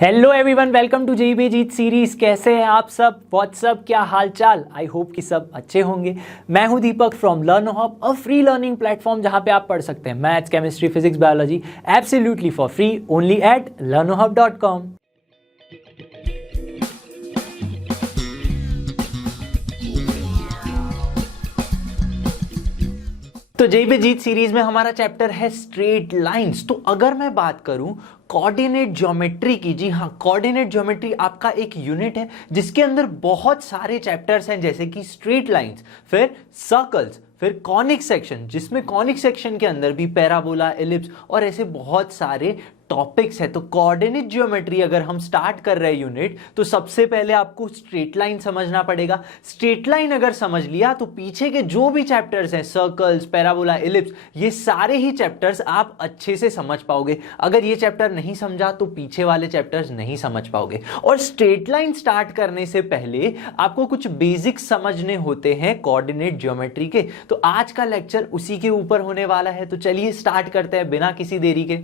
Hello everyone, welcome to JEE जीत series. कैसे हैं आप सब? व्हाट्सअप, क्या हाल चाल? आई होप कि सब अच्छे होंगे। मैं हूं Deepak from Learno Hub, a free learning platform जहां पे आप पढ़ सकते हैं maths, chemistry, physics, biology absolutely for free only at learnohub.com। तो जेईई जीत सीरीज में हमारा चैप्टर है स्ट्रेट लाइंस। तो अगर मैं बात करूं कोऑर्डिनेट ज्योमेट्री की, जी हाँ, कोऑर्डिनेट ज्योमेट्री आपका एक यूनिट है जिसके अंदर बहुत सारे चैप्टर्स हैं, जैसे कि स्ट्रेट लाइंस, फिर सर्कल्स, फिर कॉनिक सेक्शन, जिसमें कॉनिक सेक्शन के अंदर भी पैराबोला, एलिप्स और ऐसे बहुत सारे टॉपिक्स है। तो कोऑर्डिनेट ज्योमेट्री अगर हम स्टार्ट कर रहे हैं यूनिट, तो सबसे पहले आपको स्ट्रेट लाइन समझना पड़ेगा। स्ट्रेट लाइन अगर समझ लिया तो पीछे के जो भी चैप्टर्स हैं, सर्कल्स, पैराबोला, एलिप्स, ये सारे ही चैप्टर्स आप अच्छे से समझ पाओगे। अगर ये चैप्टर नहीं समझा तो पीछे वाले चैप्टर्स नहीं समझ पाओगे। और स्ट्रेट लाइन स्टार्ट करने से पहले आपको कुछ बेसिक्स समझने होते हैं कोऑर्डिनेट ज्योमेट्री के। तो आज का लेक्चर उसी के ऊपर होने वाला है। तो चलिए स्टार्ट करते हैं बिना किसी देरी के।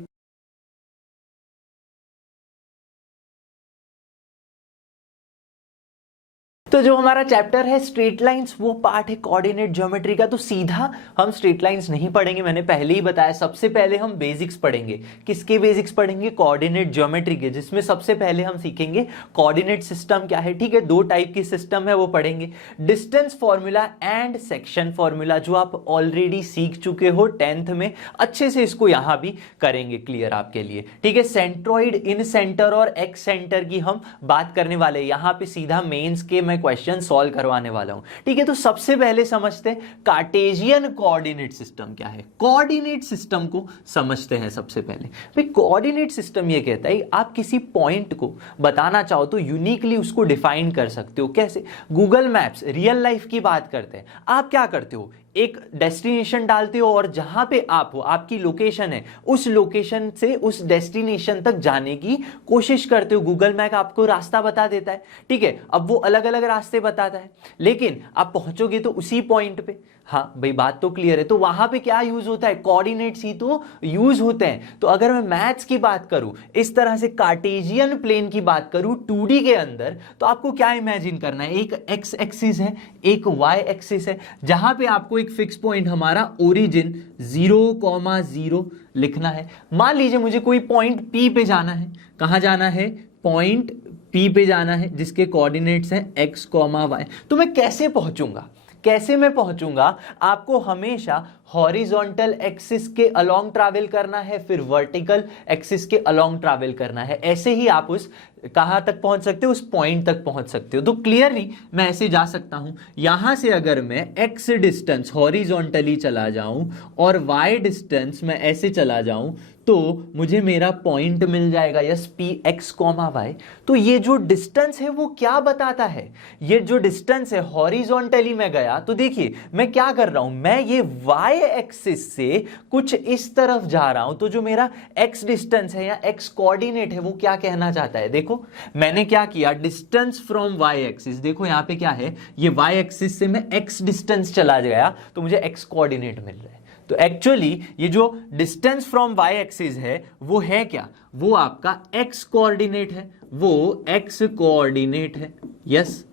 तो जो हमारा चैप्टर है स्ट्रेट लाइंस, वो पार्ट है कोऑर्डिनेट ज्योमेट्री का। तो सीधा हम स्ट्रेट लाइंस नहीं पढ़ेंगे, मैंने पहले ही बताया। सबसे पहले हम बेसिक्स पढ़ेंगे। किसके बेसिक्स पढ़ेंगे? कोऑर्डिनेट ज्योमेट्री के, जिसमें सबसे पहले हम सीखेंगे कोऑर्डिनेट सिस्टम क्या है। ठीक है, दो टाइप की सिस्टम है वो पढ़ेंगे, distance formula and section formula, जो आप ऑलरेडी सीख चुके हो 10th में। अच्छे से इसको यहां भी करेंगे क्लियर आपके लिए। ठीक है, सेंट्रॉइड, इन सेंटर और एक्स सेंटर की हम बात करने वाले हैं। यहां पे सीधा मेंस के मैं क्वेश्चन सॉल्व करवाने वाला हूं। ठीक है, तो सबसे पहले समझते हैं कार्टेशियन कोऑर्डिनेट सिस्टम क्या है। कोऑर्डिनेट सिस्टम को समझते हैं सबसे पहले। भाई कोऑर्डिनेट सिस्टम ये कहता है आप किसी पॉइंट को बताना चाहो तो यूनिकली उसको डिफाइन कर सकते हो। कैसे? गूगल मैप्स, रियल लाइफ की बात करते हैं। आप क्या करते हो, एक डेस्टिनेशन डालते हो और जहां पे आप हो, आपकी लोकेशन है, उस लोकेशन से उस डेस्टिनेशन तक जाने की कोशिश करते हो। गूगल मैप आपको रास्ता बता देता है। ठीक है, अब वो अलग अलग रास्ते बताता है, लेकिन आप पहुंचोगे तो उसी पॉइंट पे। हाँ भाई, बात तो क्लियर है। तो वहां पे क्या यूज होता है? कोऑर्डिनेट्स ही तो यूज होते हैं। तो अगर मैं मैथ्स की बात करूं, इस तरह से कार्टेशियन प्लेन की बात करूं 2D के अंदर, तो आपको क्या इमेजिन करना है? एक एक्स एक्सिस है, एक वाई एक्सिस है, जहां पे आपको एक फिक्स पॉइंट हमारा ओरिजिन 0,0 लिखना है। मान लीजिए मुझे कोई पॉइंट P पे जाना है। कहां जाना है? पॉइंट P पे जाना है, जिसके कोऑर्डिनेट्स हैं x, y। तो मैं कैसे पहुंचूंगा? कैसे मैं पहुंचूंगा? आपको हमेशा हॉरिजॉन्टल एक्सिस के अलोंग ट्रैवल करना है, फिर वर्टिकल एक्सिस के अलोंग ट्रैवल करना है। ऐसे ही आप उस कहां तक पहुंच सकते हो? उस पॉइंट तक पहुंच सकते हो। तो क्लियरली मैं ऐसे जा सकता हूं। यहां से अगर मैं x डिस्टेंस हॉरिजॉन्टली चला जाऊं और y डिस्टेंस मैं ऐसे चला जाऊं, तो मुझे मेरा पॉइंट मिल जाएगा, yes, P X comma Y. तो ये जो डिस्टेंस है वो क्या बताता है? ये जो डिस्टेंस है, हॉरिजॉन्टली मैं गया तो देखिए मैं क्या कर रहा हूं, मैं ये वाई एक्सिस से कुछ इस तरफ जा रहा हूं। तो जो मेरा एक्स डिस्टेंस है या एक्स कोऑर्डिनेट है, वो क्या कहना चाहता है? देखो मैंने क्या किया, डिस्टेंस फ्रॉम वाई एक्सिस। देखो यहां पे क्या है, ये वाई एक्सिस से मैं एक्स डिस्टेंस चला गया तो मुझे एक्स कोऑर्डिनेट मिल रहा है। तो एक्चुअली ये जो डिस्टेंस फ्रॉम वाई एक्सिस है वो है क्या? वो आपका एक्स कोऑर्डिनेट है, वो एक्स कोऑर्डिनेट है। यस,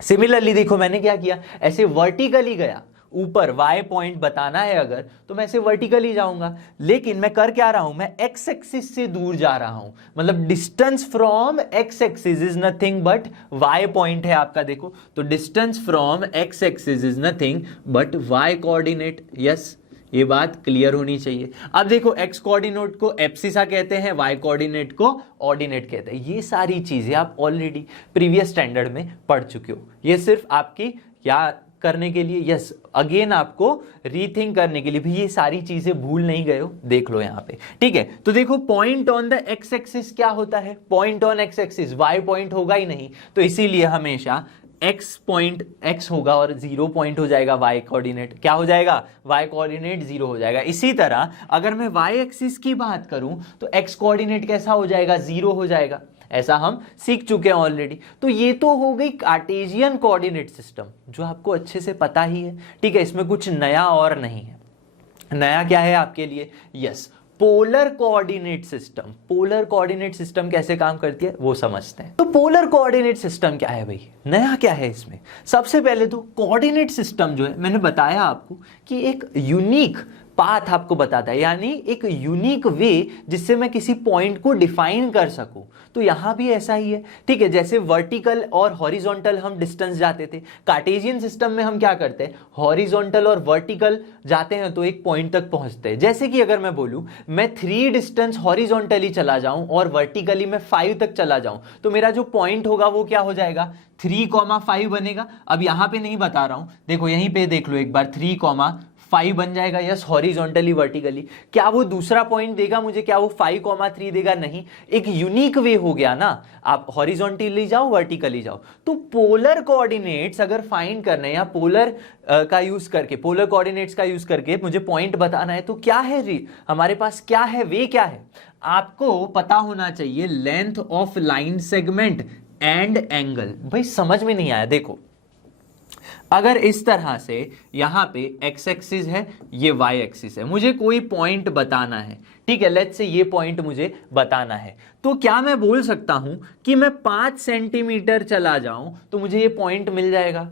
सिमिलरली देखो मैंने क्या किया, ऐसे वर्टिकली गया ऊपर। y पॉइंट बताना है अगर, तो मैं ऐसे वर्टिकली जाऊंगा, लेकिन मैं कर क्या रहा हूं, मैं x एक्सिस से दूर जा रहा हूं। मतलब distance from x axis is nothing but y point है आपका। देखो तो distance from x axis is nothing but y coordinate. Yes, ये बात क्लियर होनी चाहिए। अब देखो x कोऑर्डिनेट को एब्सिसा कहते हैं, y कोऑर्डिनेट को ऑर्डिनेट कहते हैं। ये सारी चीजें आप ऑलरेडी प्रीवियस स्टैंडर्ड में पढ़ चुके हो। ये सिर्फ आपकी क्या करने के लिए, यस, अगेन आपको रीथिंक करने के लिए भी। ये सारी चीजें भूल नहीं गए हो, देख लो यहां पे। ठीक है, तो देखो point on the x axis क्या होता है? Point on x axis, y point होगा ही नहीं, तो इसीलिए हमेशा एक्स पॉइंट एक्स होगा और 0 पॉइंट हो जाएगा वाई कोऑर्डिनेट। क्या हो जाएगा? वाई कोऑर्डिनेट 0 हो जाएगा। इसी तरह अगर मैं वाई एक्सिस की बात करूं तो एक्स कोऑर्डिनेट कैसा हो जाएगा? 0 हो जाएगा। ऐसा हम सीख चुके हैं ऑलरेडी। तो ये तो हो गई कार्टेशियन कोऑर्डिनेट सिस्टम, जो आपको अच्छे से पता ही है। ठीक है, इसमें कुछ नया और नहीं है। नया क्या है आपके लिए? Yes, polar coordinate system. Polar coordinate system कैसे काम करती है वो समझते हैं। तो पोलर कोऑर्डिनेट सिस्टम क्या है भाई, नया क्या है इसमें? सबसे पहले तो कोऑर्डिनेट सिस्टम जो है, मैंने बताया आपको कि एक यूनिक पाथ आपको बताता है, यानी एक यूनिक वे जिससे मैं किसी पॉइंट को डिफाइन कर सकूं। तो यहां भी ऐसा ही है, ठीक है। जैसे वर्टिकल और हॉरिजॉन्टल हम डिस्टेंस जाते थे, कार्टेशियन सिस्टम में हम क्या करते हैं, हॉरिजॉन्टल और वर्टिकल जाते हैं तो एक पॉइंट तक पहुंचते हैं। जैसे कि अगर मैं बोलूं मैं 3 डिस्टेंस हॉरिजॉन्टली चला जाऊं और वर्टिकली मैं 5 तक चला जाऊं, तो मेरा जो पॉइंट होगा वो क्या हो जाएगा, 3,5 बनेगा। अब यहां पे नहीं बता रहा हूं, देखो यहीं पे देख लो एक बार, 3,5 बन जाएगा। Yes, horizontally vertically. क्या वो दूसरा पॉइंट देगा मुझे, क्या वो 5,3 देगा? नहीं, एक यूनिक वे हो गया ना। आप हॉरिजॉन्टली जाओ, वर्टिकली जाओ। तो पोलर कोऑर्डिनेट्स अगर फाइंड करना है या पोलर का यूज करके, पोलर कोऑर्डिनेट्स का यूज करके मुझे पॉइंट बताना है, तो क्या है हमारे पास, क्या है वे, क्या है आपको पता होना चाहिए, length of line segment and angle. भाई समझ में नहीं आया, देखो अगर इस तरह से यहां पे x एक्सिस है, ये y एक्सिस है, मुझे कोई पॉइंट बताना है, ठीक है, लेट्स से ये पॉइंट मुझे बताना है, तो क्या मैं बोल सकता हूं कि मैं 5 सेंटीमीटर चला जाऊं तो मुझे ये पॉइंट मिल जाएगा?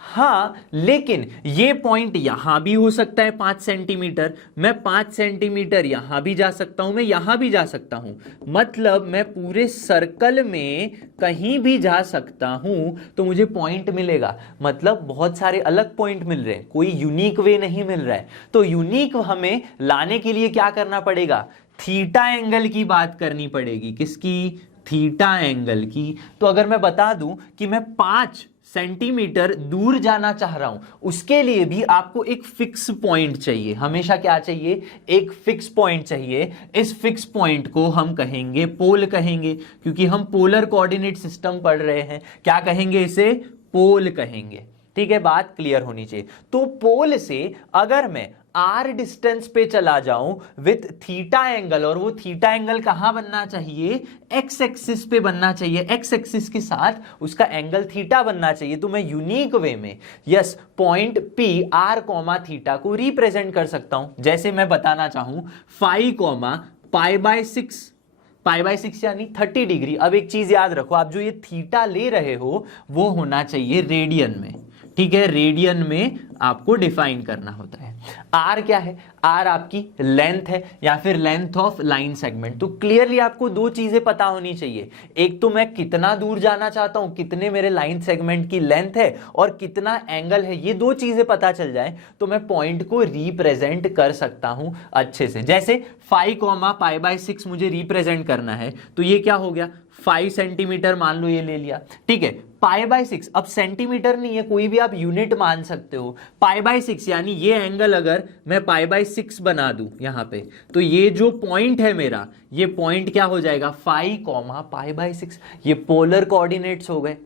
हाँ, लेकिन ये पॉइंट यहां भी हो सकता है 5 सेंटीमीटर, मैं 5 सेंटीमीटर यहां भी जा सकता हूं, मैं यहां भी जा सकता हूं, मतलब मैं पूरे सर्कल में कहीं भी जा सकता हूं तो मुझे पॉइंट मिलेगा। मतलब बहुत सारे अलग पॉइंट मिल रहे हैं, कोई यूनिक वे नहीं मिल रहा है। तो यूनिक हमें लाने के लिए क्या करना पड़ेगा, थीटा एंगल की बात करनी पड़ेगी। किसकी? थीटा एंगल की। तो अगर मैं बता दूं कि मैं 5 सेंटीमीटर दूर जाना चाह रहा हूं, उसके लिए भी आपको एक फिक्स पॉइंट चाहिए। हमेशा क्या चाहिए? एक फिक्स पॉइंट चाहिए। इस फिक्स पॉइंट को हम कहेंगे पोल कहेंगे, क्योंकि हम पोलर कोऑर्डिनेट सिस्टम पढ़ रहे हैं। क्या कहेंगे इसे? पोल कहेंगे। ठीक है, बात क्लियर होनी चाहिए। तो पोल से अगर मैं r डिस्टेंस पे चला जाऊं विथ थीटा एंगल, और वो थीटा एंगल कहां बनना चाहिए? x एक्सिस पे बनना चाहिए, x एक्सिस के साथ उसका एंगल थीटा बनना चाहिए। तो मैं यूनिक वे में yes point p r comma theta को रिप्रेजेंट कर सकता हूं। जैसे मैं बताना चाहूं 5 कॉमा π/6, π/6 यानी 30 डिग्री। अब एक चीज याद रखो, आप जो ये थीटा ले रहे हो वो होना चाहिए रेडियन में, ठीक है, रेडियन में आपको डिफाइन करना होता है। आर क्या है? आर आपकी लेंथ है या फिर लेंथ ऑफ लाइन सेगमेंट। तो क्लियरली आपको दो चीजें पता होनी चाहिए, एक तो मैं कितना दूर जाना चाहता हूं, कितने मेरे लाइन सेगमेंट की लेंथ है और कितना एंगल है, ये दो चीजें पता चल जाए तो मैं पॉइंट को रिप्रेजेंट कर सकता हूं अच्छे से। जैसे 5 π/6 मुझे रिप्रेजेंट करना है, तो ये क्या हो गया? 5 सेंटीमीटर मान लो, ये ले लिया, ठीक है। π/6 अब सेंटीमीटर नहीं है, कोई भी आप यूनिट मान सकते हो। π/6 यानी ये एंगल अगर मैं π/6 बना दूं यहां पे, तो ये जो पॉइंट है मेरा, ये पॉइंट क्या हो जाएगा? 5 π/6। ये पोलर कोऑर्डिनेट्स हो गए,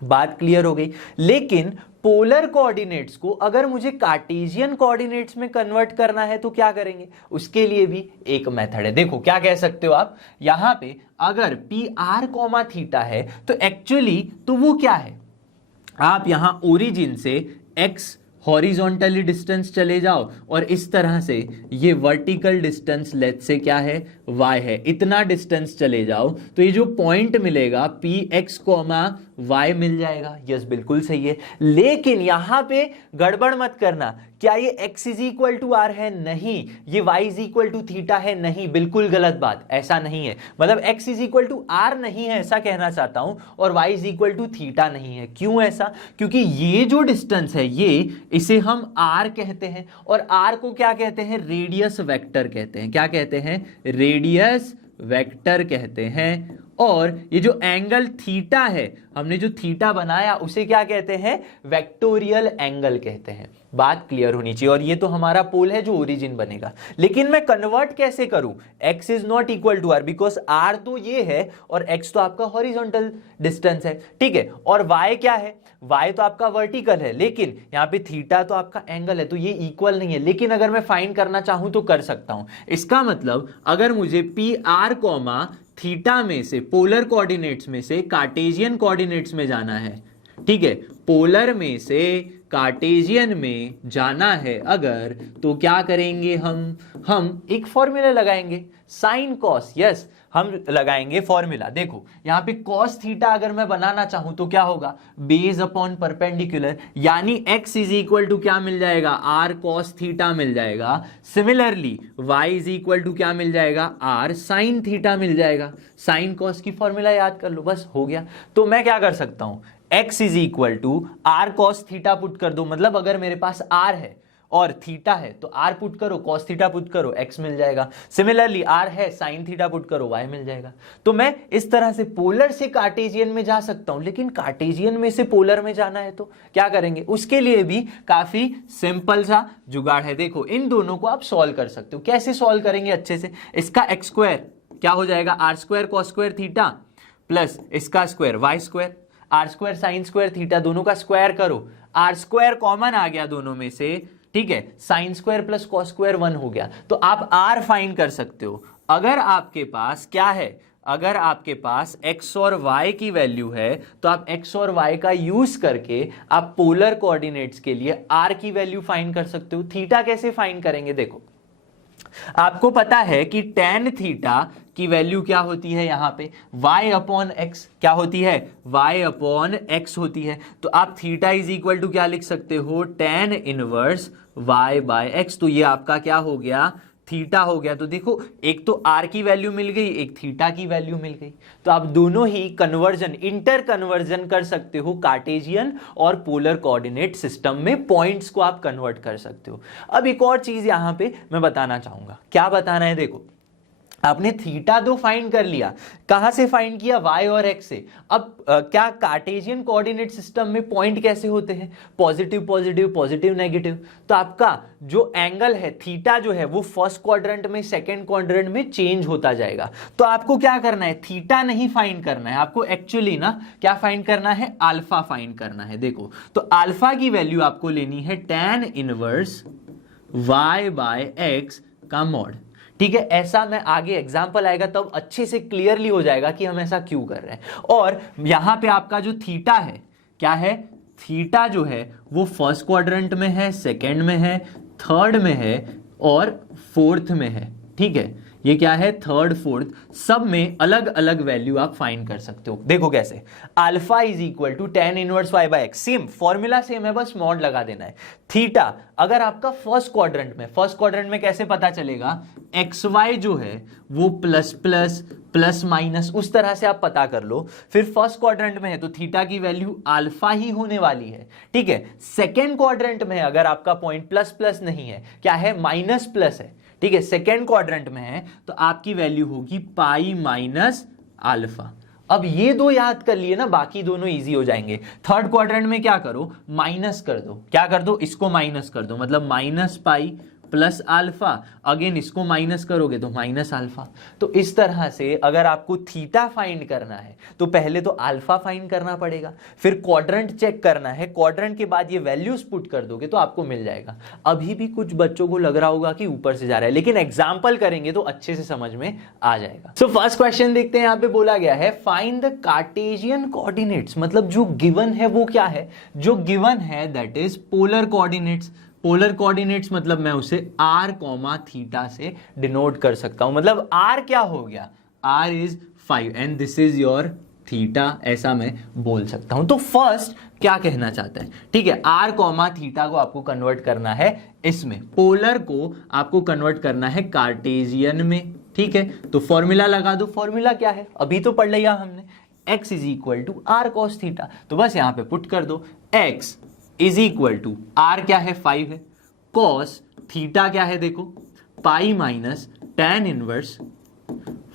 बात क्लियर हो गई। लेकिन पोलर कोऑर्डिनेट्स को अगर मुझे कार्टेशियन कोऑर्डिनेट्स में कन्वर्ट करना है तो क्या करेंगे? उसके लिए भी एक मेथड है। देखो क्या कह सकते हो आप, यहां पे अगर पी आर कॉमा थीटा है तो एक्चुअली तो वो क्या है, आप यहां ओरिजिन से एक्स हॉरिजॉन्टली डिस्टेंस चले जाओ और इस तरह से ये वर्टिकल डिस्टेंस लेट से क्या है? y है, इतना डिस्टेंस चले जाओ तो ये जो पॉइंट मिलेगा पी एक्स कॉमा y मिल जाएगा। यस, बिल्कुल सही है। लेकिन यहां पे गड़बड़ मत करना, क्या ये x is equal to r है? नहीं। ये y is equal to theta है? नहीं, बिल्कुल गलत बात, ऐसा नहीं है। मतलब x is equal to r नहीं है ऐसा कहना चाहता हूं, और y is equal to theta नहीं है। क्यों ऐसा? क्योंकि ये जो डिस्टेंस है ये, इसे हम r कहते हैं, और r को क्या कहते हैं? रेडियस वेक्टर कहते हैं। क्या कहते हैं? रेडियस वेक्टर कहते हैं। और ये जो एंगल थीटा है, हमने जो थीटा बनाया उसे क्या कहते हैं? वेक्टोरियल एंगल कहते हैं। बात क्लियर होनी चाहिए। और ये तो हमारा पोल है जो ओरिजिन बनेगा। लेकिन मैं कन्वर्ट कैसे करूं? x is not equal to r, because r तो ये है और x तो आपका हॉरिजॉन्टल डिस्टेंस है, ठीक है। और y क्या है? y तो आपका वर्टिकल है, लेकिन यहाँ पे थीटा तो आपका एंगल है, तो ये इक्वल नहीं है। लेकिन अगर मैं फाइंड करना चाहूं तो कर सकता हूं। इसका मतलब अगर मुझे पी आर कॉमा थीटा में से, पोलर कोऑर्डिनेट्स में से कार्टेशियन कोऑर्डिनेट्स में जाना है, ठीक है, पोलर में से कार्टेशियन में जाना है अगर, तो क्या करेंगे हम एक फॉर्मूला लगाएंगे, साइन कॉस। यस, हम लगाएंगे फॉर्मूला। देखो यहां पे कॉस थीटा अगर मैं बनाना चाहूं तो क्या होगा, बेस अपॉन परपेंडिकुलर, यानी x इज इक्वल टू क्या मिल जाएगा, r cos थीटा मिल जाएगा। Similarly y is equal to क्या मिल जाएगा, r sin थीटा मिल जाएगा। साइन कॉस की फॉर्मूला याद कर लो, बस हो गया। तो मैं क्या कर सकता हूं, x is equal to r cos theta put कर दो, मतलब अगर मेरे पास r है और थीटा है तो r पुट करो, cos थीटा पुट करो, x मिल जाएगा। सिमिलरली r है, sin थीटा पुट करो, y मिल जाएगा। तो मैं इस तरह से पोलर से कार्टेशियन में जा सकता हूं, लेकिन कार्टेशियन में से पोलर में जाना है तो क्या करेंगे, उसके लिए भी काफी सिंपल सा जुगाड़ है। देखो इन दोनों को आप सॉल्व कर सकते हो। कैसे सॉल्व करेंगे अच्छे से, इसका x स्क्वायर क्या हो जाएगा, r square cos square theta plus इसका square y square, r square sin square theta, दोनों का स्क्वायर करो, r स्क्वायर कॉमन आ गया दोनों में से, ठीक है, sine square plus cos square 1 हो गया। तो आप r फाइंड कर सकते हो। अगर आपके पास क्या है, अगर आपके पास x और y की वैल्यू है तो आप x और y का यूज करके आप पोलर कोऑर्डिनेट्स के लिए r की वैल्यू फाइंड कर सकते हो। थीटा कैसे फाइंड करेंगे, देखो आपको पता है कि tan थीटा की वैल्यू क्या होती है, यहां पे y अपॉन एक्स क्या होती है, y अपॉन एक्स होती है। तो आप थीटा इज इक्वल टू क्या लिख सकते हो, tan inverse y by x. तो ये आपका क्या हो गया, थीटा हो गया। तो देखो एक तो r की वैल्यू मिल गई, एक थीटा की वैल्यू मिल गई। तो आप दोनों ही कन्वर्जन, इंटर कन्वर्जन कर सकते हो, कार्टेशियन और पोलर कोऑर्डिनेट सिस्टम में पॉइंट्स को आप कन्वर्ट कर सकते हो। अब एक और चीज यहां पे मैं बताना चाहूंगा। क्या बताना है, देखो आपने थीटा दो फाइंड कर लिया, कहां से फाइंड किया, y और x से। अब क्या कार्टेशियन कोऑर्डिनेट सिस्टम में पॉइंट कैसे होते हैं, पॉजिटिव पॉजिटिव पॉजिटिव नेगेटिव। तो आपका जो एंगल है थीटा जो है वो फर्स्ट क्वाड्रेंट में, सेकंड क्वाड्रेंट में चेंज होता जाएगा। तो आपको क्या करना है, थीटा नहीं फाइंड करना है, आपको एक्चुअली ना क्या फाइंड करना है, अल्फा फाइंड करना है। देखो तो अल्फा की वैल्यू आपको लेनी है tan inverse y by x का मॉड, ठीक है। ऐसा मैं आगे एग्जाम्पल आएगा तब अच्छे से क्लियरली हो जाएगा कि हम ऐसा क्यों कर रहे हैं। और यहां पे आपका जो थीटा है क्या है, थीटा जो है वो फर्स्ट क्वाड्रेंट में है, सेकंड में है, थर्ड में है और फोर्थ में है, ठीक है। ये क्या है, थर्ड फोर्थ, सब में अलग अलग वैल्यू आप फाइंड कर सकते हो। देखो कैसे, alpha is equal to tan inverse y by x, same formula same है, बस मॉड लगा देना है। थीटा अगर आपका फर्स्ट क्वाड्रेंट में, फर्स्ट क्वाड्रेंट में कैसे पता चलेगा, एक्स वाई जो है वो प्लस प्लस प्लस माइनस उस तरह से आप पता कर लो। फिर फर्स्ट क्वाड्रेंट में है तो थीटा की वैल्यू अल्फा ही होने वाली है, ठीक है। सेकेंड क्वाड्रेंट में अगर आपका पॉइंट प्लस प्लस नहीं है, क्या है, माइनस प्लस है, ठीक है। सेकेंड क्वाड्रेंट में है तो आपकी वैल्यू होगी पाई माइनस अल्फा। अब ये दो याद कर लिए ना, बाकी दोनों इजी हो जाएंगे। थर्ड क्वाड्रेंट में क्या करो, माइनस कर दो, क्या कर दो, इसको माइनस कर दो, मतलब minus pi plus alpha, again इसको माइनस करोगे तो माइनस अल्फा। तो इस तरह से अगर आपको थीटा फाइंड करना है तो पहले तो अल्फा फाइंड करना पड़ेगा, फिर क्वाड्रेंट चेक करना है, क्वाड्रेंट के बाद ये वैल्यूज पुट कर दोगे तो आपको मिल जाएगा। अभी भी कुछ बच्चों को लग रहा होगा कि ऊपर से जा रहा है, लेकिन एग्जाम्पल करेंगे तो अच्छे से समझ में आ जाएगा। सो फर्स्ट क्वेश्चन देखते हैं, यहां पे बोला गया है फाइंड द कार्टेशियन कोऑर्डिनेट्स, मतलब जो गिवन है वो क्या है, जो गिवन है that is polar coordinates. Polar coordinates मतलब मैं उसे r कॉमा थीटा से डिनोट कर सकता हूं, मतलब r क्या हो गया, r is 5 and this is your theta, ऐसा मैं बोल सकता हूं। तो फर्स्ट क्या कहना चाहता है, ठीक है, r कॉमा थीटा को आपको कन्वर्ट करना है इसमें, पोलर को आपको कन्वर्ट करना है कार्टेशियन में, ठीक है। तो फॉर्मूला लगा दो, फॉर्मूला क्या है अभी तो पढ़ लिया हमने, x is equal to r cos थीटा। तो बस यहां पे पुट कर दो, x is equal to r क्या है 5 है, cos थीटा क्या है, देखो पाई माइनस tan इनवर्स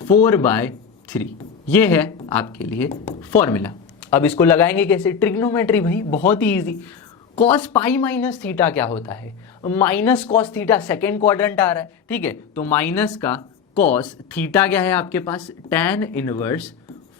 4/3, ये है आपके लिए फॉर्मूला। अब इसको लगाएंगे कैसे, ट्रिग्नोमेट्री भाई, बहुत ही easy. cos pi minus theta क्या होता है, minus cos theta, second quadrant आ रहा है, ठीक है। तो माइनस का cos थीटा क्या है आपके पास, tan इनवर्स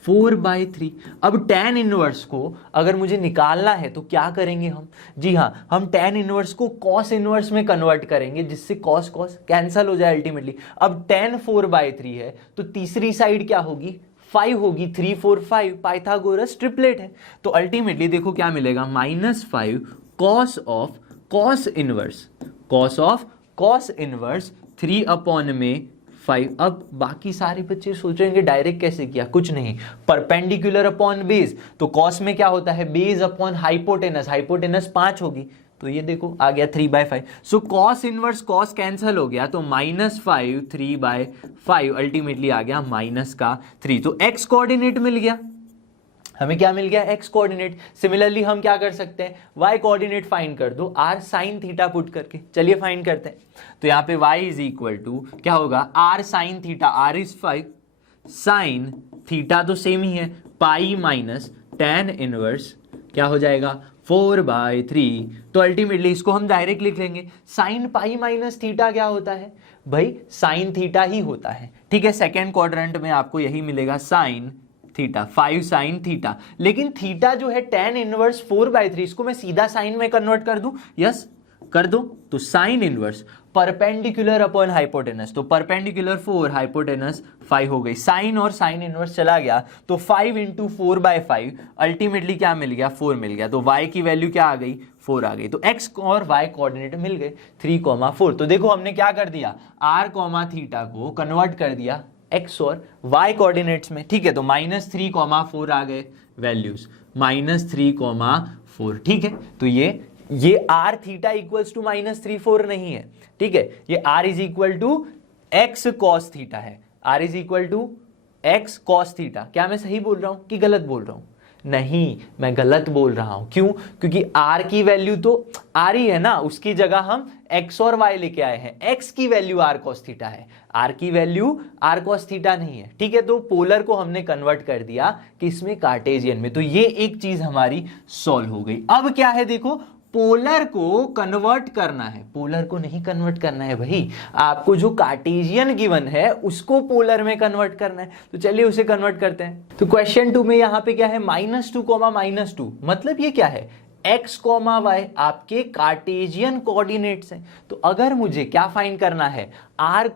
4/3। अब tan इनवर्स को अगर मुझे निकालना है तो क्या करेंगे हम, जी हाँ, हम tan इनवर्स को cos इनवर्स में कन्वर्ट करेंगे, जिससे cos cos कैंसल हो जाए अल्टीमेटली। अब tan 4/3 है तो तीसरी साइड क्या होगी, 5 होगी, 3 4 5, पाइथागोरस ट्रिपलेट है। तो अल्टीमेटली देखो क्या मिलेगा, -5 cos of cos inverse 3 upon में 5। अब बाकी सारे बच्चे सोचेंगे डायरेक्ट कैसे किया, कुछ नहीं, परपेंडिकुलर अपॉन बेस, तो कॉस में क्या होता है, बेस अपॉन हाइपोटेनस, हाइपोटेनस 5 होगी, तो ये देखो आ गया 3/5। So cos inverse cos cancel हो गया, तो -5 3/5 अल्टीमेटली आ गया -3। तो एक्स कोऑर्डिनेट मिल गया, हमें क्या मिल गया, एक्स कोऑर्डिनेट। सिमिलरली हम क्या कर सकते हैं, वाई कोऑर्डिनेट फाइंड कर दो, आर साइन थीटा पुट करके, चलिए फाइंड करते हैं। तो यहाँ पे y इज इक्वल टू क्या होगा, r sine theta, r is 5, sine theta तो सेम ही है, पाई माइनस tan इनवर्स क्या हो जाएगा 4/3। तो अल्टीमेटली इसको हम डायरेक्ट लिख लेंगे, साइन पाई माइनस थीटा क्या होता है भाई, साइन थीटा ही होता है, ठीक है। सेकेंड क्वाड्रेंट में आपको यही मिलेगा, साइन थीटा, 5 साइन थीटा, लेकिन थीटा जो है tan इनवर्स 4/3, इसको मैं सीधा साइन में कन्वर्ट कर दूं, यस कर दो, तो sine inverse perpendicular upon hypotenuse, तो परपेंडिकुलर 4 हाइपोटेनस 5 हो गई, साइन और साइन इनवर्स चला गया, तो 5 इंटू 4/5 अल्टीमेटली क्या मिल गया, 4 मिल गया। तो y की वैल्यू क्या आ गई, 4 आ गई। तो x और y कोऑर्डिनेट मिल गए 3,4। तो देखो हमने क्या कर दिया, r, थीटा को कन्वर्ट कर दिया x और y कोऑर्डिनेट्स में, ठीक है। तो -3,4 आ गए वैल्यूज, -3,4, ठीक है। तो ये r थीटा इक्वल्स टू -3,4 नहीं है, ठीक है, ये r is equal to x cos theta है, r is equal to x cos theta. क्या मैं सही बोल रहा हूं कि गलत बोल रहा हूं, नहीं मैं गलत बोल रहा हूं, क्यों, क्योंकि r की वैल्यू तो r ही है ना, उसकी जगह हम x और y लेके आए हैं, x की वैल्यू r cos थीटा है, r की वैल्यू r cos थीटा नहीं है, ठीक है। तो पोलर को हमने कन्वर्ट कर दिया किसमें, कार्टेशियन में। तो ये एक चीज हमारी सॉल्व हो गई। अब क्या है देखो, पोलर को कन्वर्ट करना है, पोलर को नहीं कन्वर्ट करना है भाई, आपको जो कार्टेशियन गिवन है उसको पोलर में कन्वर्ट करना है। तो चलिए उसे कन्वर्ट करते हैं। तो क्वेश्चन 2 में यहां पे क्या है, -2, -2, मतलब ये क्या है, x, y आपके कार्टेशियन कोऑर्डिनेट्स हैं। तो अगर मुझे क्या फाइंड करना है, r,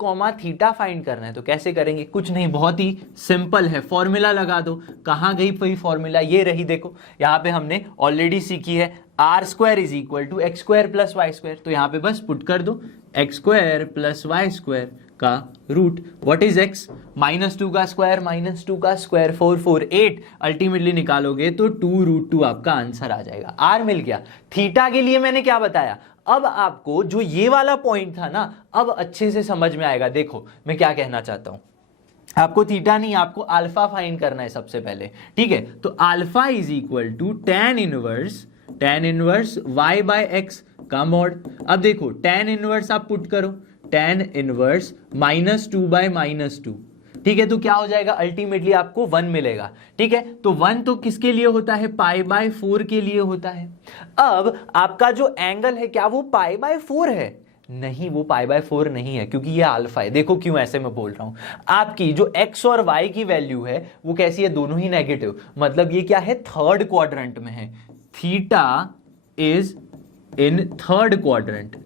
थीटा फाइंड करना है, तो कैसे करेंगे, कुछ नहीं, बहुत ही सिंपल है, फॉर्मूला लगा दो। कहां गई भाई फॉर्मूला, ये रही, देखो यहां पे हमने ऑलरेडी सीखी है, r² is equal to x² plus y²। तो यहां पे बस पुट कर दो x² प्लस y² का रूट, व्हाट इज x, -2 का स्क्वायर, -2 का स्क्वायर 4, 4, 8, अल्टीमेटली निकालोगे तो 2√2 आपका आंसर आ जाएगा। r मिल गया। थीटा के लिए मैंने क्या बताया, अब आपको जो ये वाला पॉइंट था ना, अब अच्छे से समझ में आएगा। देखो मैं क्या कहना चाहता हूं, आपको थीटा नहीं, आपको अल्फा फाइंड करना है सबसे पहले, ठीक है। तो alpha is equal to tan inverse y/x का मॉड। अब देखो tan इनवर्स आप पुट करो, tan इनवर्स -2/-2, ठीक है। तो क्या हो जाएगा, अल्टीमेटली आपको 1 मिलेगा, ठीक है। तो 1 तो किसके लिए होता है, π/4 के लिए होता है। अब आपका जो एंगल है क्या वो π/4 है, नहीं वो π/4 नहीं है, क्योंकि ये अल्फा है। देखो क्यों ऐसे मैं बोल रहा हूं, आपकी जो x और y की वैल्यू है वो कैसी है, दोनों ही नेगेटिव, मतलब ये क्या है, थर्ड क्वाड्रेंट में है, theta is in third quadrant.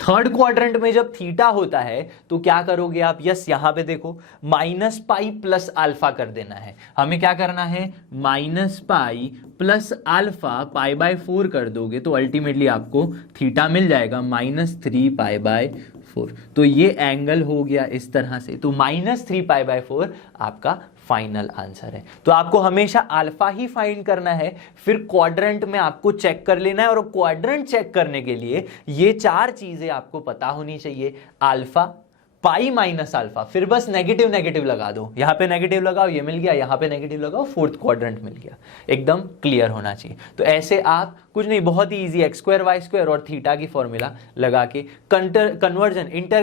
Third quadrant में जब थीटा होता है तो क्या करोगे आप, यस यहां पे देखो -π प्लस अल्फा कर देना है, हमें क्या करना है, -π प्लस अल्फा π/4 कर दोगे तो अल्टीमेटली आपको थीटा मिल जाएगा -3π/4। तो ये एंगल हो गया इस तरह से, तो -3π/4 आपका फाइनल आंसर है। तो आपको हमेशा अल्फा ही फाइंड करना है, फिर क्वाड्रेंट में आपको चेक कर लेना है, और क्वाड्रेंट चेक करने के लिए ये 4 चीजें आपको पता होनी चाहिए, अल्फा, पाई माइनस अल्फा, फिर बस नेगेटिव लगा दो, यहां पे नेगेटिव लगाओ ये मिल गया, यहां पे नेगेटिव लगाओ फोर्थ क्वाड्रेंट मिल गया, एकदम क्लियर होना चाहिए। तो ऐसे आप कुछ नहीं, बहुत ही इजी, x² y² और थीटा की फॉर्मूला लगा के इंटर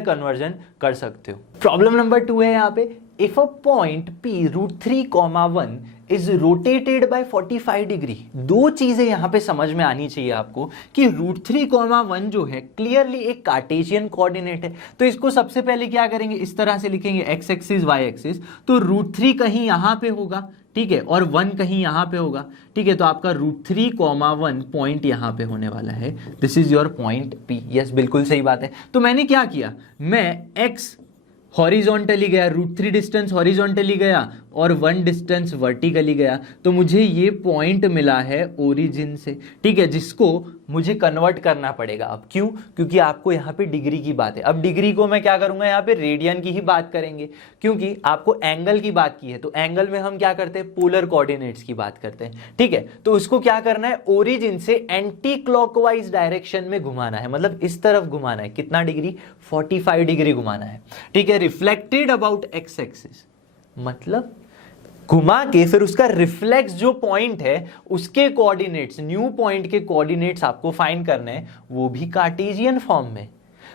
कन्वर्जन कर सकते हो। प्रॉब्लम नंबर 2 है यहाँ पे, if a point P √3,1 is rotated bye 45 degree. दो चीजें यहां पे समझ में आनी चाहिए आपको कि √3,1 जो है क्लियरली एक कार्टेशियन कोऑर्डिनेट है। तो इसको सबसे पहले क्या करेंगे, इस तरह से लिखेंगे x एक्सिस y एक्सिस, तो √3 कहीं यहां पे होगा, ठीक है, और 1 कहीं यहां पे होगा, ठीक है। तो आपका √3,1 पॉइंट यहां पे होने वाला है, this is your point P। Yes बिल्कुल सही बात है। तो मैंने क्या किया, मैं x हॉरिजॉन्टली गया, √3 डिस्टेंस हॉरिजॉन्टली गया और 1 डिस्टेंस वर्टिकली गया, तो मुझे ये पॉइंट मिला है ओरिजिन से, ठीक है, जिसको मुझे कन्वर्ट करना पड़ेगा। अब क्यों? क्योंकि आपको यहाँ पे डिग्री की बात है। अब डिग्री को मैं क्या करूंगा, यहाँ पे रेडियन की ही बात करेंगे, क्योंकि आपको एंगल की बात की है, तो एंगल में हम क्या करते हैं, पोलर कोऑर्डिनेट्स की बात करते हैं, ठीक है। तो उसको क्या करना है, ओरिजिन से एंटी क्लॉकवाइज डायरेक्शन में घुमाना है, मतलब इस तरफ घुमाना है। कितना डिग्री? 45 डिग्री घुमाना है, ठीक है, रिफ्लेक्टेड अबाउट एक्स एक्सिस, मतलब घुमा के फिर उसका रिफ्लेक्स जो पॉइंट है उसके कोऑर्डिनेट्स, न्यू पॉइंट के कोऑर्डिनेट्स आपको फाइंड करने हैं, वो भी कार्टेशियन फॉर्म में।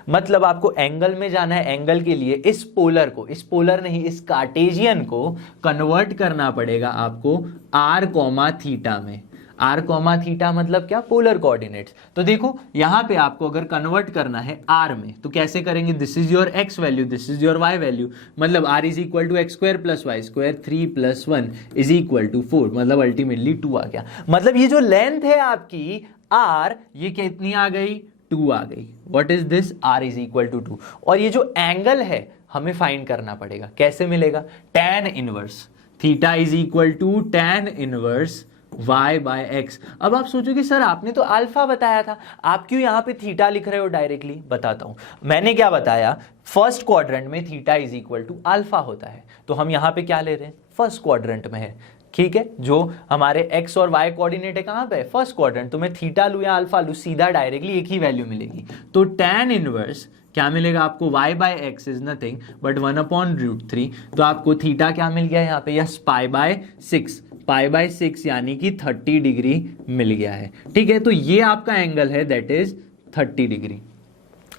मतलब आपको एंगल में जाना है, एंगल के लिए इस पोलर को, इस पोलर नहीं, इस कार्टेशियन को कन्वर्ट करना पड़ेगा आपको आर कॉमा थीटा में। आर कॉमा थीटा मतलब क्या? Polar coordinates. तो देखो यहां पे आपको अगर कन्वर्ट करना है आर में, तो कैसे करेंगे? This is your X value, this is your Y value, मतलब R is equal to X square plus Y square, 3 + 1 is equal to 4, मतलब अल्टीमेटली 2 आ गया। मतलब ये जो लेंथ है आपकी आर, ये कितनी आ गई? 2 आ गई। What is this? R is equal to 2। और ये जो एंगल है हमें फाइंड करना पड़ेगा, कैसे मिलेगा? tan inverse theta is equal to tan inverse y by x. अब आप सोचोगे सर आपने तो अल्फा बताया था, आप क्यों यहाँ पे थीटा लिख रहे हो डायरेक्टली? बताता हूं, मैंने क्या बताया, फर्स्ट क्वाड्रेंट में theta is equal to alpha होता है, तो हम यहाँ पे क्या ले रहे हैं? फर्स्ट क्वाड्रेंट में है, ठीक है। जो हमारे x और y कोऑर्डिनेट है कहां पे? First quadrant. तो मैं थीटा लू या अल्फा लू, सीधा डायरेक्टली एक ही वैल्यू मिलेगी। तो tan इनवर्स क्या मिलेगा आपको? y by x is nothing but 1/√3। तो आपको थीटा क्या मिल गया यहाँ पे? यस, π/6, π/6 यानी कि 30 डिग्री मिल गया है, ठीक है। तो ये आपका एंगल है, दैट इज 30 डिग्री।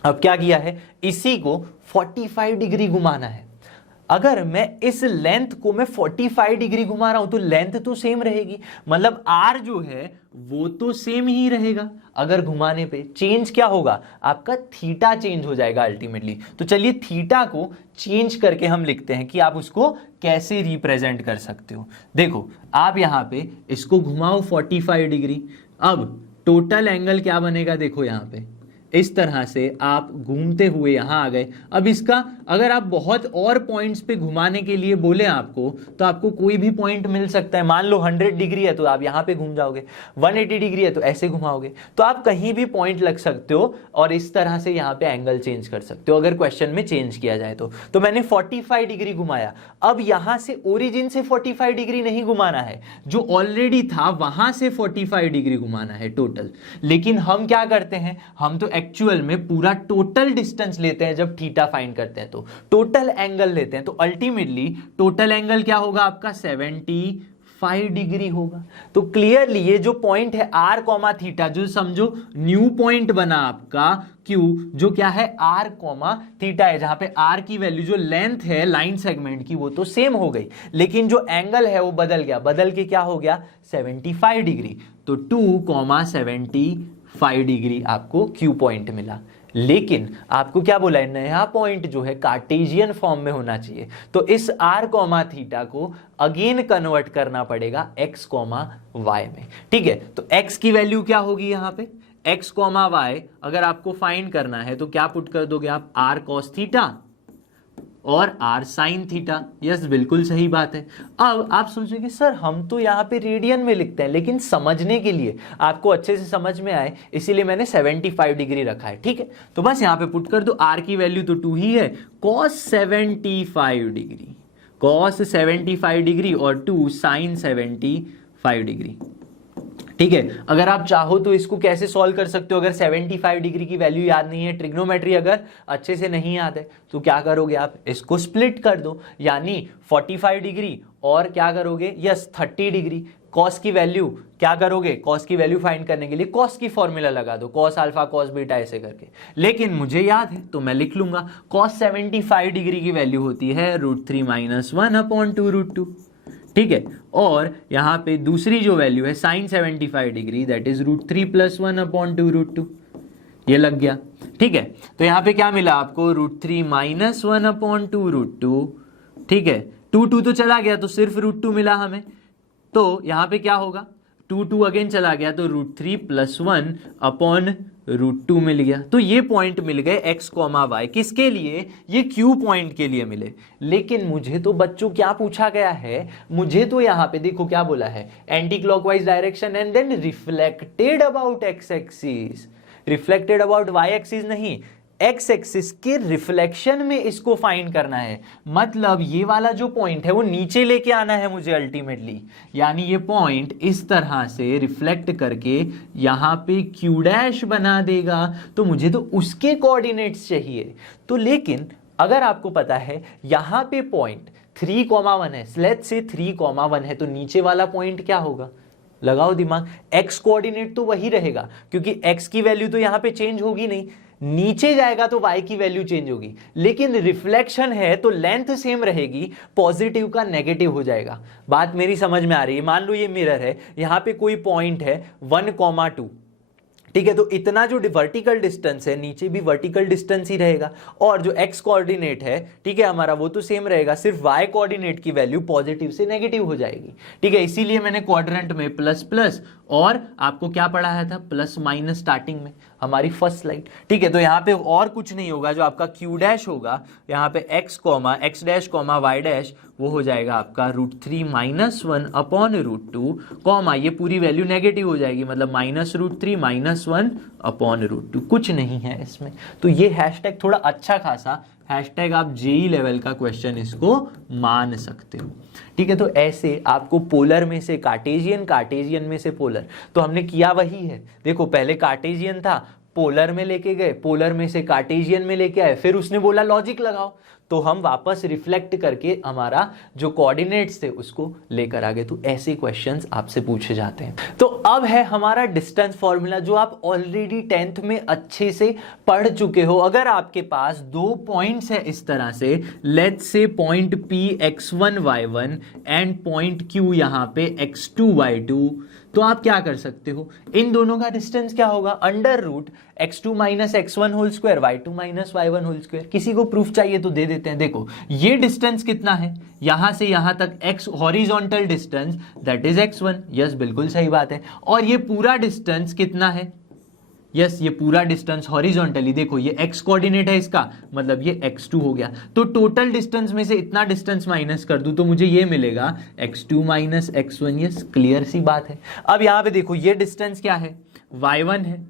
अब क्या किया है, इसी को 45 डिग्री घुमाना है। अगर मैं इस लेंथ को मैं 45 डिग्री घुमा रहा हूं तो लेंथ तो सेम रहेगी, मतलब आर जो है वो तो सेम ही रहेगा। अगर घुमाने पे चेंज क्या होगा? आपका थीटा चेंज हो जाएगा अल्टीमेटली। तो चलिए थीटा को चेंज करके हम लिखते हैं कि आप उसको कैसे रिप्रेजेंट कर सकते हो। देखो आप यहां पे इसको घुमाओ 45 डिग्री, अब टोटल एंगल क्या बनेगा? देखो यहां पे इस तरह से आप घूमते हुए यहां आ गए। अब इसका अगर आप बहुत और पॉइंट्स पे घुमाने के लिए बोले आपको, तो आपको कोई भी पॉइंट मिल सकता है। मान लो 100 डिग्री है तो आप यहां पे घूम जाओगे, 180 डिग्री है तो ऐसे घुमाओगे। तो आप कहीं भी पॉइंट लग सकते हो और इस तरह से यहां पे एंगल चेंज कर सकते हो अगर क्वेश्चन में चेंज किया जाए तो मैंने 45 डिग्री घुमाया। अब यहां से ओरिजिन से 45 डिग्री नहीं घुमाना है, जो ऑलरेडी था वहां से 45 डिग्री घुमाना है टोटल। लेकिन हम क्या करते हैं, हम तो एक्चुअल में पूरा टोटल डिस्टेंस लेते हैं। जब थीटा फाइंड करते हैं तो टोटल एंगल लेते हैं, तो अल्टीमेटली टोटल एंगल क्या होगा आपका? 75 डिग्री होगा। तो क्लियरली ये जो पॉइंट है आर कॉमा थीटा, जो समझो न्यू पॉइंट बना आपका क्यू, जो क्या है? आर कॉमा थीटा है, जहां पे आर की वैल्यू जो लेंथ है लाइन सेगमेंट की वो तो सेम हो गई, लेकिन जो एंगल है वो बदल गया। बदल के क्या हो गया? 75 डिग्री। तो 2,75 डिग्री आपको क्यू पॉइंट मिला। लेकिन आपको क्या बोला है? नया पॉइंट जो है कार्टेशियन फॉर्म में होना चाहिए। तो इस आर कॉमा थीटा को अगेन कन्वर्ट करना पड़ेगा एक्स कॉमा वाई में, ठीक है। तो एक्स की वैल्यू क्या होगी यहाँ पे? एक्स कॉमा वाई अगर आपको फाइंड करना है तो क्या पुट कर दोगे आप? आर कॉस थीटा और आर साइन थीटा। यस, बिल्कुल सही बात है। अब आप सोचोगे सर हम तो यहाँ पे रेडियन में लिखते हैं, लेकिन समझने के लिए आपको अच्छे से समझ में आए इसीलिए मैंने 75 डिग्री रखा है, ठीक है। तो बस यहाँ पे पुट कर दो, आर की वैल्यू तो 2 ही है, cos 75 डिग्री, cos 75 डिग्री और 2 sin 75 डिग्री, ठीक है। अगर आप चाहो तो इसको कैसे सॉल्व कर सकते हो? अगर 75 डिग्री की वैल्यू याद नहीं है, ट्रिग्नोमेट्री अगर अच्छे से नहीं याद है, तो क्या करोगे आप? इसको स्प्लिट कर दो, यानी 45 डिग्री और क्या करोगे? Yes, 30 degree. कॉस की वैल्यू क्या करोगे? कॉस की वैल्यू फाइंड करने के लिए कॉस की फॉर्मूला लगा दो, कॉस अल्फा कॉस बीटा ऐसे करके। लेकिन मुझे याद है तो मैं लिख लूंगा, कॉस 75 डिग्री की वैल्यू होती है √3 - 1/2√2, ठीक है। और यहां पे दूसरी जो वैल्यू है साइन 75 डिग्री, दैट इज √3 + 1/2√2, ये लग गया, ठीक है। तो यहां पे क्या मिला आपको? √3 - 1/2√2, ठीक है। 2 तो चला गया तो सिर्फ √2 मिला हमें। तो यहां पे क्या होगा? 2 अगेन चला गया तो √3 + 1/2 √2 मिल गया। तो ये पॉइंट मिल गए x, y, किसके लिए? ये Q पॉइंट के लिए मिले। लेकिन मुझे तो बच्चों क्या पूछा गया है, मुझे तो यहां पे देखो क्या बोला है, anti clockwise direction and then reflected about x axis, reflected about y axis नहीं, एक्स एक्सिस के रिफ्लेक्शन में इसको फाइंड करना है। मतलब ये वाला जो पॉइंट है वो नीचे लेके आना है मुझे अल्टीमेटली, यानी ये पॉइंट इस तरह से रिफ्लेक्ट करके यहां पे क्यू डैश बना देगा। तो मुझे तो उसके कोऑर्डिनेट्स चाहिए। तो लेकिन अगर आपको पता है यहां पे पॉइंट 3,1 है, लेट्स से 3,1 है, तो नीचे वाला पॉइंट क्या होगा? लगाओ दिमाग, एक्स कोऑर्डिनेट तो वही रहेगा क्योंकि एक्स की वैल्यू तो यहां पे चेंज होगी नहीं, नीचे जाएगा तो y की वैल्यू चेंज होगी, लेकिन रिफ्लेक्शन है तो लेंथ सेम रहेगी, पॉजिटिव का नेगेटिव हो जाएगा। बात मेरी समझ में आ रही है? मान लो ये मिरर है, यहां पे कोई पॉइंट है 1,2, ठीक है, तो इतना जो वर्टिकल डिस्टेंस है नीचे भी वर्टिकल डिस्टेंस ही रहेगा, और जो x कोऑर्डिनेट है, ठीक है, हमारा वो तो सेम रहेगा, सिर्फ y कोऑर्डिनेट की वैल्यू पॉजिटिव से नेगेटिव हो जाएगी। ठीक है, इसीलिए मैंने क्वाड्रेंट में प्लस प्लस और आपको क्या पढ़ाया था, प्लस माइनस स्टार्टिंग में हमारी फर्स्ट स्लाइड। ठीक है, तो यहाँ पे और कुछ नहीं होगा, जो आपका q डैश होगा यहाँ पे x डैश y डैश वो हो जाएगा आपका √3 -1 अपॉन √2 कॉमा ये पूरी वैल्यू नेगेटिव हो जाएगी, मतलब -√3 -1 अपॉन √2, कुछ नहीं है इसमें। तो ये हैशटैग थोड़ा अच्छा खासा हैशटैग, आप जेई लेवल का क्वेश्चन इसको मान सकते हो। ठीक है, तो ऐसे आपको पोलर में से कार्टेशियन, कार्टेशियन में से पोलर, तो हमने किया वही है। देखो पहले कार्टेशियन था, पोलर में लेके गए, पोलर में से कार्टेशियन में लेके आए, फिर उसने बोला लॉजिक लगाओ, तो हम वापस रिफ्लेक्ट करके हमारा जो कोऑर्डिनेट्स थे उसको लेकर आ गए। तो ऐसे क्वेश्चंस आपसे पूछे जाते हैं। तो अब है हमारा डिस्टेंस फॉर्मूला, जो आप ऑलरेडी 10th में अच्छे से पढ़ चुके हो। अगर आपके पास दो पॉइंट्स है इस तरह से, let's say point P x1 y1 and point Q यहां पे x2 y2, तो आप क्या कर सकते हो, इन दोनों का डिस्टेंस क्या होगा, √x2 - x1 whole square y2 - y1 whole square. किसी को प्रूफ चाहिए तो दे देते हैं। देखो ये डिस्टेंस कितना है, यहां से यहां तक x horizontal distance that is x1, yes बिल्कुल सही बात है। और ये पूरा डिस्टेंस कितना है, यस ये पूरा डिस्टेंस हॉरिजॉन्टली, देखो ये x कोऑर्डिनेट है इसका, मतलब ये x2 हो गया। तो टोटल डिस्टेंस में से इतना डिस्टेंस माइनस कर दूं तो मुझे ये मिलेगा x2 - x1, यस क्लियर सी बात है। अब यहां पे देखो ये डिस्टेंस क्या है, y1 है,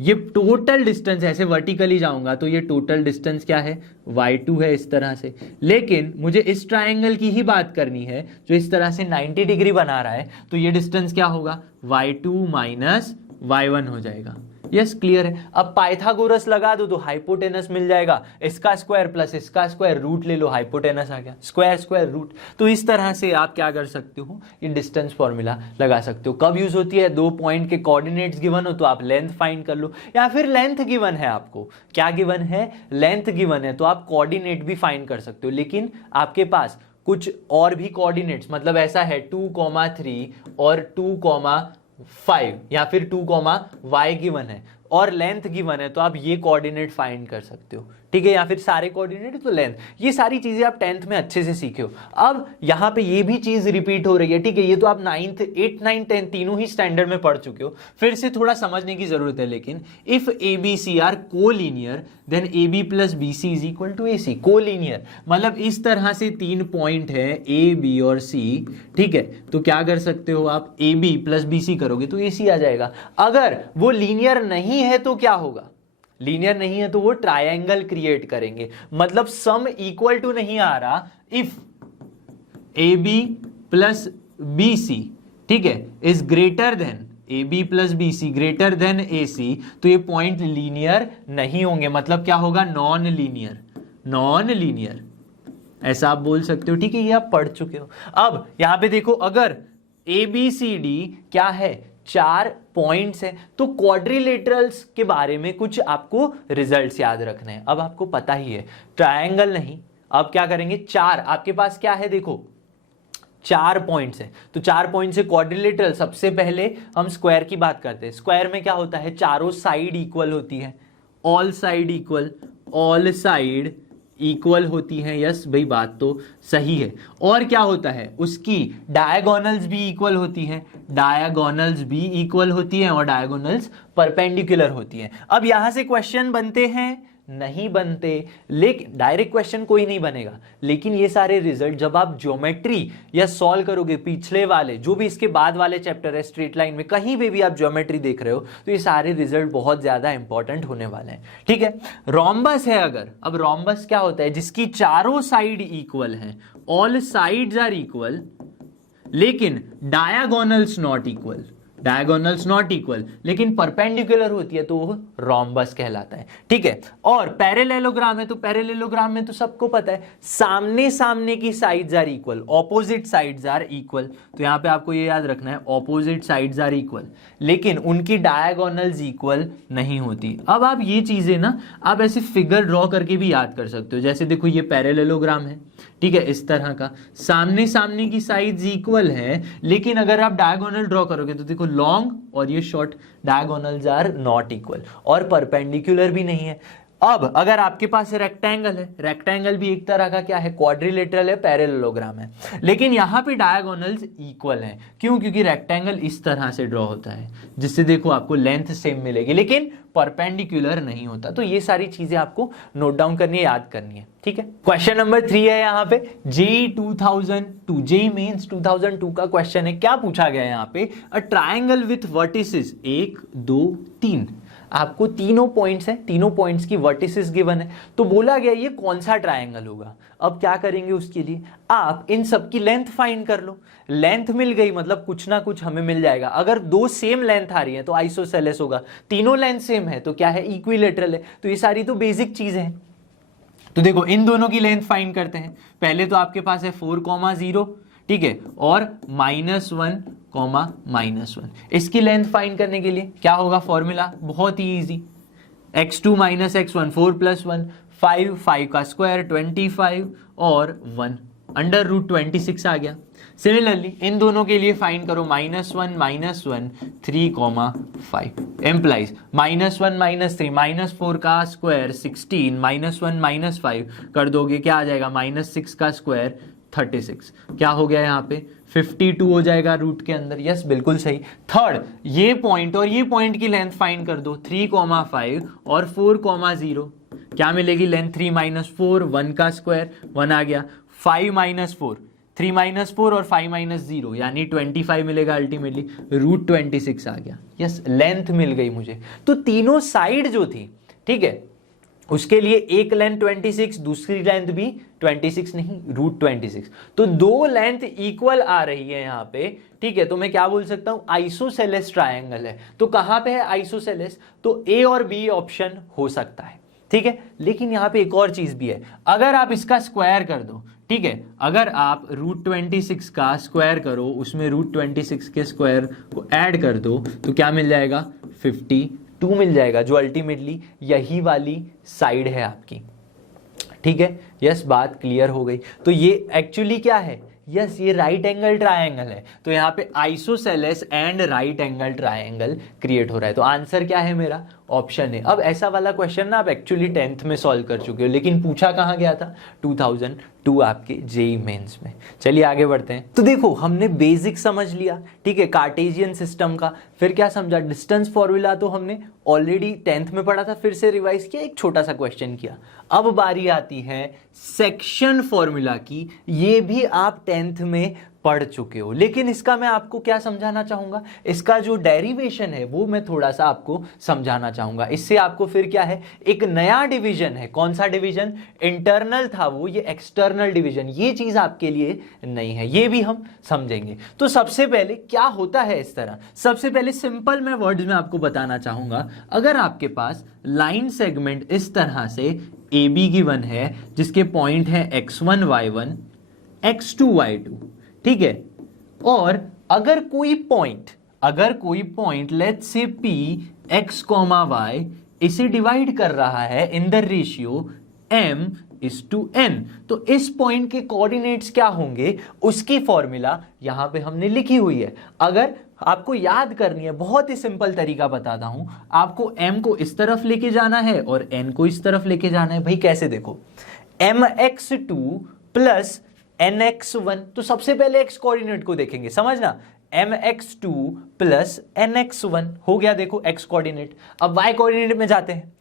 ये टोटल डिस्टेंस, ऐसे वर्टिकली जाऊंगा तो ये टोटल डिस्टेंस क्या है, y2 है इस तरह से। लेकिन मुझे इस ट्रायंगल की ही बात करनी है जो इस तरह से 90 डिग्री बना रहा है, तो ये डिस्टेंस क्या होगा, y2 - y1 हो जाएगा। यस क्लियर है। अब पाइथागोरस लगा दो तो हाइपोटेनस मिल जाएगा, इसका स्क्वायर प्लस इसका स्क्वायर, रूट ले लो, हाइपोटेनस आ गया, स्क्वायर स्क्वायर रूट। तो इस तरह से आप क्या कर सकते हो, ये डिस्टेंस फॉर्मूला लगा सकते हो। कब यूज होती है, दो पॉइंट के कोऑर्डिनेट्स गिवन हो तो आप लेंथ फाइंड कर लो, या फिर लेंथ गिवन है आपको, क्या गिवन है, लेंथ गिवन है, तो आप कोऑर्डिनेट भी फाइंड कर सकते हो। लेकिन आपके पास कुछ और भी कोऑर्डिनेट्स, मतलब ऐसा है 2,3 और 2,5 या फिर 2,y गिवन है और लेंथ गिवन है, तो आप ये कोऑर्डिनेट फाइंड कर सकते हो। ठीक है, या फिर सारे कोऑर्डिनेट तो लेंथ, ये सारी चीजें आप 10th में अच्छे से सीखे हो। अब यहां पे ये भी चीज रिपीट हो रही है। ठीक है, ये तो आप 9th 8 9 10 तीनों ही स्टैंडर्ड में पढ़ चुके हो, फिर से थोड़ा समझने की जरूरत है। लेकिन if ABC are collinear then AB + BC = AC। Collinear मतलब इस तरह से तीन पॉइंट है A B और C, ठीक है, तो क्या कर सकते हो आप, AB + BC करोगे तो AC आ जाएगा। अगर वो लीनियर नहीं है तो क्या होगा, लीनियर नहीं है तो वो ट्रायंगल क्रिएट करेंगे, मतलब सम इक्वल टू नहीं आ रहा। इफ AB + BC, ठीक है, is greater than AB + BC greater than AC, तो ये पॉइंट लीनियर नहीं होंगे, मतलब क्या होगा, नॉन लीनियर, नॉन लीनियर, ऐसा आप बोल सकते हो। ठीक है, ये आप पढ़ चुके हो। अब यहां पे देखो, अगर ABCD क्या है, 4 पॉइंट्स हैं, तो क्वाड्रिलेटरल्स के बारे में कुछ आपको रिजल्ट्स याद रखने हैं। अब आपको पता ही है, ट्रायंगल नहीं, अब क्या करेंगे, 4 आपके पास क्या है, देखो 4 पॉइंट्स हैं, तो 4 पॉइंट से क्वाड्रिलेटरल, सबसे पहले हम स्क्वायर की बात करते हैं। स्क्वायर में क्या होता है, चारों साइड इक्वल होती है, all side equal, all side equal होती हैं। यस भाई, बात तो सही है। और क्या होता है, उसकी डायगोनल्स भी इक्वल होती हैं, डायगोनल्स भी इक्वल होती हैं और डायगोनल्स परपेंडिकुलर होती हैं। अब यहां से क्वेश्चन बनते हैं, नहीं बनते, लेकिन डायरेक्ट क्वेश्चन कोई नहीं बनेगा, लेकिन ये सारे रिजल्ट जब आप ज्योमेट्री या सॉल्व करोगे, पिछले वाले जो भी इसके बाद वाले चैप्टर है स्ट्रेट लाइन में, कहीं पे भी आप ज्योमेट्री देख रहे हो तो ये सारे रिजल्ट बहुत ज्यादा इंपॉर्टेंट होने वाले हैं। ठीक है, रोम्बस है अगर, अब रोम्बस क्या होता है, जिसकी चारों साइड इक्वल हैं, ऑल साइड्स आर इक्वल, लेकिन diagonals not equal, diagonals not equal लेकिन परपेंडिकुलर होती है तो वो रोम्बस कहलाता है। ठीक है, और पैरेलेलोग्राम है तो पैरेलेलोग्राम में तो सबको पता है सामने सामने की sides are equal, opposite sides are equal, तो यहां पे आपको ये याद रखना है ऑपोजिट साइड्स आर इक्वल, लेकिन उनकी डायगोनल्स इक्वल नहीं होती। अब आप ये चीजें ना आप ऐसे फिगर ड्रॉ करके भी याद कर सकते हो, जैसे देखो ये पैरेलेलोग्राम है, ठीक है, इस तरह का सामने सामने की साइड्स इक्वल है, लेकिन अगर आप डायगोनल ड्रॉ करोगे तो देखो लॉन्ग और ये short, diagonals are not equal और परपेंडिकुलर भी नहीं है। अब अगर आपके पास रेक्टेंगल है, रेक्टेंगल भी एक तरह का क्या है, क्वाड्रिलेटरल है, पैरेललोग्राम है, लेकिन यहां पे डायगोनल्स इक्वल हैं। क्यों? क्योंकि रेक्टेंगल इस तरह से ड्रॉ होता है जिससे देखो आपको लेंथ सेम मिलेगी, लेकिन परपेंडिकुलर नहीं होता। तो ये सारी चीजें आपको नोट डाउन करनी है, याद करनी है। ठीक है, क्वेश्चन नंबर 3 है यहाँ पे, जेई 2002, जेई मेंस 2002 का क्वेश्चन है। क्या पूछा गया है यहाँ पे, अ ट्राइंगल विथ वर्टिसेस 1 2 3, आपको तीनों पॉइंट्स हैं, तीनों पॉइंट्स की वर्टिसेस गिवन है, तो बोला गया ये कौन सा ट्रायंगल होगा। अब क्या करेंगे उसके लिए, आप इन सब की लेंथ फाइंड कर लो, लेंथ मिल गई मतलब कुछ ना कुछ हमें मिल जाएगा। अगर दो सेम लेंथ आ रही है तो आइसोसेलेस होगा, तीनों लेंथ सेम है तो क्या है, इक्विलेटरल है। तो ये सारी तो बेसिक चीजें हैं। तो देखो इन दोनों की लेंथ फाइंड करते हैं। पहले तो आपके पास है 4,0, ठीक है, और -1, -1। इसकी लेंथ फाइंड करने के लिए क्या होगा फॉर्मूला, बहुत ही इजी, x2 - x1, 4 + 1 5, 5 का स्क्वायर 25 और 1 √26 आ गया। सिमिलरली इन दोनों के लिए फाइंड करो, -1 -1 3,5 एम्प्लाइज -1 -3 -4 का स्क्वायर 16 -1 -5 कर दोगे क्या आ जाएगा, -6 का स्क्वायर 36। क्या हो गया यहाँ पे 52 हो जाएगा रूट के अंदर। यस बिल्कुल सही। थर्ड, ये पॉइंट और ये पॉइंट की लेंथ फाइंड कर दो, 3,5 और 4,0 क्या मिलेगी लेंथ, 3 - 4 1 का स्क्वायर 1 आ गया, 5 - 4 3 - 4 और 5 - 0 यानी 25 मिलेगा अल्टीमेटली, √26 आ गया। यस लेंथ मिल गई मुझे। तो तीनों साइड जो थी, ठीक है, उसके लिए एक लेंथ 26, दूसरी लेंथ भी 26 नहीं √26, तो दो लेंथ इक्वल आ रही है यहां पे। ठीक है, तो मैं क्या बोल सकता हूं, आइसोसेलेस ट्रायंगल है। तो कहां पे है आइसोसेलेस, तो ए और बी ऑप्शन हो सकता है। ठीक है, लेकिन यहां पे एक और चीज भी है, अगर आप इसका स्क्वायर कर दो, ठीक है, अगर आप √26 का स्क्वायर करो, उसमें √26 के स्क्वायर को ऐड कर दो तो क्या मिल जाएगा, 52 मिल जाएगा, जो अल्टीमेटली यही वाली साइड है आपकी। ठीक है, यस बात क्लियर हो गई। तो ये एक्चुअली क्या है, यस ये राइट एंगल ट्रायंगल है। तो यहां पे isosceles and right angle triangle create हो रहा है। तो आंसर क्या है मेरा, ऑप्शन है। अब ऐसा वाला क्वेश्चन ना आप एक्चुअली 10th में सॉल्व कर चुके हो, लेकिन पूछा कहां गया था, 2002 आपके जेई मेंस में। चलिए आगे बढ़ते हैं। तो देखो हमने बेसिक समझ लिया, ठीक है, कार्टेशियन सिस्टम का। फिर क्या समझा, डिस्टेंस फॉर्मूला तो हमने ऑलरेडी 10th में पढ़ा था, फिर से रिवाइज किया, एक छोटा सा क्वेश्चन किया। अब बारी आती है सेक्शन फॉर्मूला की, ये भी आप 10th में पढ़ चुके हो, लेकिन इसका मैं आपको क्या समझाना चाहूंगा, इसका जो डेरिवेशन है वो मैं थोड़ा सा आपको समझाना चाहूंगा। इससे आपको फिर क्या है, एक नया डिवीजन है। कौन सा डिवीजन, इंटरनल था वो, ये एक्सटर्नल डिवीजन, ये चीज आपके लिए नहीं है, ये भी हम समझेंगे। तो सबसे पहले क्या होता है इस तरह, सबसे पहले सिंपल मैं वर्ड्स में आपको बताना चाहूंगा। अगर आपके पास लाइन सेगमेंट इस तरह से AB गिवन है, जिसके पॉइंट है x1 y1 x2 y2, ठीक है, और अगर कोई point let's say P x, y इसे डिवाइड कर रहा है इन द रेशियो m/n, तो इस पॉइंट के कोऑर्डिनेट्स क्या होंगे, उसकी फॉर्मूला यहां पे हमने लिखी हुई है। अगर आपको याद करनी है, बहुत ही सिंपल तरीका बताता हूं, आपको m को इस तरफ लेके जाना है और n को इस तरफ लेके जाना है। भाई कैसे, देखो mx2 प्लस nx1। तो सबसे पहले x कोऑर्डिनेट को देखेंगे, समझना, mx2 प्लस nx1 हो गया, देखो x कोऑर्डिनेट। अब y कोऑर्डिनेट में जाते हैं,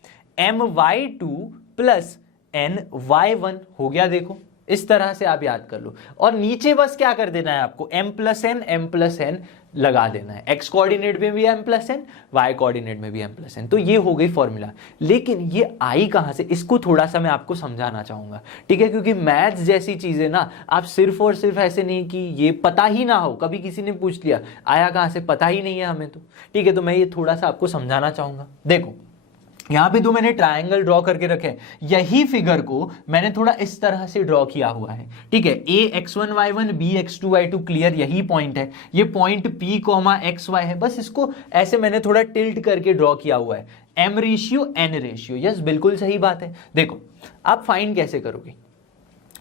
my2 प्लस ny1 हो गया, देखो इस तरह से आप याद कर लो। और नीचे बस क्या कर देना है आपको, m प्लस n लगा देना है। x कोऑर्डिनेट में भी m plus n, y coordinate में भी m प्लस n। तो ये हो गई फॉर्मूला। लेकिन ये आई कहां से, इसको थोड़ा सा मैं आपको समझाना चाहूंगा, ठीक है, क्योंकि मैथ्स जैसी चीजें ना, आप सिर्फ और सिर्फ ऐसे नहीं कि ये पता ही ना हो, कभी किसी ने पूछ लिया आया कहां से, पता ही नहीं है हमें, तो ठीक है, तो मैं ये थोड़ा सा आपको समझाना चाहूंगा। देखो यहां पे तो मैंने ट्रायंगल ड्रॉ करके रखे हैं, यही फिगर को मैंने थोड़ा इस तरह से ड्रॉ किया हुआ है, ठीक है। a x1 y1 b x2 y2 clear, यही पॉइंट है, ये पॉइंट p x y है, बस इसको ऐसे मैंने थोड़ा टिल्ट करके ड्रॉ किया हुआ है। m ratio n ratio, yes बिल्कुल सही बात है। देखो आप फाइंड कैसे करोगे,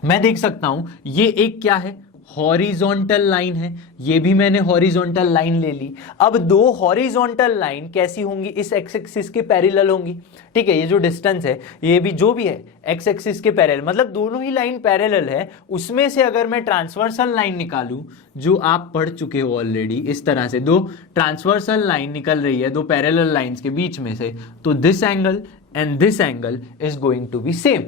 मैं देख सकता हूं ये एक क्या है, हॉरिजॉन्टल लाइन है, ये भी मैंने हॉरिजॉन्टल लाइन ले ली। अब दो हॉरिजॉन्टल लाइन कैसी होंगी, इस एक्स एक्सिस के पैरेलल होंगी, ठीक है। ये जो डिस्टेंस है ये भी जो भी है एक्स एक्सिस के पैरेलल, मतलब दोनों ही लाइन पैरेलल है। उसमें से अगर मैं ट्रांसवर्सल लाइन निकालूं, जो आप पढ़ चुके हो ऑलरेडी, इस तरह से दो ट्रांसवर्सल लाइन निकल रही है दो पैरेलल लाइंस के बीच में से, तो this angle and this angle is going to be same.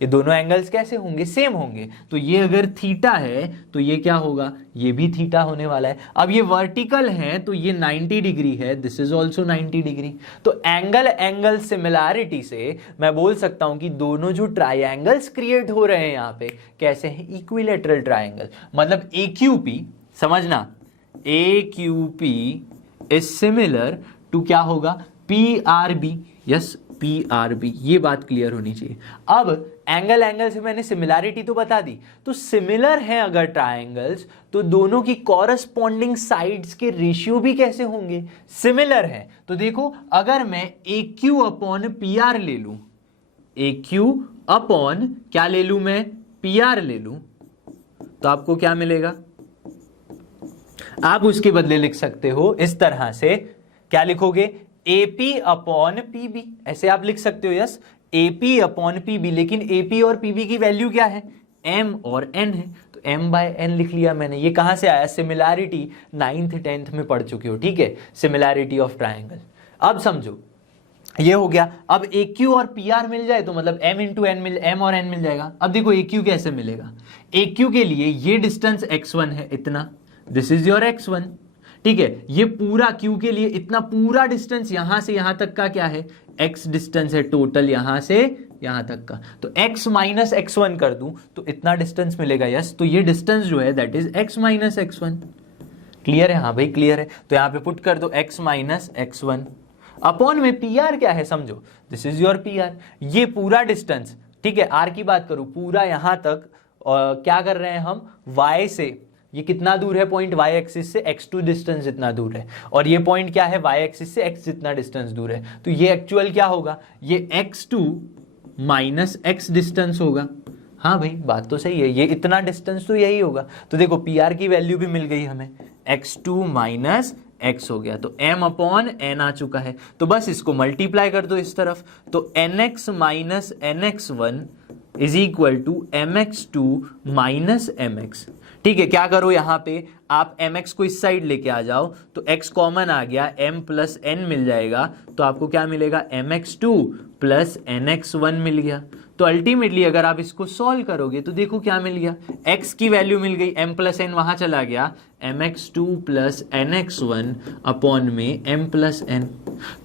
ये दोनों एंगल्स कैसे होंगे, सेम होंगे। तो ये अगर थीटा है तो ये क्या होगा, ये भी थीटा होने वाला है। अब ये वर्टिकल है तो ये 90 डिग्री है, दिस इज ऑल्सो 90 डिग्री। तो एंगल एंगल सिमिलैरिटी से मैं बोल सकता हूं कि दोनों जो ट्राइंगल्स क्रिएट हो रहे हैं यहाँ पे कैसे हैं, इक्विलैटरल ट्राइंगल। मतलब AQP, समझना, AQP इज सिमिलर टू क्या होगा, PRB, यस PRB, ये बात क्लियर होनी चाहिए। अब एंगल एंगल से मैंने सिमिलैरिटी तो बता दी, तो सिमिलर है अगर ट्रायंगल्स तो दोनों की कॉरस्पॉन्डिंग साइड्स के रेशियो भी कैसे होंगे, सिमिलर है। तो देखो अगर मैं AQ अपॉन PR ले लूं, AQ अपॉन क्या ले लूं मैं, PR ले लूं, तो आपको क्या मिलेगा, आप उसके बदले लिख सकते हो इस तरह से, क्या लिखोगे, AP अपॉन PB, ऐसे आप लिख सकते हो, यस AP अपॉन PB। लेकिन AP और PB की वैल्यू क्या है, M और N है, तो M बाय N लिख लिया मैंने। ये कहां से आया, सिमिलैरिटी 9th 10th में पढ़ चुके हो, ठीक है, सिमिलैरिटी ऑफ ट्राइंगल। अब समझो ये हो गया। अब AQ और PR मिल जाए तो मतलब M इंटू M और N मिल जाएगा। अब देखो AQ कैसे मिलेगा, AQ के लिए ये डिस्टेंस x1 है इतना, दिस इज योर x1, ठीक है। ये पूरा Q के लिए इतना पूरा डिस्टेंस यहां से यहां तक का क्या है, x डिस्टेंस है टोटल यहां से यहां तक का। तो x माइनस x1 कर दूं तो इतना डिस्टेंस मिलेगा, यस। तो ये डिस्टेंस जो है that is x minus x1। Clear है, हाँ भाई क्लियर है। तो यहां पे पुट कर दो x माइनस x1 अपॉन में PR क्या है, समझो, दिस इज योर PR। ये पूरा डिस्टेंस, ठीक है, R की बात करूं पूरा यहां तक, क्या कर रहे हैं हम, y से, ये कितना दूर है पॉइंट, y एक्सिस से x2 डिस्टेंस जितना दूर है, और ये पॉइंट क्या है, y एक्सिस से x जितना डिस्टेंस दूर है। तो ये एक्चुअल क्या होगा, ये x2 माइनस x डिस्टेंस होगा। हाँ भाई बात तो सही है, ये इतना डिस्टेंस तो यही होगा। तो देखो PR की वैल्यू भी मिल गई हमें, x2 माइनस x हो गया, तो m अपॉन n आ चुका है। तो बस इसको मल्टीप्लाई कर दो इस तरफ, तो nx minus nx1 is equal to mx2 minus mx, ठीक है। क्या करो यहां पे आप mx को इस साइड लेके आ जाओ, तो x कॉमन आ गया, m प्लस n मिल जाएगा, तो आपको क्या मिलेगा, mx2 प्लस nx1 मिल गया। तो अल्टीमेटली अगर आप इसको सॉल्व करोगे तो देखो क्या मिल गया, x की वैल्यू मिल गई, m प्लस n वहां चला गया, mx2 प्लस nx1 अपॉन में m प्लस n।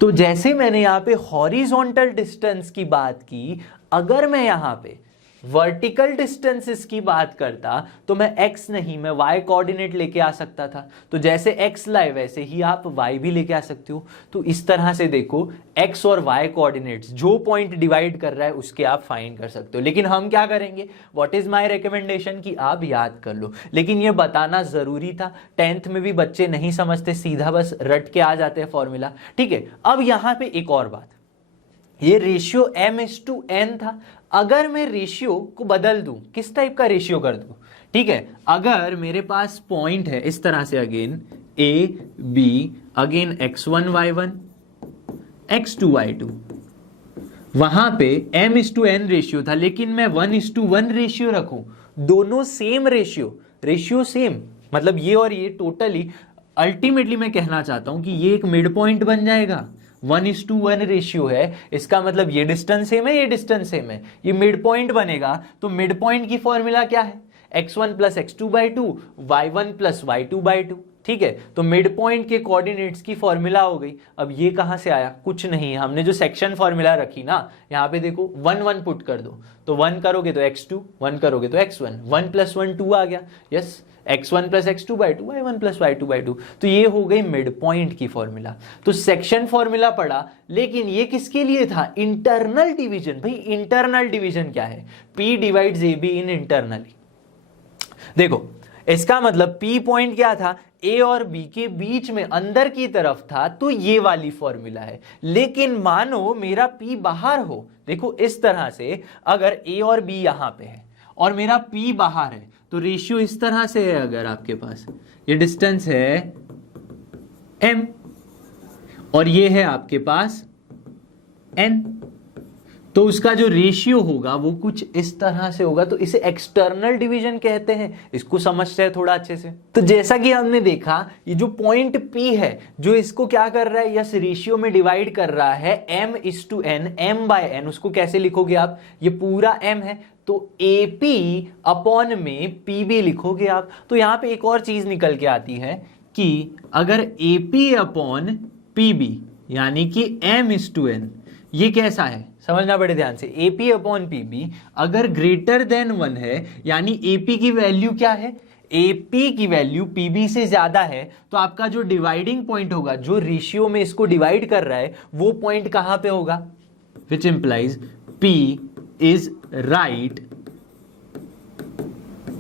तो जैसे मैंने यहां पे हॉरिजॉन्टल डिस्टेंस की बात की, अगर मैं यहां पे वर्टिकल डिस्टेंसेस की बात करता तो मैं x नहीं, मैं y कोऑर्डिनेट लेके आ सकता था। तो जैसे x लाए वैसे ही आप y भी लेके आ सकते हो। तो इस तरह से देखो x और y कोऑर्डिनेट्स जो पॉइंट डिवाइड कर रहा है उसके आप फाइंड कर सकते हो। लेकिन हम क्या करेंगे, व्हाट इज माय रिकमेंडेशन कि आप याद कर लो, लेकिन ये बताना जरूरी था। 10th में भी बच्चे नहीं समझते, सीधा बस रट के आ जाते हैं फॉर्मूला, ठीक है। अब यहां पे एक और बात, ये रेशियो m/n था, अगर मैं रेशियो को बदल दूं, किस टाइप का रेशियो कर दूं, ठीक है। अगर मेरे पास पॉइंट है इस तरह से, again A B, again x1 y1 x2 y2, वहां पे m/n रेशियो था, लेकिन मैं 1:1 रेशियो रखूं, दोनों सेम रेशियो सेम, मतलब ये और ये टोटली, अल्टीमेटली मैं कहना चाहता हूं कि ये एक मिड पॉइंट बन जाएगा। 1:1 रेशियो है, इसका मतलब ये डिस्टेंस सेम है, ये डिस्टेंस सेम है, ये मिड पॉइंट बनेगा। तो मिड पॉइंट की फॉर्मूला क्या है? x1 + x2/2 y1 + y2/2। ठीक है, तो मिड पॉइंट के कोऑर्डिनेट्स की फॉर्मूला हो गई। अब ये कहां से आया? कुछ नहीं, हमने जो सेक्शन फॉर्मूला रखी ना, यहां पे देखो 1 1 पुट कर दो, तो 1 करोगे तो x2, 1 करोगे तो x1, 1 + 1 2 आ गया। Yes, x1 + x2/2 y1 + y2/2। तो ये हो गई मिड पॉइंट की फॉर्मूला। तो सेक्शन फॉर्मूला पढ़ा, लेकिन ये किसके लिए था? Internal division. भाई इंटरनल डिवीजन क्या है? P डिवाइड्स AB इन इंटरनली। देखो इसका मतलब P पॉइंट क्या था? A और B के बीच में अंदर की तरफ था, तो ये वाली फॉर्मूला है। लेकिन मानो मेरा P बाहर हो, देखो इस तरह से, अगर A और B यहां पे है और मेरा P बाहर है, तो रेशियो इस तरह से है। अगर आपके पास ये डिस्टेंस है m और ये है आपके पास n, तो उसका जो रेशियो होगा वो कुछ इस तरह से होगा। तो इसे एक्सटर्नल डिवीजन कहते हैं। इसको समझते हैं थोड़ा अच्छे से। तो जैसा कि हमने देखा, ये जो पॉइंट P है, जो इसको क्या कर रहा है? यस, रेशियो में डिवाइड कर रहा है m/n, m/n। उसको कैसे लिखोगे आप? ये पूरा m है, तो AP में PB लिखोगे आप। तो यहां पे एक और चीज निकल के आती है कि अगर AP/PB यानी कि m/n, ये कैसा है समझना बड़े ध्यान से। AP/PB अगर ग्रेटर देन 1 है, यानी AP की वैल्यू क्या है? AP की वैल्यू PB से ज्यादा है, तो आपका जो डिवाइडिंग पॉइंट होगा, जो रेशियो में इसको डिवाइड कर रहा है, वो पॉइंट कहां पे होगा? Which implies P is right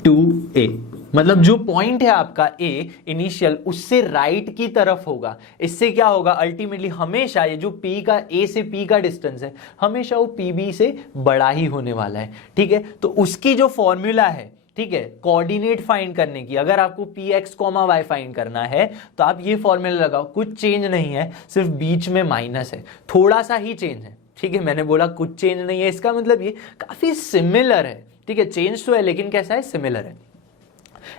to A। मतलब जो पॉइंट है आपका A इनिशियल, उससे राइट की तरफ होगा। इससे क्या होगा? अल्टीमेटली हमेशा ये जो P का, A से P का डिस्टेंस है, हमेशा वो PB से बड़ा ही होने वाला है। ठीक है, तो उसकी जो फॉर्मूला है, ठीक है, कोऑर्डिनेट फाइंड करने की, अगर आपको px, y फाइंड करना है, तो आप ये फॉर्मूला लगाओ। कुछ चेंज नहीं है, सिर्फ बीच में माइनस है, थोड़ा सा ही चेंज है। ठीक है, मैंने बोला कुछ चेंज नहीं है, इसका मतलब ये काफी सिमिलर है। ठीक है, चेंज तो है लेकिन कैसा है? सिमिलर है।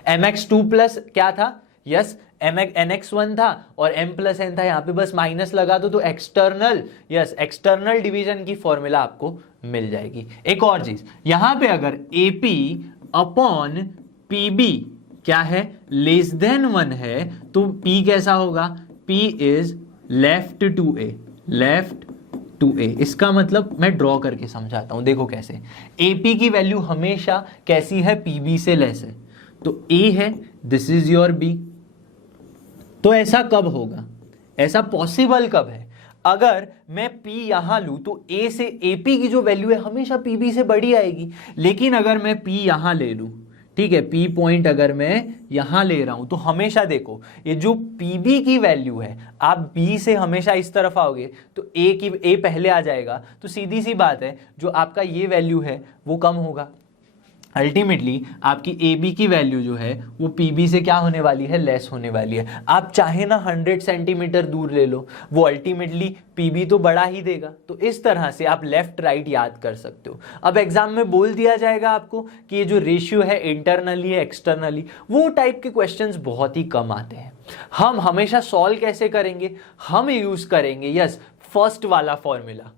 mx2 प्लस क्या था? यस, nx1 था और m + n था, यहां पे बस माइनस लगा दो, तो एक्सटर्नल, यस, एक्सटर्नल डिवीजन की फॉर्मूला आपको मिल जाएगी। एक और चीज, यहां पे अगर AP/PB क्या है? लेस देन 1 है, तो P कैसा होगा? P is left to A, left to A। इसका मतलब मैं ड्रॉ करके समझाता हूं, देखो कैसे। AP की वैल्यू हमेशा कैसी है? PB से लेस है, तो A है, दिस इज योर B। तो ऐसा कब होगा? ऐसा पॉसिबल कब है? अगर मैं P यहां लूं, तो A से AP की जो वैल्यू है हमेशा PB से बड़ी आएगी। लेकिन अगर मैं P यहां ले लूं, ठीक है, P पॉइंट अगर मैं यहां ले रहा हूं, तो हमेशा देखो ये जो PB की वैल्यू है, आप B से हमेशा इस तरफ आओगे तो A पहले आ जाएगा, तो सीधी सी बात है, जो आपका ये वैल्यू है वो कम होगा। अल्टीमेटली आपकी AB की वैल्यू जो है वो PB से क्या होने वाली है? लेस होने वाली है। आप चाहे ना 100 सेंटीमीटर दूर ले लो, वो अल्टीमेटली PB तो बड़ा ही देगा। तो इस तरह से आप लेफ्ट राइट याद कर सकते हो। अब एग्जाम में बोल दिया जाएगा आपको कि ये जो रेशियो है इंटरनली है एक्सटर्नली, वो टाइप के क्वेश्चंस बहुत ही कम आते हैं। हम हमेशा सॉल्व कैसे करेंगे? हम यूज करेंगे यस फर्स्ट वाला फॉर्मूला,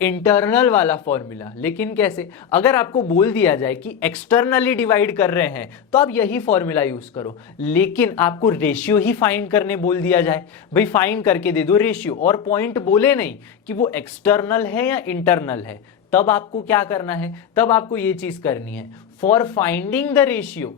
इंटरनल वाला फॉर्मूला। लेकिन कैसे? अगर आपको बोल दिया जाए कि एक्सटर्नली डिवाइड कर रहे हैं, तो आप यही फॉर्मूला यूज करो। लेकिन आपको रेशियो ही फाइंड करने बोल दिया जाए, भाई फाइंड करके दे दो रेशियो, और पॉइंट बोले नहीं कि वो एक्सटर्नल है या इंटरनल है, तब आपको क्या करना है? तब आपको ये चीज करनी है, for finding the ratio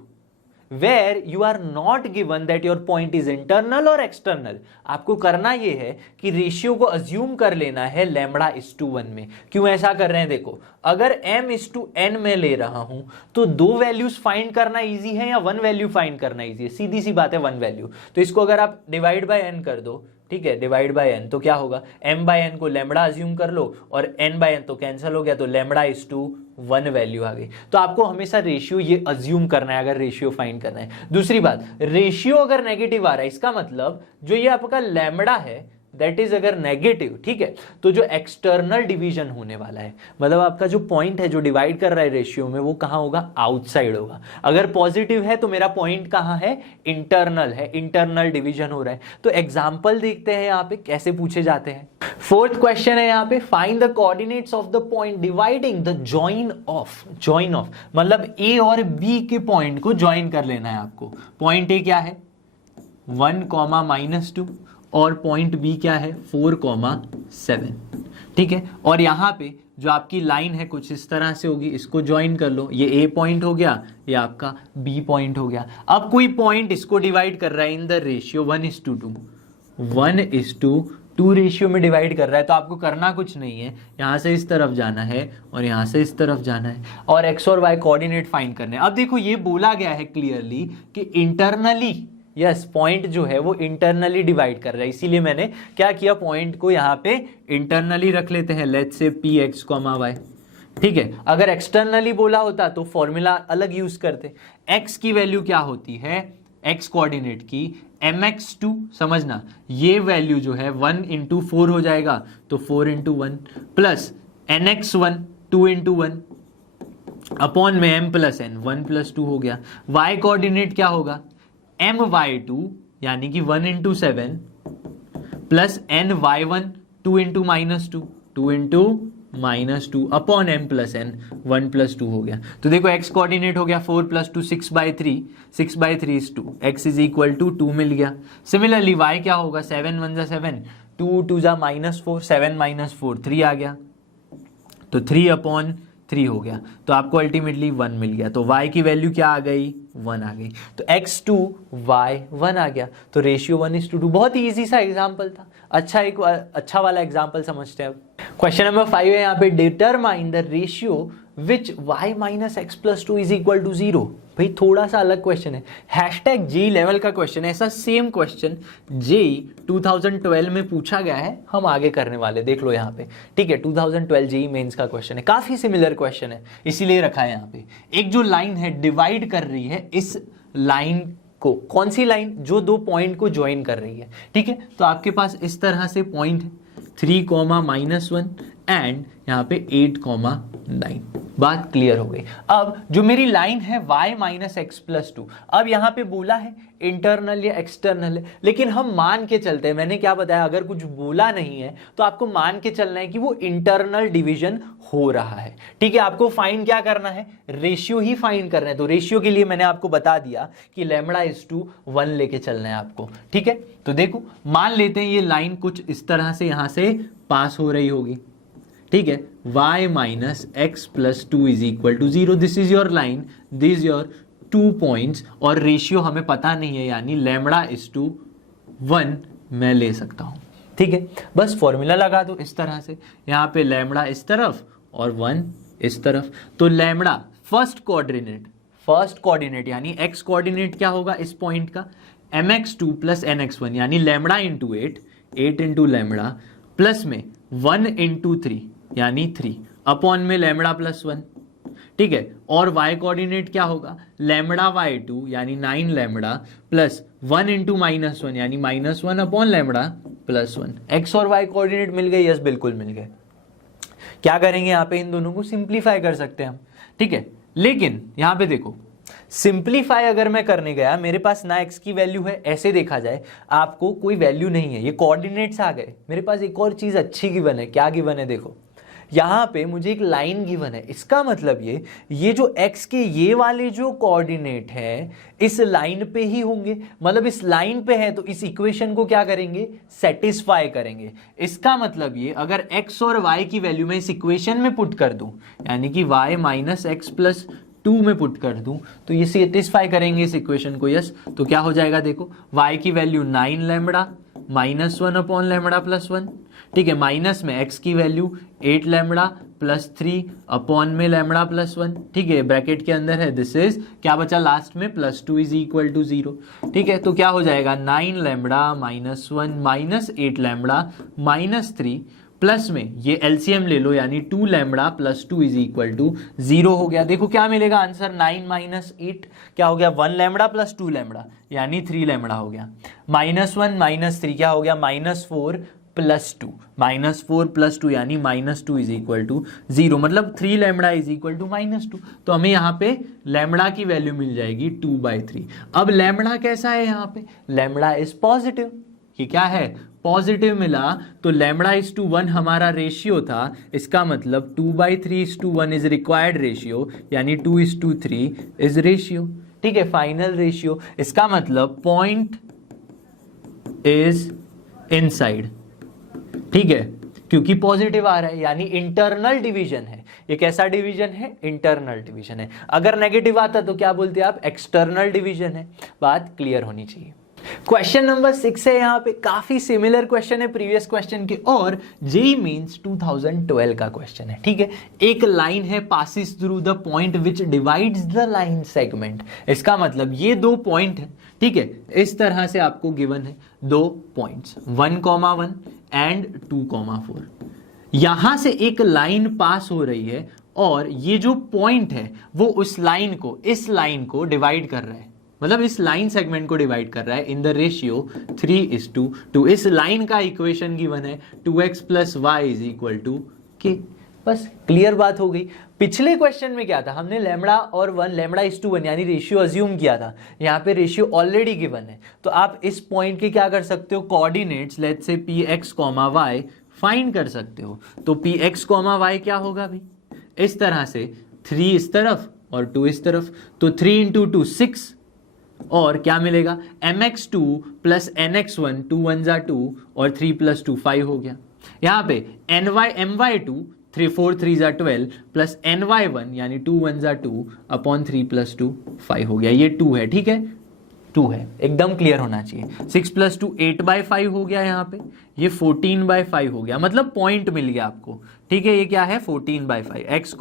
where you are not given that your point is internal or external, आपको करना यह है कि रेशियो को अज्यूम कर लेना है λ:1 में। क्यों ऐसा कर रहे हैं? देखो, अगर m/n में ले रहा हूं, तो 2 वैल्यूज फाइंड करना इजी है या 1 वैल्यू फाइंड करना इजी है? सीधी सी बात है, 1 वैल्यू। तो इसको अगर आप डिवाइड बाय n कर दो, ठीक है, डिवाइड बाय n, तो क्या होगा? m/n को लैम्बडा अज्यूम कर लो और n/n तो कैंसिल हो गया, तो λ:1 वैल्यू आ गई। तो आपको हमेशा रेशियो ये अज्यूम करना है अगर रेशियो फाइंड करना है। दूसरी बात, रेशियो अगर नेगेटिव आ रहा है, इसका मतलब जो ये आपका लैम्बडा है, दैट इज अगर नेगेटिव, ठीक है, तो जो एक्सटर्नल डिवीजन होने वाला है, मतलब आपका जो पॉइंट है जो डिवाइड कर रहा है रेशियो में, वो कहाँ होगा, आउटसाइड होगा। अगर पॉजिटिव है तो मेरा पॉइंट कहाँ है, इंटरनल है, इंटरनल डिवीजन हो रहा है। तो एग्जाम्पल देखते हैं यहाँ पे कैसे पूछे जाते हैं। फोर्थ क्वेश्चन है यहाँ पे, find the coordinates of the point dividing the join of, join of मतलब ए और बी के पॉइंट को ज्वाइन कर लेना है आपको। पॉइंट ए क्या है 1, -2 और पॉइंट बी क्या है 4, 7, ठीक है। और यहां पे जो आपकी लाइन है कुछ इस तरह से होगी, इसको ज्वाइन कर लो, ये ए पॉइंट हो गया, ये आपका बी पॉइंट हो गया। अब कोई पॉइंट इसको डिवाइड कर रहा है इन द रेशियो 1:2, 1:2 रेशियो में डिवाइड कर रहा है, तो आपको करना कुछ नहीं है, यहां से इस तरफ जाना है और यहां से इस तरफ जाना है और एक्स और वाई कोऑर्डिनेट फाइंड करने हैं। अब देखो ये बोला गया है क्लियरली कि इंटरनली, यस, पॉइंट जो है वो इंटरनली डिवाइड कर रहा है, इसीलिए मैंने क्या किया, पॉइंट को यहाँ पे इंटरनली रख लेते हैं, let's say P X comma Y, ठीक है। अगर एक्सटर्नली बोला होता तो फॉर्मूला अलग यूज करते। एक्स की वैल्यू क्या होती है, एक्स कोऑर्डिनेट की mx2, समझना ये वैल्यू जो है 1 × 4 हो जाएगा, तो 4 × 1 प्लस nx1 2 × 1 अपॉन में m + n 1 + 2 हो गया। y कोऑर्डिनेट क्या होगा my2 यानी कि 1 × 7 plus ny1 2 × -2 2 × -2 upon m + n 1 + 2 हो गया। तो देखो x कोऑर्डिनेट हो गया 4 + 2 6/3, 6/3 is 2, x = 2 मिल गया। सिमिलरली y क्या होगा 7 × 1 = 7, 2 × 2 = -4, 7 - 4 3 आ गया, तो 3/3 हो गया, तो आपको अल्टीमेटली 1 मिल गया। तो y की वैल्यू क्या आ गई 1 आ गई, तो x2 y 1 आ गया। तो रेशियो 1:2, बहुत ही इजी सा एग्जांपल था, अच्छा वाला एग्जांपल समझते हैं। अब क्वेश्चन नंबर 5 है यहाँ पे, determine the ratio which y - x + 2 = 0। भाई थोड़ा सा अलग क्वेश्चन है, #J लेवल का क्वेश्चन है, ऐसा सेम क्वेश्चन JEE 2012 में पूछा गया है, हम आगे करने वाले, देख लो यहाँ पे, ठीक है। 2012 JEE मेंस का क्वेश्चन है, काफी सिमिलर क्वेश्चन है, इसीलिए रखा है यहाँ पे। एक जो लाइन है डिवाइड कर रही है इस लाइन को, कौन सी लाइन, जो दो पॉइंट को ज्वाइन कर रही है, ठीक है। तो आपके पास इस तरह से पॉइंट है 3, -1 एंड यहाँ पे 8, 9, बात क्लियर हो गई। अब जो मेरी लाइन है y - x + 2, अब यहाँ पे बोला है इंटरनल या एक्सटर्नल है, लेकिन हम मान के चलते हैं, मैंने क्या बताया, अगर कुछ बोला नहीं है तो आपको मान के चलना है कि वो इंटरनल डिवीजन हो रहा है, ठीक है। आपको फाइंड क्या करना है, रेशियो ही फाइंड करना है। तो रेशियो के लिए मैंने आपको बता दिया कि λ/1 लेके चलना है आपको, ठीक है। तो देखो मान लेते हैं ये लाइन कुछ इस तरह से यहां से पास हो रही होगी, ठीक है, y - x + 2 = 0, this is your line, this your 2 points, और रेशियो हमें पता नहीं है, यानी λ/1 मैं ले सकता हूं, ठीक है। बस फॉर्मूला लगा दो इस तरह से, यहां पे λ इस तरफ और 1 इस तरफ, तो λ फर्स्ट कोऑर्डिनेट यानी x कोऑर्डिनेट क्या होगा इस पॉइंट का, mx2 + nx1 यानी λ × 8 × λ प्लस में 1 × 3 यानी 3 अपॉन में λ + 1, ठीक है। और y कोऑर्डिनेट क्या होगा λ/2 यानी 9 λ प्लस 1 × -1 यानी -1 अपॉन λ + 1। x और y कोऑर्डिनेट मिल गए, यस बिल्कुल मिल गए। क्या करेंगे यहाँ पे, इन दोनों को सिंप्लीफाई कर सकते हैं हम, ठीक है। लेकिन यहाँ पे देखो सिंप्लीफाई अगर मैं करने गया, मेरे पास ना x की वैल्यू है, ऐसे देखा जाए आपको कोई वैल्यू नहीं है, ये कोऑर्डिनेट्स आ गए। मेरे पास एक और चीज अच्छी गिवन है, क्या गिवन है, देखो यहाँ पे मुझे एक लाइन गिवन है, इसका मतलब ये जो x के ये वाले जो कोऑर्डिनेट है इस लाइन पे ही होंगे, मतलब इस लाइन पे है, तो इस इक्वेशन को क्या करेंगे, सेटिस्फाई करेंगे। इसका मतलब ये अगर x और y की वैल्यू मैं इस इक्वेशन में पुट कर दूं, यानी कि y - x + 2 में पुट कर दूं, तो ये सेटिस्फाई करेंगे इस इक्वेशन को, यस। तो क्या हो जाएगा, देखो y की वैल्यू 9 λ -1 अपॉन λ + 1, ठीक है, माइनस में x की वैल्यू 8 λ + 3 अपॉन में λ + 1, ठीक है, ब्रैकेट के अंदर है, दिस इज क्या बचा लास्ट में +2 = 0, ठीक है। तो क्या हो जाएगा 9 λ -1 -8 λ -3 प्लस में ये एलसीएम ले लो, यानी 2 λ + 2 = 0 हो गया। देखो क्या मिलेगा आंसर, 9 - 8 क्या हो गया, 1 λ + 2 λ यानी 3 λ हो गया, -1 - 3 क्या हो गया, -4 +2, -4 + 2 यानी -2 इज इक्वल टू 0, मतलब 3 लैम्बडा इज इक्वल टू -2। तो हमें यहाँ पे लैम्बडा की वैल्यू मिल जाएगी 2/3। अब लैम्बडा कैसा है यहाँ पे, लैम्बडा इज पॉजिटिव, ये क्या है, पॉजिटिव मिला, तो लैम्बडा इज टू 1 हमारा रेशियो था, इसका मतलब 2/3:1 इज रिक्वायर्ड रेशियो, यानी 2:3 इज रेशियो। ठीक है, फाइनल रेशियो, इसका मतलब पॉइंट इज इनसाइड। ठीक है, क्योंकि पॉजिटिव आ रहा है यानी इंटरनल डिवीजन है। ये कैसा डिवीजन है, इंटरनल डिवीजन है। अगर नेगेटिव आता तो क्या बोलते आप, एक्सटर्नल डिवीजन है। बात क्लियर होनी चाहिए। क्वेश्चन नंबर 6 है, यहाँ पे काफी सिमिलर क्वेश्चन है प्रीवियस क्वेश्चन के, और जेईई मेंस 2012 का क्वेश्चन है। ठीक है, एक लाइन है passes through the point which divides the line segment. इसका मतलब ये दो पॉइंट है। ठीक है, इस तरह से आपको गिवन है दो पॉइंट्स 1,1 एंड 2,4। यहां से एक लाइन पास हो रही है और ये जो पॉइंट है वो उस लाइन को, इस लाइन को डिवाइड कर रहा है, मतलब इस लाइन सेगमेंट को डिवाइड कर रहा है इन द रेशियो 3:2। इस लाइन का इक्वेशन गिवन है 2x + y = k। बस क्लियर बात हो गई। पिछले क्वेश्चन में क्या था, हमने लैम्बडा और 1 लैम्बडा इज टू 1 यानी रेशियो अज्यूम किया था। यहाँ पे रेशियो ऑलरेडी गिवन है, तो आप इस पॉइंट के क्या कर सकते हो, coordinates let's say px, y find कर सकते हो। तो px, y क्या होगा भाई, इस तरह से 3 इस तरफ और 2 इस तरफ, तो 3 × 2 6, और क्या मिलेगा mx2 + nx1, 2 1 = 2 और 3 + 2 5 हो गया। यहाँ पे my2 3 4 3 = 12 प्लस ny1 यानी 2 1 = 2 अपॉन 3 + 2 5 हो गया। ये 2 है, ठीक है, 2 है, एकदम क्लियर होना चाहिए। 6 + 2 8/5 हो गया, यहाँ पे ये 14/5 हो गया, मतलब पॉइंट मिल गया आपको। ठीक है, ये क्या है 14/5 x,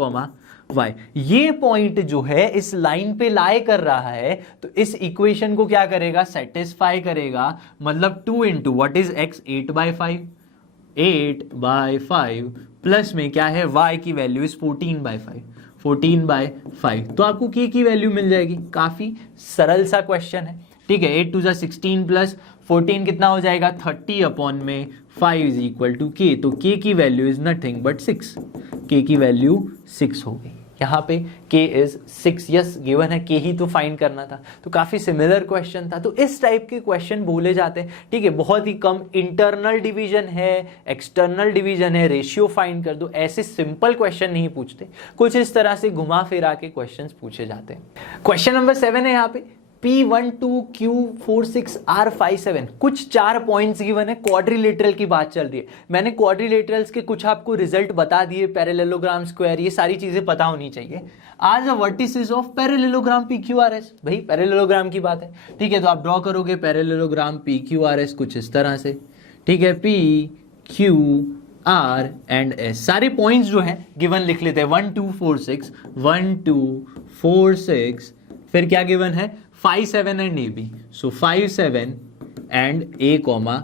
y। ये पॉइंट जो है इस लाइन पे लाई कर रहा है, तो इस इक्वेशन को क्या करेगा, सेटिस्फाई करेगा। मतलब 2 × व्हाट इज x, 8/5, 8/5 प्लस में क्या है y की वैल्यू इज 14/5, 14/5। तो आपको k की वैल्यू मिल जाएगी। काफी सरल सा क्वेश्चन है। ठीक है, 8 × 2 = 16 प्लस 14 कितना हो जाएगा 30 अपॉन में 5 = k। तो k की value is nothing but 6, k की वैल्यू 6 हो गई। यहाँ पे k इज 6, यस गिवन है, k ही तो फाइंड करना था। तो काफी सिमिलर क्वेश्चन था। तो इस टाइप के क्वेश्चन बोले जाते हैं। ठीक है, बहुत ही कम, इंटरनल डिवीजन है, एक्सटर्नल डिवीजन है, रेशियो फाइंड कर दो, ऐसे सिंपल क्वेश्चन नहीं पूछते, कुछ इस तरह से घुमा फिरा के क्वेश्चन पूछे जाते हैं। क्वेश्चन नंबर 7 है यहाँ पे, P12Q46R57 कुछ 4 पॉइंट्स गिवन है, क्वाड्रिलेटरल की बात चल रही है। मैंने क्वाड्रिलेटरल्स के कुछ आपको रिजल्ट बता दिए, पैरेललोग्राम, स्क्वायर, ये सारी चीजें पता होनी चाहिए। आज the vertices of parallelogram PQRS, भाई पैरेललोग्राम की बात है। ठीक है, तो आप ड्रॉ करोगे पैरेललोग्राम PQRS कुछ इस तरह से। ठीक है, PQR एंड S, सारे पॉइंट्स जो हैं गिवन लिख लेते हैं, 1 2 4 6, 1 2 4 6, फिर क्या गिवन है 5 7 and AB, so 5 7 and A,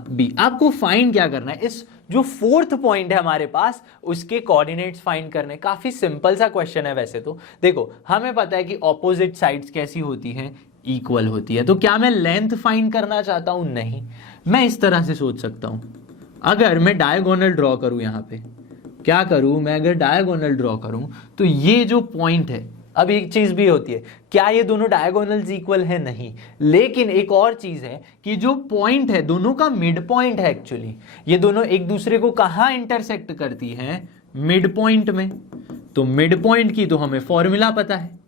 B। आपको फाइंड क्या करना है, इस जो 4th पॉइंट है हमारे पास उसके कोऑर्डिनेट्स फाइंड करने। काफी सिंपल सा क्वेश्चन है वैसे तो। देखो हमें पता है कि ऑपोजिट साइड्स कैसी होती हैं, इक्वल होती है। तो क्या मैं लेंथ फाइंड करना चाहता हूं, नहीं, मैं इस तरह से सोच सकता हूं, अगर मैं डायगोनल ड्रॉ करूं, यहां पे क्या करूं मैं, अगर डायगोनल ड्रॉ करूं तो ये जो पॉइंट है, अब एक चीज भी होती है, क्या ये दोनों डायगोनल्स इक्वल है, नहीं, लेकिन एक और चीज है कि जो पॉइंट है दोनों का मिड पॉइंट है। एक्चुअली ये दोनों एक दूसरे को कहां इंटरसेक्ट करती हैं, मिड पॉइंट में। तो मिड पॉइंट की तो हमें फॉर्मूला पता है।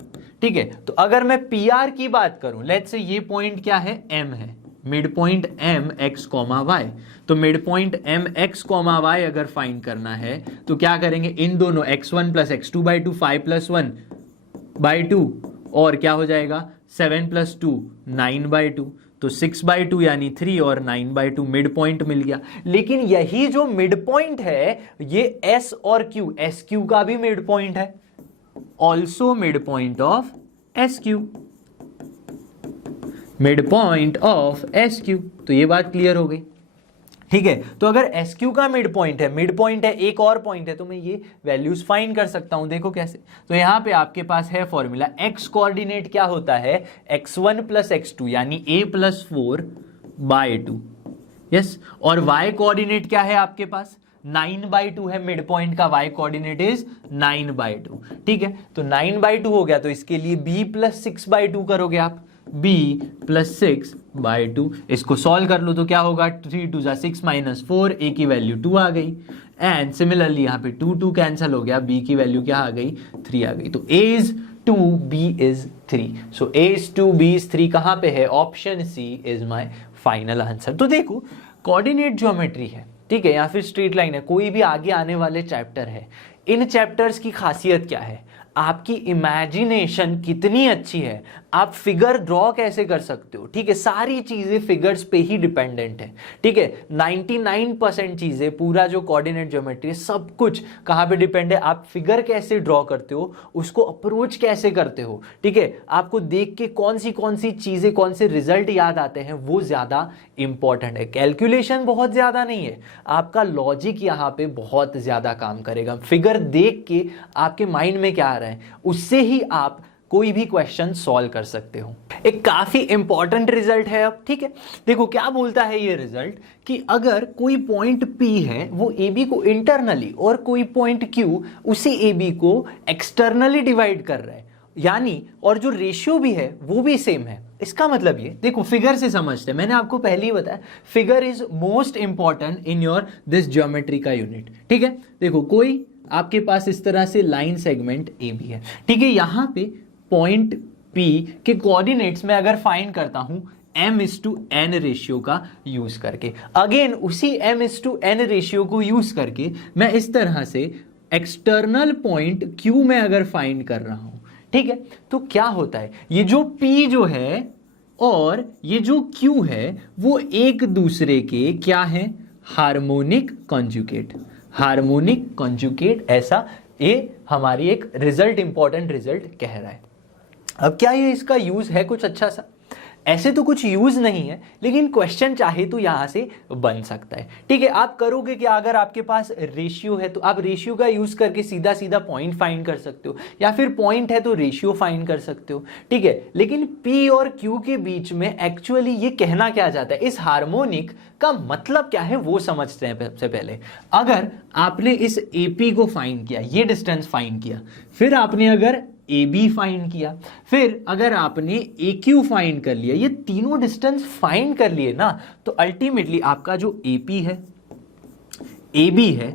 ठीक है, तो अगर मैं PR की बात करूं, लेट्स से ये पॉइंट क्या है, M है, mid point M x, y। तो mid point M x, y अगर फाइंड करना है तो क्या करेंगे, इन दोनों x1 + x2/2, 5 + 1/2, और क्या हो जाएगा 7 + 2 9/2, तो 6/2 यानी 3 और 9/2, मिड पॉइंट मिल गया। लेकिन यही जो मिड पॉइंट है ये S और Q, SQ का भी मिड पॉइंट है, also mid point of SQ, mid point of SQ। तो ये बात क्लियर हो गई। ठीक है, तो अगर SQ का मिड पॉइंट है, मिड पॉइंट है, एक और पॉइंट है, तो मैं ये वैल्यूज फाइंड कर सकता हूं। देखो कैसे, तो यहां पे आपके पास है फॉर्मूला, x कोऑर्डिनेट क्या होता है, x1 + x2 यानी a + 4/2, यस, और y कोऑर्डिनेट क्या है आपके पास, 9/2 है, मिड पॉइंट का y कोऑर्डिनेट इज 9/2, ठीक है। तो 9/2 हो गया, तो इसके लिए b + 6/2 करोगे आप, b + 6/2, इसको सॉल्व कर लो तो क्या होगा, 3 2 6 -4, a की वैल्यू 2 आ गई, एंड सिमिलरली यहाँ पे 2 2 कैंसिल हो गया, b की वैल्यू क्या आ गई, 3 आ गई। तो a is 2, b is 3, so a is 2, b is 3 कहाँ पे है, option c is my final answer. तो देखो कोऑर्डिनेट ज्योमेट्री है, ठीक है, या फिर स्ट्रेट लाइन है, कोई भी आगे आने वाले चैप्टर है, इन चैप्टर्स की खासियत क्या है, आपकी इमेजिनेशन कितनी अच्छी है, आप फिगर ड्रॉ कैसे कर सकते हो, ठीक है, सारी चीजें फिगर्स पे ही डिपेंडेंट है, ठीक है। 99% चीजें, पूरा जो कोऑर्डिनेट ज्योमेट्री है, सब कुछ कहाँ पे डिपेंड है, आप फिगर कैसे ड्रॉ करते हो, उसको अप्रोच कैसे करते हो, ठीक है, आपको देख के कौन सी चीजें, कौन से रिजल्ट याद आते हैं, वो ज्यादा इंपॉर्टेंट है। कैलकुलेशन बहुत ज्यादा नहीं है, आपका लॉजिक यहाँ पे बहुत ज्यादा काम करेगा। फिगर देख के आपके माइंड में क्या आ रहा है, उससे ही आप कोई भी क्वेश्चन सॉल्व कर सकते हो। एक काफी इंपॉर्टेंट रिजल्ट है अब, ठीक है। देखो क्या बोलता है ये रिजल्ट, कि अगर कोई पॉइंट P है वो AB को इंटरनली और कोई पॉइंट Q उसी AB को एक्सटर्नली डिवाइड कर रहा है, यानी और जो रेशियो भी है वो भी सेम है। इसका मतलब ये देखो, फिगर से समझते हैं, मैंने आपको पहले ही बताया figure is most important in your this geometry का यूनिट, ठीक है। देखो कोई आपके पास इस तरह से लाइन सेगमेंट AB है, ठीक है, यहां पे पॉइंट P के कोऑर्डिनेट्स में अगर फाइंड करता हूं m/n रेशियो का यूज करके, अगेन उसी m/n रेशियो को यूज करके मैं इस तरह से एक्सटर्नल पॉइंट Q में अगर फाइंड कर रहा हूं, ठीक है, तो क्या होता है, ये जो P जो है और ये जो Q है वो एक दूसरे के क्या है, हार्मोनिक कॉन्जुगेट, हार्मोनिक कॉन्जुगेट, ऐसा ये हमारी एक रिजल्ट, इंपॉर्टेंट रिजल्ट कह रहा है। अब क्या ये इसका यूज है कुछ अच्छा सा, ऐसे तो कुछ यूज नहीं है, लेकिन क्वेश्चन चाहे तो यहां से बन सकता है, ठीक है। आप करोगे कि अगर आपके पास रेशियो है तो आप रेशियो का यूज करके सीधा सीधा पॉइंट फाइंड कर सकते हो, या फिर पॉइंट है तो रेशियो फाइंड कर सकते हो, ठीक है। लेकिन P और Q के बीच में एक्चुअली ये कहना क्या चाहता है, इस हार्मोनिक का मतलब क्या है वो समझते हैं। सबसे पहले अगर आपने इस AP को फाइंड किया, ये डिस्टेंस फाइंड किया, फिर आपने अगर AB फाइंड किया, फिर अगर आपने AQ फाइंड कर लिया, ये तीनों डिस्टेंस फाइंड कर लिए ना, तो अल्टीमेटली आपका जो AP है, AB है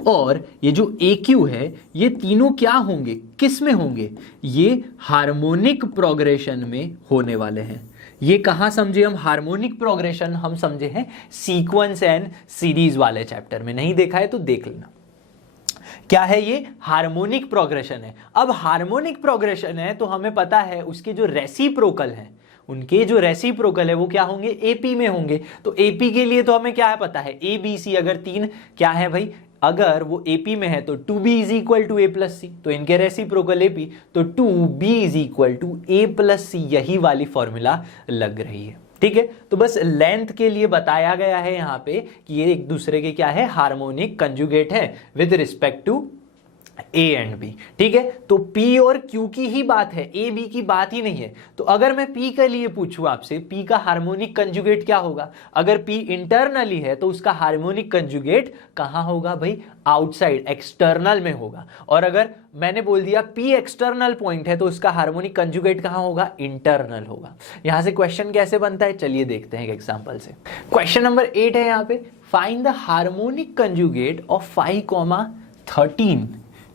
और ये जो AQ है, ये तीनों क्या होंगे, किस में होंगे, ये हार्मोनिक प्रोग्रेशन में होने वाले हैं। ये कहां समझे हम हार्मोनिक प्रोग्रेशन, हम समझे हैं सीक्वेंस एंड सीरीज वाले चैप्टर में, नहीं देखा है तो देख लेना। क्या है ये, हार्मोनिक प्रोग्रेशन है। अब हार्मोनिक प्रोग्रेशन है तो हमें पता है उसके जो रेसिप्रोकल हैं, उनके जो रेसिप्रोकल है वो क्या होंगे, AP में होंगे। तो AP के लिए तो हमें क्या है पता है, ABC अगर तीन क्या है भाई, अगर वो AP में है तो 2B is equal to A + C, तो इनके रेसिप्रोकल AP, तो 2B is equal to A + C, यही वाली फॉर्मूला लग रही है, ठीक है। तो बस लेंथ के लिए बताया गया है यहां पे कि ये एक दूसरे के क्या है, हार्मोनिक कंजुगेट है with respect to A and B, ठीक है। तो P और Q की ही बात है, A B की बात ही नहीं है। तो अगर मैं P के लिए पूछूं आपसे, P का हार्मोनिक कंजुगेट क्या होगा, अगर P इंटरनली है तो उसका हार्मोनिक कंजुगेट कहां होगा भाई, आउटसाइड, एक्सटर्नल में होगा। और अगर मैंने बोल दिया P एक्सटर्नल पॉइंट है तो उसका हार्मोनिक कंजुगेट कहां होगा, इंटरनल होगा। यहां से क्वेश्चन कैसे बनता है, चलिए देखते हैं एक एग्जांपल से। क्वेश्चन नंबर 8 है यहां पे, find the harmonic conjugate of 5,13,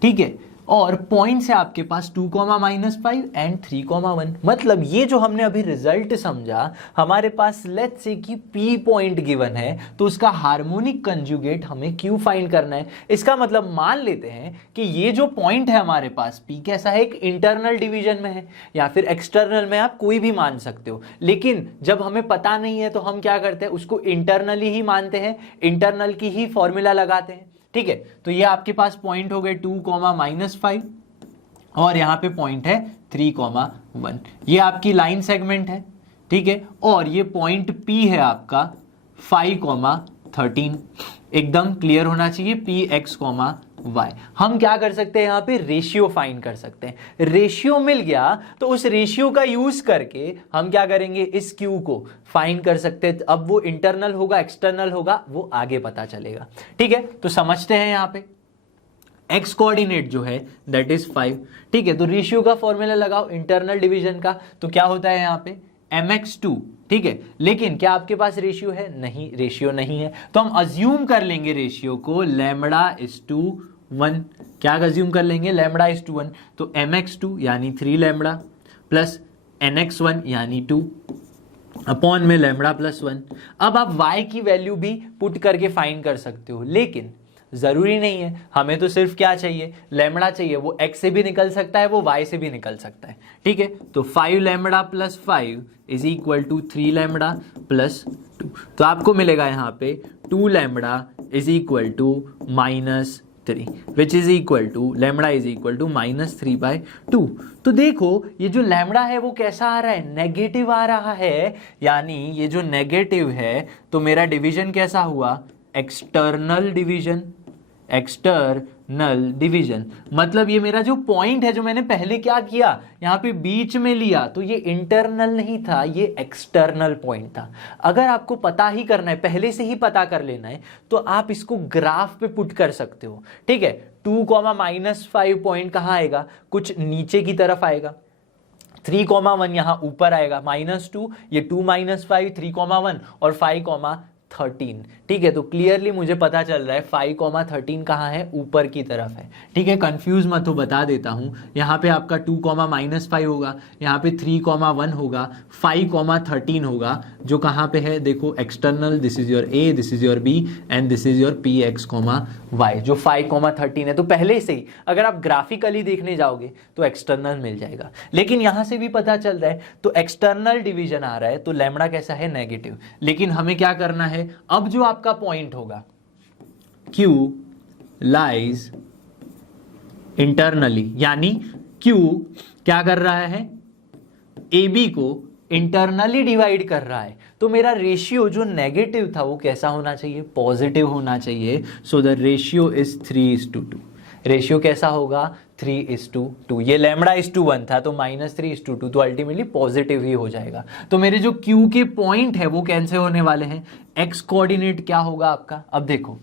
ठीक है, और पॉइंट्स है आपके पास 2, -5 एंड 3, 1। मतलब ये जो हमने अभी रिजल्ट समझा, हमारे पास लेट्स से कि P पॉइंट गिवन है तो उसका हार्मोनिक कंजुगेट हमें Q फाइंड करना है। इसका मतलब मान लेते हैं कि ये जो पॉइंट है हमारे पास P कैसा है, एक इंटरनल डिवीजन में है या फिर एक्सटर्नल में, आप कोई भी मान सकते हो। लेकिन जब हमें पता नहीं है तो हम क्या करते हैं, उसको इंटरनली ही मानते हैं, इंटरनल की ही फॉर्मूला लगाते हैं, ठीक है। तो ये आपके पास पॉइंट हो गए 2, -5 और यहां पे पॉइंट है 3, 1। ये आपकी लाइन सेगमेंट है, ठीक है, और ये पॉइंट P है आपका 5, 13। एकदम क्लियर होना चाहिए, P x, y। हम क्या कर सकते हैं यहाँ पे, रेशियो फाइंड कर सकते हैं। रेशियो मिल गया तो उस रेशियो का यूज करके हम क्या करेंगे, इस q को फाइंड कर सकते हैं। अब वो इंटरनल होगा एक्सटर्नल होगा वो आगे पता चलेगा। ठीक है, तो समझते हैं यहाँ पे x कोऑर्डिनेट जो है दैट इज 5। ठीक है, तो रेशियो का फॉर्मूला लगाओ इंटरनल डिवीजन का, तो क्या होता है यहाँ पे mx2। ठीक है, लेकिन क्या आपके पास रेशियो है, नहीं, रेशियो नहीं है, तो हम अज्यूम कर लेंगे रेशियो को लैम्बडा इज टू 1। क्या अज्यूम कर लेंगे, लैम्बडा इज टू 1, तो mx2 यानी 3 लैम्बडा प्लस nx1 यानी 2 अपॉन में लैम्बडा प्लस 1। अब आप y की वैल्यू भी पुट करके फाइंड कर सकते हो, लेकिन जरूरी नहीं है, हमें तो सिर्फ क्या चाहिए, लैम्बडा चाहिए। वो x से भी निकल सकता है, वो y से भी निकल सकता है। ठीक है, तो 5 lambda plus 5 is equal to 3 lambda plus 2, तो आपको मिलेगा यहाँ पे 2 lambda is equal to minus 3 which is equal to lambda is equal to -3/2। तो देखो ये जो लैम्बडा है वो कैसा आ रहा है, नेगेटिव आ रहा है, यानी ये जो नेगेटिव है तो मेरा डिवीजन कैसा हुआ, एक्सटर्नल डिवीजन। एक्सटर्नल डिवीजन मतलब ये मेरा जो पॉइंट है जो मैंने पहले क्या किया, यहां पे बीच में लिया, तो ये इंटरनल नहीं था, ये एक्सटर्नल पॉइंट था। अगर आपको पता ही करना है, पहले से ही पता कर लेना है, तो आप इसको ग्राफ पे पुट कर सकते हो। ठीक है, 2, -5 पॉइंट कहां आएगा, कुछ नीचे की तरफ आएगा, 3, 1 यहां ऊपर आएगा, -2, ये 2 -5, 3, 1 और 5, 13। ठीक है, तो क्लियरली मुझे पता चल रहा है 5, 13 कहाँ है, ऊपर की तरफ है। ठीक है, कंफ्यूज मत हो, बता देता हूं, यहाँ पे आपका 2, -5 होगा, यहाँ पे 3, 1 होगा, 5, 13 होगा, जो कहाँ पे है देखो external, this is your A, this is your B and this is your P x, y, जो 5, 13 है। तो पहले से ही अगर आप ग्राफिकली देखने जाओगे तो एक्सटर्नल मिल जाएगा, लेकिन यहां से भी पता चल रहा है तो एक्सटर्नल डिवीजन आ रहा है, तो लैम्बडा कैसा है, नेगेटिव। लेकिन हमें क्या करना है, अब जो आपका पॉइंट होगा Q लाइज इंटरनली, यानी Q क्या कर रहा है, AB को इंटरनली डिवाइड कर रहा है, तो मेरा रेशियो जो नेगेटिव था वो कैसा होना चाहिए, पॉजिटिव होना चाहिए। So the ratio is 3:2। Ratio कैसा होगा, 3:2। ये लैम्बडा इज टू 1 था, तो -3:2, तो अल्टीमेटली पॉजिटिव ही हो जाएगा। तो मेरे जो Q के पॉइंट है वो कैंसिल होने वाले हैं। एक्स कोऑर्डिनेट क्या होगा आपका, अब देखो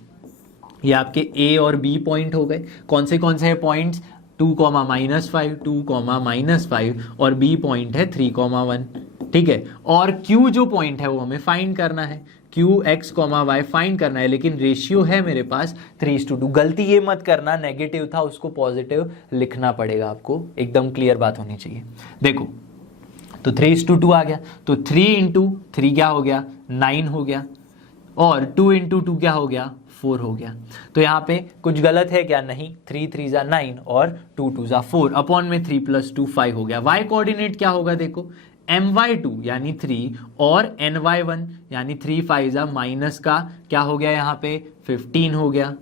ये आपके A और B पॉइंट हो गए, कौन से हैं पॉइंट्स, 2, -5, 2, -5 और B पॉइंट है 3, 1। ठीक है, और Q जो पॉइंट है वो हमें फाइंड करना है, Q x, y फाइंड करना है, लेकिन रेशियो है मेरे पास 3:2। गलती ये मत करना, नेगेटिव था उसको पॉजिटिव लिखना पड़ेगा आपको, एकदम क्लियर बात होनी चाहिए। देखो तो 3:2 आ गया, तो 3 × 3 क्या हो गया, 9 हो गया, और 2 × 2 क्या हो गया, 4 हो गया। तो यहाँ पे कुछ गलत है क्या, नहीं, 3 3 = 9 और 2 2 = 4 अपॉन में 3 + 2 5 हो गया। y कोऑर्डिनेट क्या होगा, देखो my2 यानी 3 और ny1 यानी 3 5 माइनस का क्या हो गया, यहाँ पे 15 हो गया,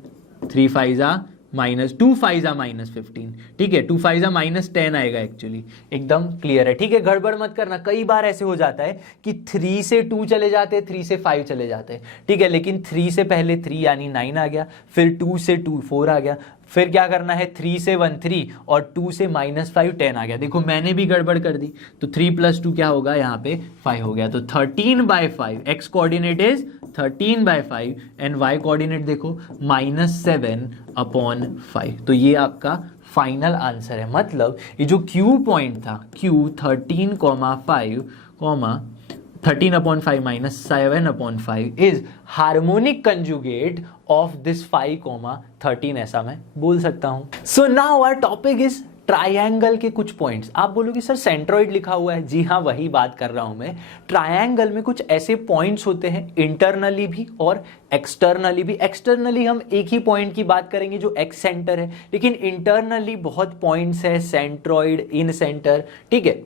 3 5 -2 5 -15। ठीक है, 2 5 -10 आएगा एक्चुअली, एकदम क्लियर है। ठीक है, गड़बड़ मत करना, कई बार ऐसे हो जाता है कि 3 से 2 चले जाते हैं, 3 से 5 चले जाते हैं। ठीक है, लेकिन 3 से पहले 3 यानी 9 आ गया, फिर 2 से 2 4 आ गया, फिर क्या करना है, 3 से 1 3 और 2 से -5 10 आ गया। देखो मैंने भी गड़बड़ कर दी, तो 3 + 2 क्या होगा, यहाँ पे 5 हो गया, तो 13/5। X coordinate is 13/5 and y coordinate देखो -7/5। तो ये आपका फाइनल आंसर है। मतलब ये जो Q पॉइंट था, Q 13,5 13/5 -7/5 is harmonic conjugate of this 5,13, ऐसा मैं बोल सकता हूं। So now our topic is triangle के कुछ पॉइंट्स। आप बोलोगे सर सेंट्रॉइड लिखा हुआ है, जी हाँ वही बात कर रहा हूं मैं। ट्रायंगल में कुछ ऐसे पॉइंट्स होते हैं इंटरनली भी और एक्सटर्नली भी। एक्सटर्नली हम एक ही पॉइंट की बात करेंगे जो एक्स सेंटर है, लेकिन इंटरनली बहुत पॉइंट्स है, सेंट्रॉइड, इन सेंटर। ठीक है,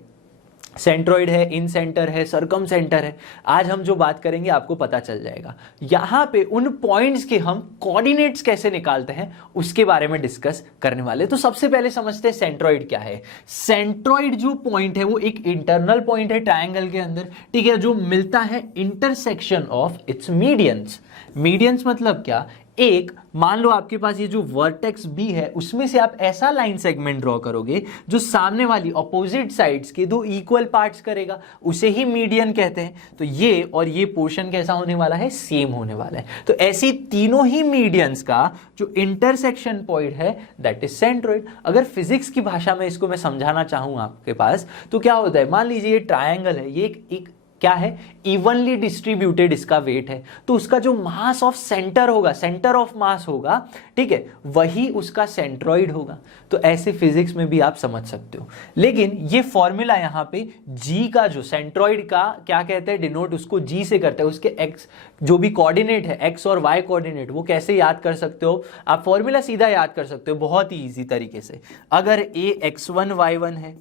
सेंट्रॉइड है, इन सेंटर है, सरकम सेंटर है। आज हम जो बात करेंगे आपको पता चल जाएगा। यहां पे उन पॉइंट्स के हम कोऑर्डिनेट्स कैसे निकालते हैं उसके बारे में डिस्कस करने वाले। तो सबसे पहले समझते हैं सेंट्रॉइड क्या है। सेंट्रॉइड जो पॉइंट है वो एक इंटरनल पॉइंट है ट्रायंगल के अंदर, ठीक है, जो मिलता है intersection of its medians. Medians मतलब क्या, एक मान लो आपके पास ये जो वर्टेक्स बी है उसमें से आप ऐसा लाइन सेगमेंट ड्रॉ करोगे जो सामने वाली ऑपोजिट साइड्स के दो इक्वल पार्ट्स करेगा, उसे ही मीडियन कहते हैं। तो ये और ये पोर्शन कैसा होने वाला है, सेम होने वाला है। तो ऐसी तीनों ही मीडियंस का जो इंटरसेक्शन पॉइंट है दैट इज सेंट्रोइड। अगर फिजिक्स की भाषा में इसको मैं समझाना चाहूं आपके पास तो क्या होता है, मान लीजिए ये ट्रायंगल है, ये एक क्या है, इवनली डिस्ट्रीब्यूटेड इसका वेट है, तो उसका जो मास ऑफ सेंटर होगा, सेंटर ऑफ मास होगा, ठीक है, वही उसका सेंट्रॉइड होगा। तो ऐसे फिजिक्स में भी आप समझ सकते हो। लेकिन ये फॉर्मूला यहां पे जी का जो सेंट्रॉइड का क्या कहते हैं, डिनोट उसको जी से करते हैं। उसके एक्स जो भी कोऑर्डिनेट है, एक्स और वाई कोऑर्डिनेट, वो कैसे याद कर सकते हो आप, फॉर्मूला सीधा याद कर सकते हो बहुत ही इजी तरीके से। अगर ए x1 y1 है,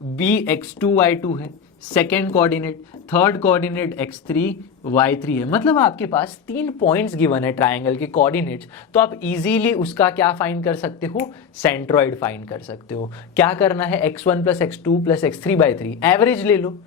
बी x2 y2 है, second coordinate, third coordinate x3 y3 है, मतलब आपके पास 3 पॉइंट्स गिवन है ट्रायंगल के कोऑर्डिनेट्स, तो आप इजीली उसका क्या फाइंड कर सकते हो, सेंट्रॉइड फाइंड कर सकते हो। क्या करना है, x1 plus x2 plus x3/3 average ले लो,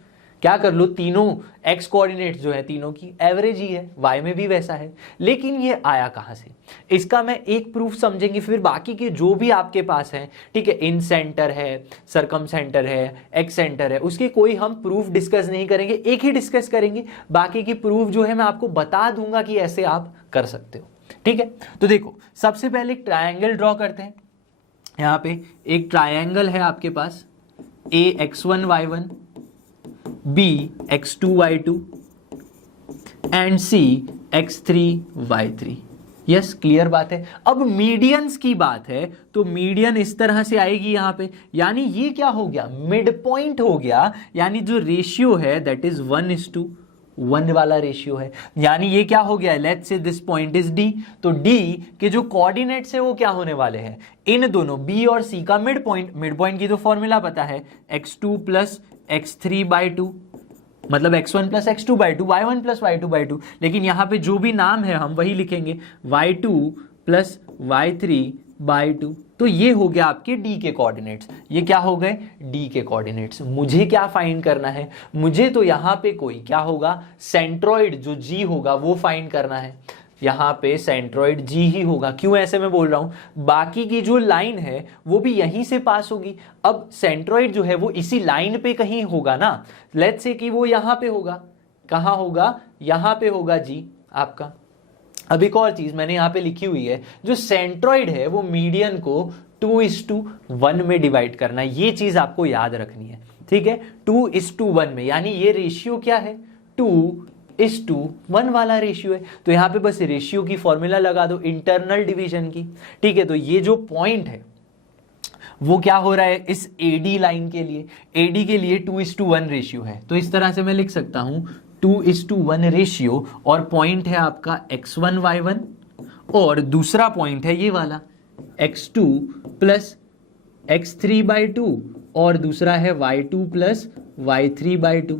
क्या कर लो, तीनों x कोऑर्डिनेट्स जो है तीनों की एवरेज ही है, y में भी वैसा है। लेकिन ये आया कहां से, इसका मैं एक प्रूफ समझेंगे, फिर बाकी के जो भी आपके पास है, ठीक है, इन सेंटर है, सरकम सेंटर है, एक्स सेंटर है, उसके कोई हम प्रूफ डिस्कस नहीं करेंगे, एक ही डिस्कस करेंगे। बाकी की प्रूफ जो है मैं आपको बता दूंगा कि ऐसे आप कर सकते हो, ठीक है। तो देखो सबसे पहले एक ट्रायंगल ड्रॉ करते हैं। यहां पे एक ट्रायंगल है आपके पास, a x1 y1, b x2 y2 and c x3 y3। Yes, clear बात है। अब मीडियंस की बात है तो मीडियन इस तरह से आएगी यहां पे, यानी ये क्या हो गया, मिड पॉइंट हो गया, यानी जो रेशियो है दैट इज 1:1 वाला रेशियो है, यानी ये क्या हो गया, let's say this point is D, तो डी के जो कोऑर्डिनेट्स है वो क्या होने वाले हैं, इन दोनों बी और सी का मिड पॉइंट। मिड पॉइंट की तो फॉर्मूला पता है, x2 प्लस x3/2, मतलब x1 plus x2/2, y1 plus y2/2, लेकिन यहां पे जो भी नाम है हम वही लिखेंगे, y2 प्लस y3/2। तो ये हो गया आपके d के कोऑर्डिनेट्स, ये क्या हो गए, d के कोऑर्डिनेट्स। मुझे क्या फाइंड करना है, मुझे तो यहां पे कोई क्या होगा, सेंट्रॉइड जो g होगा वो फाइंड करना है। यहां पे सेंट्रॉइड g ही होगा। क्यों ऐसे मैं बोल रहा हूं, बाकी की जो लाइन है वो भी यहीं से पास होगी। अब सेंट्रॉइड जो है वो इसी लाइन पे कहीं होगा ना, लेट्स से कि वो यहां पे होगा, कहां होगा, यहां पे होगा जी आपका। अब एक और चीज मैंने यहां पे लिखी हुई है, जो सेंट्रॉइड है वो मीडियन को 2:1 में डिवाइड करना है, ये चीज आपको याद रखनी है, ठीक है, 2:1 में, यानी ये रेशियो क्या है, 2:1 वाला रेशियो है। तो यहां पे बस रेशियो की फॉर्मूला लगा दो इंटरनल डिवीजन की, ठीक है। तो ये जो पॉइंट है वो क्या हो रहा है, इस AD लाइन के लिए, AD के लिए 2:1 रेशियो है, तो इस तरह से मैं लिख सकता हूं 2:1 रेशियो, और पॉइंट है आपका x1 y1, और दूसरा पॉइंट है ये वाला x2 प्लस x3/2, और दूसरा है y2 प्लस y3/2।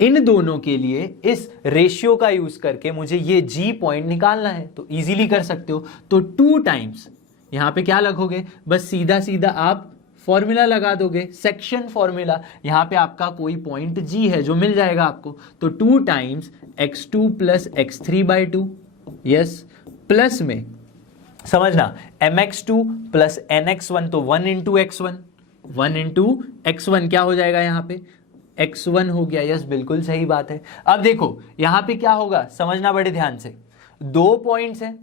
इन दोनों के लिए इस रेशियो का यूज करके मुझे ये G पॉइंट निकालना है, तो इजीली कर सकते हो। तो 2 टाइम्स यहां पे क्या लगोगे, बस सीधा सीधा आप फॉर्मूला लगा दोगे, सेक्शन फॉर्मूला, यहां पे आपका कोई पॉइंट G है जो मिल जाएगा आपको। तो 2 times x2 plus x3/2, yes, plus में समझना mx2 प्लस nx1, तो 1 इंटू x1, 1 इंटू x1 क्या हो जाएगा यहां पे, x1 हो गया। यस, बिल्कुल सही बात है। अब देखो यहां पे क्या होगा, समझना बड़े ध्यान से, 2 पॉइंट्स हैं,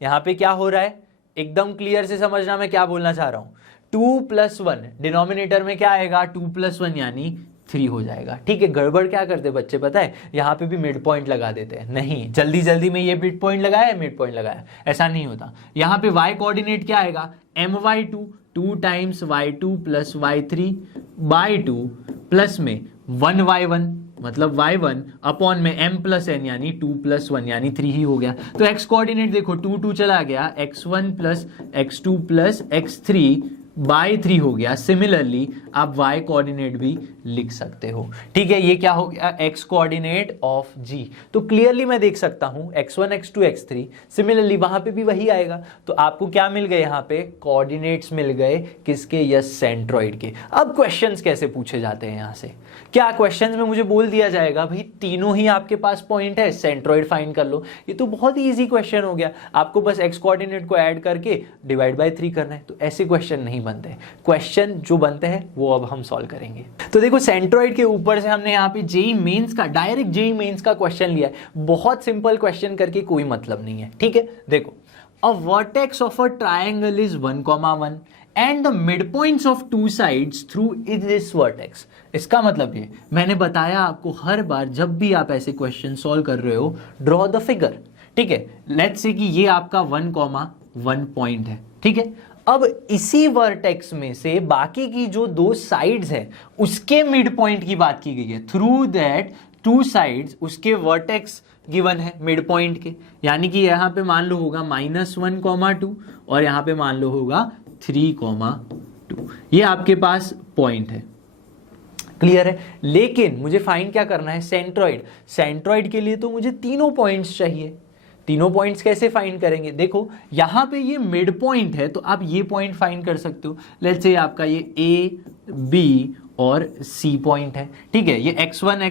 यहां पे क्या हो रहा है, एकदम क्लियर से समझना मैं क्या बोलना चाह रहा हूं। 2 + 1 डिनोमिनेटर में क्या आएगा, 2 + 1 यानी 3 हो जाएगा, ठीक है। गड़बड़ क्या करते बच्चे पता है, यहां पे भी मिड पॉइंट लगा देते हैं, नहीं, जल्दी जल्दी में ये मिड पॉइंट लगाया, ऐसा नहीं होता। यहां पे y कोऑर्डिनेट क्या आएगा, my2, 2 times y2 plus y3/2, plus में 1y1 मतलब y1 अपॉन में m प्लस n यानी 2 + 1 यानी 3 ही हो गया। तो x कोऑर्डिनेट देखो 2 चला गया, x1 plus x2 plus x3/3 हो गया। सिमिलरली आप y कोऑर्डिनेट भी लिख सकते हो। ठीक है, ये क्या हो गया x कोऑर्डिनेट ऑफ g। तो क्लियरली मैं देख सकता हूं x1 x2 x3, सिमिलरली वहां पे भी वही आएगा। तो आपको क्या मिल गए यहाँ पे, कोऑर्डिनेट्स मिल गए किसके, यस सेंट्रॉइड के। अब क्वेश्चंस कैसे पूछे जाते हैं यहाँ से, क्या क्वेश्चंस में मुझे बोल दिया जाएगा भाई तीनों ही आपके पास पॉइंट है, सेंट्रॉइड फाइंड कर लो। ये तो बहुत ही इजी क्वेश्चन हो गया, आपको बस x कोऑर्डिनेट को ऐड करके डिवाइड बाय 3 करना है। तो ऐसे क्वेश्चन नहीं बनते, क्वेश्चन जो बनते हैं वो अब हम सॉल्व करेंगे। तो देखो सेंट्रॉइड के ऊपर से हमने यहाँ पे जेईई मेंस का, डायरेक्ट जेईई मेंस का क्वेश्चन लिया है। बहुत सिंपल क्वेश्चन करके कोई मतलब नहीं है। ठीक है, देखो a vertex of a triangle is 1,1 and the midpoints of two sides through is this vertex. इसका मतलब ये मैंने बताया आपको, हर बार जब भी आप ऐसे क्वेश्चन सॉल्व कर रहे हो, ड्रॉ द फिगर। ठीक है, लेट्स से कि ये आपका 1,1 पॉइंट है। ठीक है, अब इसी वर्टेक्स में से बाकी की जो दो साइड्स है उसके मिड पॉइंट की बात की गई है, थ्रू दैट टू साइड्स उसके वर्टेक्स गिवन है मिड पॉइंट के। यानी कि यहां पे मान लो होगा -1,2 और यहां पे मान लो होगा 3,2। ये आपके पास पॉइंट है, क्लियर है। लेकिन मुझे फाइंड क्या करना है, सेंट्रॉइड। सेंट्रॉइड के लिए तो मुझे तीनों पॉइंट्स चाहिए। तीनों पॉइंट्स कैसे फाइंड करेंगे, देखो यहां पे ये मिड पॉइंट है तो आप ये पॉइंट फाइंड कर सकते हो। लेट्स से आपका ये ए बी और सी पॉइंट है। ठीक है, ये x1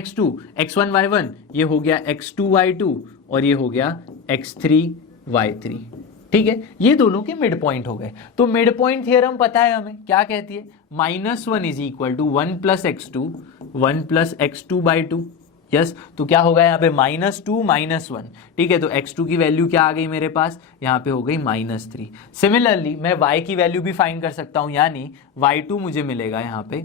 x2 x1 y1, ये हो गया x2 y2 और ये हो गया x3 y3। ठीक है, ये दोनों के मिड पॉइंट हो गए। तो मिड पॉइंट थियरम पता है हमें क्या कहती है, -1 is equal to 1 + x2 1 + x2/2। Yes, तो क्या होगा यहाँ पे -2 -1। ठीक है, तो x2 की वैल्यू क्या आ गई मेरे पास, यहाँ पे हो गई -3। सिमिलरली मैं y की वैल्यू भी फाइंड कर सकता हूँ, यानी y2 मुझे मिलेगा यहाँ पे,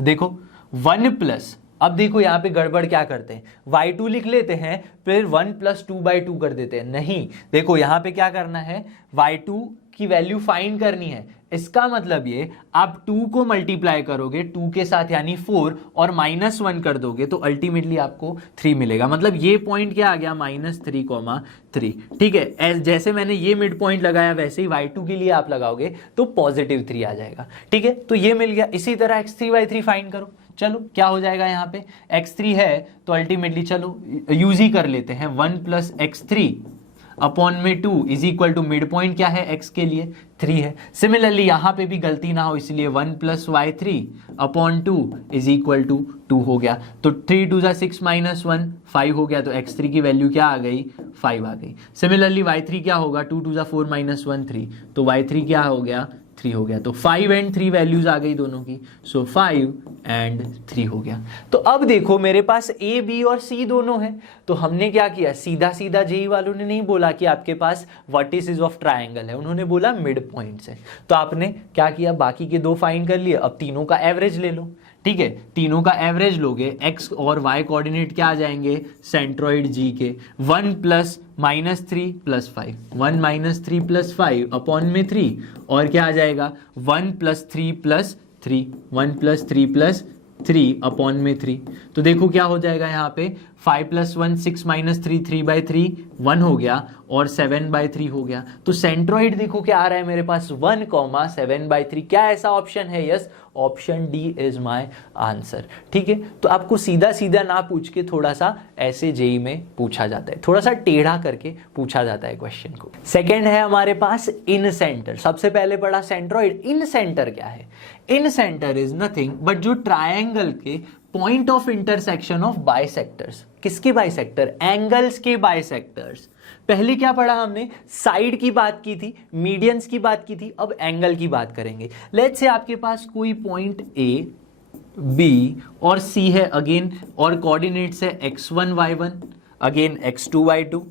देखो 1+, अब देखो यहाँ पे गड़बड़ क्या करते हैं, y2 लिख लेते हैं फिर 1 + 2/2 कर देते हैं। नहीं, देखो यहाँ पे क्या करना है, y2 की वैल्यू फाइंड करनी है। इसका मतलब ये आप 2 को मल्टीप्लाई करोगे 2 के साथ यानी 4 और -1 कर दोगे तो अल्टीमेटली आपको 3 मिलेगा। मतलब ये पॉइंट क्या आ गया, -3,3। ठीक है, जैसे मैंने ये मिड पॉइंट लगाया वैसे ही y2 के लिए आप लगाओगे तो +3 आ जाएगा। ठीक है, तो ये मिल गया। इसी तरह x3 y3 फाइंड करो। चलो क्या हो जाएगा, यहाँ पे x3 है तो अल्टीमेटली चलो यूज ही कर लेते हैं, 1 + x3 अपॉन में 2 is equal to mid point क्या है, x के लिए 3 है। सिमिलरली यहां पे भी गलती ना हो इसलिए 1 + y3 upon 2 is equal to 2 हो गया। तो 3 2 6 -1 5 हो गया, तो x3 की वैल्यू क्या आ गई, 5 आ गई। सिमिलरली y3 क्या होगा, 2 2 4 -1 3, तो y3 क्या हो गया, 3 हो गया। तो 5 और 3 वैल्यूज आ गई दोनों की, सो 5 और 3 हो गया। तो अब देखो मेरे पास ए बी और सी दोनों हैं, तो हमने क्या किया, सीधा सीधा जेईई वालों ने नहीं बोला कि आपके पास वर्टिसेस ऑफ ट्रायंगल है, उन्होंने बोला मिड पॉइंट्स है। तो आपने क्या किया, बाकी के 2 फाइंड कर लिए, अब तीनों का एवरेज ले लो। ठीक है, तीनों का एवरेज लोगे, x और y कोऑर्डिनेट क्या आ जाएंगे, सेंट्रॉइड g के 1 + -3 + 5, 1 - 3 + 5 अपॉन में 3 और क्या आ जाएगा 1 + 3 + 3, 1 + 3 + 3 अपॉन में 3। तो देखो क्या हो जाएगा यहाँ पे, 5 + 1 6 - 3 3/3 1 हो गया और 7/3 हो गया। तो सेंट्रॉइड देखो क्या आ रहा है मेरे पास, 1, 7/3। क्या ऐसा ऑप्शन है, yes, option D is my answer. ठीक है, तो आपको सीधा सीधा ना पूछ के थोड़ा सा ऐसे जेईई में पूछा जाता है, थोड़ा सा टेढ़ा करके पूछा जाता है क्वेश्चन को। सेकंड है हमारे पास इन सेंटर। सबसे पहले पढ़ा सेंट्रॉइड, इन सेंटर क्या है, in centre is nothing but जो ट्रायंगल के point of intersection of bisectors, किसके बाइसेक्टर, एंगल्स के बाइसेक्टर्स। पहले क्या पढ़ा हमने, साइड की बात की थी, मीडियंस की बात की थी, अब एंगल की बात करेंगे। लेट्स से आपके पास कोई पॉइंट ए बी और सी है अगेन, और कोऑर्डिनेट्स है x1 y1 again x2 y2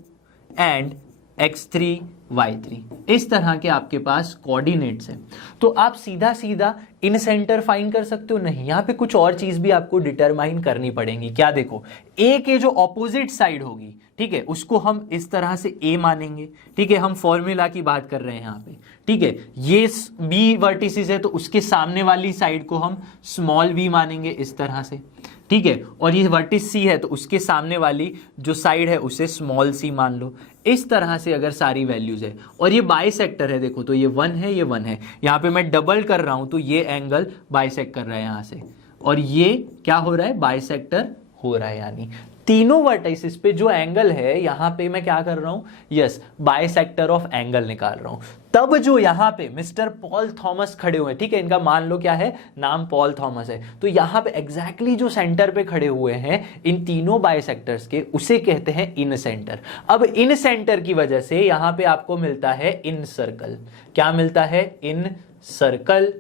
and x3 y3। इस तरह के आपके पास कोऑर्डिनेट्स हैं। तो आप सीधा सीधा इन सेंटर फाइंड कर सकते हो, नहीं, यहां पे कुछ और चीज भी आपको डिटरमाइन करनी पड़ेगी। क्या, देखो ए के जो ऑपोजिट साइड होगी, ठीक है, उसको हम इस तरह से ए मानेंगे। ठीक है, हम फॉर्मूला की बात कर रहे हैं यहाँ पे। ठीक है, ये बी वर्टिसेस है तो उसके सामने वाली साइड को हम स्मॉल बी मानेंगे इस तरह से। ठीक है, और ये वर्टिस सी है तो उसके सामने वाली जो साइड है उसे स्मॉल सी मान लो। इस तरह से अगर सारी वैल्यूज है और ये बाइसेक्टर है, देखो तो ये 1 है, ये 1 है, यहाँ पे मैं डबल कर रहा हूं तो ये एंगल बाइसेक्ट कर रहा है यहाँ से, और ये क्या हो रहा है, बाइसेक्टर हो रहा है। यानी तीनों वर्टिसेस पे जो एंगल है यहाँ पे मैं क्या कर रहा हूं, यस, बाइसेक्टर ऑफ एंगल निकाल रहा हूं। तब जो यहाँ पे मिस्टर पॉल थॉमस खड़े हुए हैं, ठीक है, इनका मान लो क्या है, नाम पॉल थॉमस है, तो यहाँ पे एग्जैक्टली जो सेंटर पे खड़े हुए हैं इन तीनों बाइसेक्टर्स के, उसे कहते हैं इन सेंटर। अब इन सेंटर की वजह से यहाँ पे आपको मिलता है इन सर्कल। क्या मिलता है, इन सर्कल,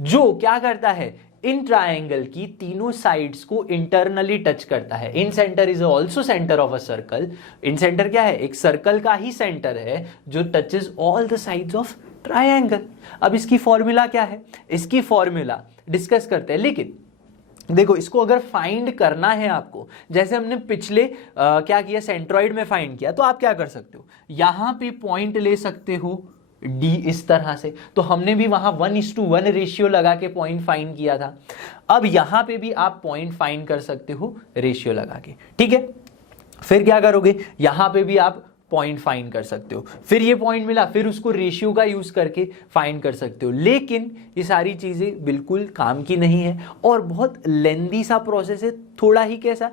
जो क्या करता है, इन ट्रायंगल की तीनों साइड्स को इंटरनली टच करता है। In centre is also centre of a circle. In centre क्या है, एक सर्कल का ही सेंटर है जो touches all the sides of triangle. अब इसकी फॉर्मूला क्या है, इसकी फॉर्मूला डिस्कस करते हैं, लेकिन देखो इसको अगर फाइंड करना है आपको, जैसे हमने पिछले क्या किया, सेंट्रॉइड में फाइंड किया, तो आप क्या कर सकते हो, यहां पे पॉइंट ले सकते हो D इस तरह से, तो हमने भी वहां 1:1 रेशियो लगा के पॉइंट फाइंड किया था। अब यहां पे भी आप पॉइंट फाइंड कर सकते हो रेशियो लगा के, ठीक है। फिर क्या करोगे, यहां पे भी आप पॉइंट फाइंड कर सकते हो, फिर ये पॉइंट मिला, फिर उसको रेशियो का यूज करके फाइंड कर सकते हो। लेकिन ये सारी चीजें बिल्कुल काम की नहीं है और बहुत लेंदी सा प्रोसेस है, थोड़ा ही कैसा,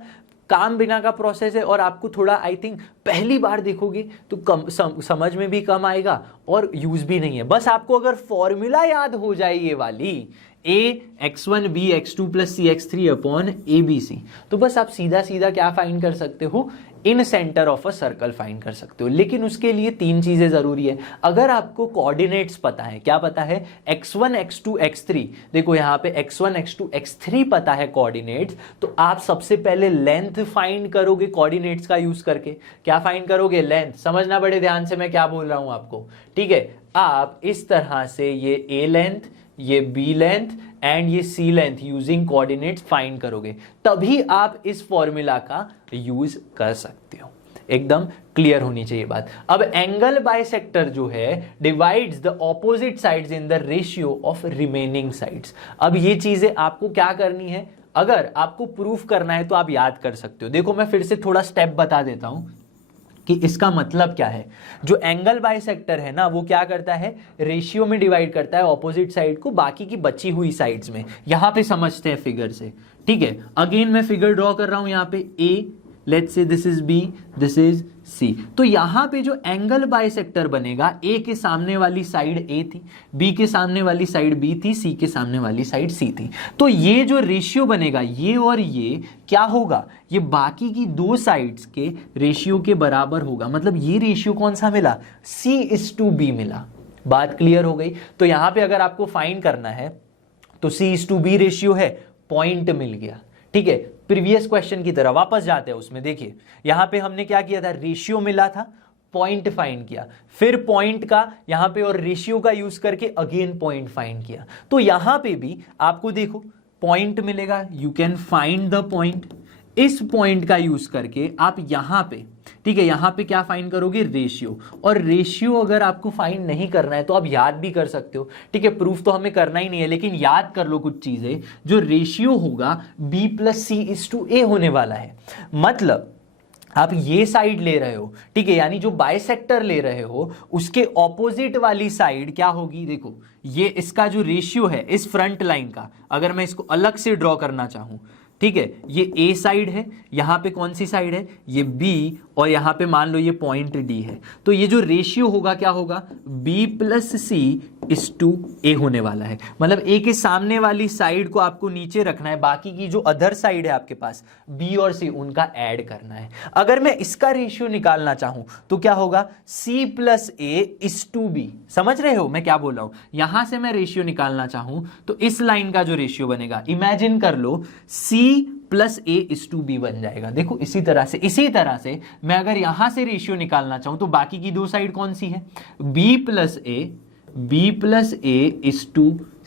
काम बिना का प्रोसेस है, और आपको थोड़ा आई थिंक पहली बार देखोगे तो कम समझ में भी कम आएगा और यूज भी नहीं है। बस आपको अगर फॉर्मूला याद हो जाए ये वाली ax1b(x2 + cx3/abc), तो बस आप सीधा सीधा क्या फाइंड कर सकते हो, in centre of a circle find कर सकते हो। लेकिन उसके लिए 3 चीजें जरूरी है। अगर आपको कोऑर्डिनेट्स पता है, क्या पता है, x1 x2 x3, देखो यहाँ पे x1 x2 x3 पता है कोऑर्डिनेट्स, तो आप सबसे पहले लेंथ फाइंड करोगे कोऑर्डिनेट्स का यूज करके। क्या फाइंड करोगे, लेंथ। समझना बड़े ध्यान से मैं क्या बोल रहा हूं आपको, ठीक है। आप इस तरह से ये a लेंथ, ये b लेंथ एंड ये c length using coordinates find करोगे, तभी आप इस फॉर्मूला का यूज कर सकते हो। एकदम क्लियर होनी चाहिए बात। अब एंगल बाइसेक्टर जो है divides the opposite sides in the ratio of remaining sides. अब ये चीजें आपको क्या करनी है, अगर आपको प्रूफ करना है तो आप याद कर सकते हो। देखो मैं फिर से थोड़ा स्टेप बता देता हूं कि इसका मतलब क्या है। जो एंगल बाइसेक्टर है ना, वो क्या करता है, रेशियो में डिवाइड करता है ऑपोजिट साइड को बाकी की बची हुई साइड्स में। यहां पे समझते हैं फिगर से, ठीक है। अगेन मैं फिगर ड्रॉ कर रहा हूं यहाँ पे, A, let's say this is B, this is C. तो यहां पे जो एंगल बाइसेक्टर बनेगा, ए के सामने वाली साइड ए थी, बी के सामने वाली साइड बी थी, सी के सामने वाली साइड सी थी। तो ये जो रेशियो बनेगा, ये और ये क्या होगा, ये बाकी की 2 साइड्स के रेशियो के बराबर होगा। मतलब ये रेशियो कौन सा मिला, C:B मिला। बात क्लियर हो गई। तो यहां पे अगर आपको फाइंड करना है तो C:B रेशियो है, पॉइंट मिल गया, ठीक है। प्रीवियस क्वेश्चन की तरह वापस जाते हैं उसमें, देखिए यहां पे हमने क्या किया था, रेशियो मिला था, पॉइंट फाइंड किया, फिर पॉइंट का यहां पे और रेशियो का यूज करके अगेन पॉइंट फाइंड किया। तो यहां पे भी आपको देखो पॉइंट मिलेगा, you can find the point. इस पॉइंट का यूज करके आप यहां पे, ठीक है, यहां पे क्या फाइंड करोगे, रेशियो। और रेशियो अगर आपको फाइंड नहीं करना है तो आप याद भी कर सकते हो, ठीक है। प्रूफ तो हमें करना ही नहीं है, लेकिन याद कर लो कुछ चीजें। जो रेशियो होगा b + c:a होने वाला है। मतलब आप ये साइड ले रहे हो, ठीक है, यानी जो बाइसेक्टर ले रहे हो उसके ऑपोजिट वाली साइड क्या होगी, देखो ये इसका जो रेशियो है इस फ्रंट लाइन का, अगर मैं इसको अलग से ड्रॉ करना चाहूं, ठीक है, ये ए साइड है, यहां पे कौन सी साइड है, ये बी, और यहां पे मान लो ये पॉइंट डी है। तो ये जो रेशियो होगा क्या होगा, b + c:a होने वाला है। मतलब ए के सामने वाली साइड को आपको नीचे रखना है, बाकी की जो अदर साइड है आपके पास b और c, उनका ऐड करना है। अगर मैं इसका रेशियो निकालना चाहूं तो क्या होगा, c + a:b। समझ रहे हो मैं क्या बोल रहा हूं। यहां से मैं रेशियो निकालना चाहूं तो इस लाइन का जो रेशियो बनेगा, इमेजिन कर लो c + a:b बन जाएगा। देखो इसी तरह से मैं अगर यहां से रेशियो निकालना चाहूं तो बाकी की 2 साइड कौन सी है, b + a:,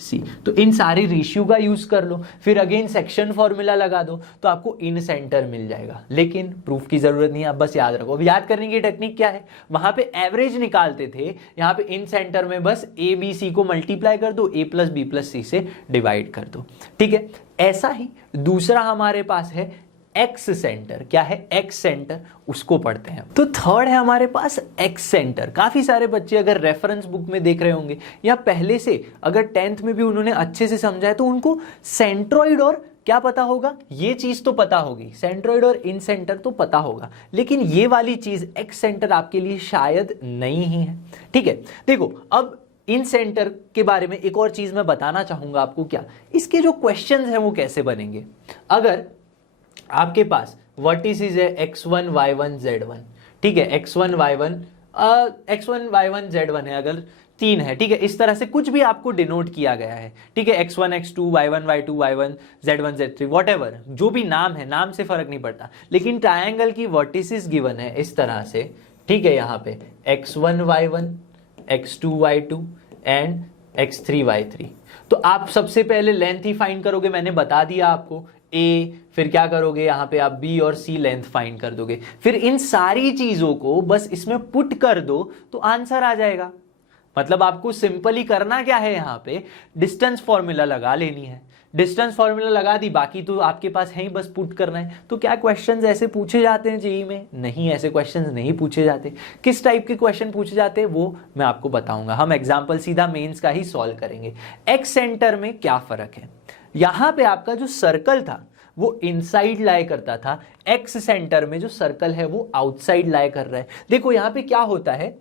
सी। तो इन सारे रेशियो का यूज कर लो, फिर अगेन सेक्शन फॉर्मूला लगा दो तो आपको इन सेंटर मिल जाएगा। लेकिन प्रूफ की जरूरत नहीं है, आप बस याद रखो। अब याद करने की टेक्निक क्या है, वहां पे एवरेज निकालते थे, यहाँ पे इन सेंटर में बस ए बी सी को मल्टीप्लाई कर दो, ए प्लस बी प्लस सी से डिवाइड कर दो। ठीक है, ऐसा ही दूसरा हमारे पास है एक्स सेंटर। क्या है? एक्स सेंटर, उसको पढ़ते हैं। तो थर्ड है हमारे पास एक्स सेंटर। काफी सारे बच्चे अगर रेफरेंस बुक में देख रहे होंगे या पहले से अगर 10th में भी उन्होंने अच्छे से समझा है तो उनको सेंट्रोइड और क्या पता होगा, ये चीज तो पता होगी, सेंट्रोइड और इन सेंटर तो पता होगा, लेकिन ये वाली चीज एक्स सेंटर आपके लिए शायद नहीं ही है। ठीक है, देखो अब इन सेंटर के बारे में एक और चीज मैं बताना चाहूंगा आपको। क्या इसके जो क्वेश्चंस हैं वो कैसे बनेंगे? अगर आपके पास वर्टिसेस है x1 y1 z1, ठीक है, x1 y1 z1 है, अगर 3 है, ठीक है, इस तरह से कुछ भी आपको डिनोट किया गया है। ठीक है, x1 x2 y1 y2 y1 z1 z3 whatever, जो भी नाम है, नाम से फर्क नहीं पड़ता, लेकिन ट्रायंगल की वर्टिसेस गिवन है इस तरह से। ठीक है, यहाँ पे x1 y1 x2 y2 and x3 y3। तो आप सबसे पहले लेंथ ही फाइंड करोगे, मैंने बता दिया आपको ए, फिर क्या करोगे, यहाँ पे आप बी और सी लेंथ फाइंड कर दोगे, फिर इन सारी चीजों को बस इसमें पुट कर दो तो आंसर आ जाएगा। मतलब आपको सिंपली करना क्या है, यहाँ पे डिस्टेंस फॉर्मूला लगा लेनी है। डिस्टेंस फॉर्मूला लगा दी, बाकी तो आपके पास है ही, बस पुट करना है। तो क्या क्वेश्चंस ऐसे पूछे जाते हैं जेईई में? नहीं, ऐसे क्वेश्चंस नहीं पूछे जाते। किस टाइप के क्वेश्चन पूछे जाते हैं वो मैं आपको बताऊंगा। हम एग्जांपल सीधा मेंस का ही सॉल्व करेंगे। एक्स सेंटर में क्या फर्क है, यहां पे आपका जो सर्कल था वो इनसाइड लाई करता था, एक्स सेंटर में जो सर्कल है वो आउटसाइड लाई कर रहा है। देखो यहां पे क्या होता है,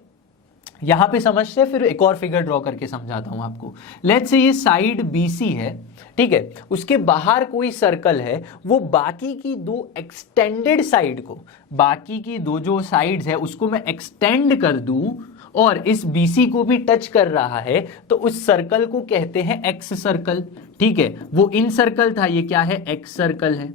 यहां पे समझते हैं, फिर एक और फिगर ड्रॉ करके समझाता हूं आपको। लेट्स से ये साइड BC है, ठीक है, उसके बाहर कोई सर्कल है, वो बाकी की दो एक्सटेंडेड साइड को, बाकी की दो जो साइड्स है उसको मैं एक्सटेंड कर दूं और इस BC को भी टच कर रहा है, तो उस सर्कल को कहते हैं एक्स सर्कल। ठीक है, वो इन सर्कल था, ये क्या है, एक्स सर्कल है।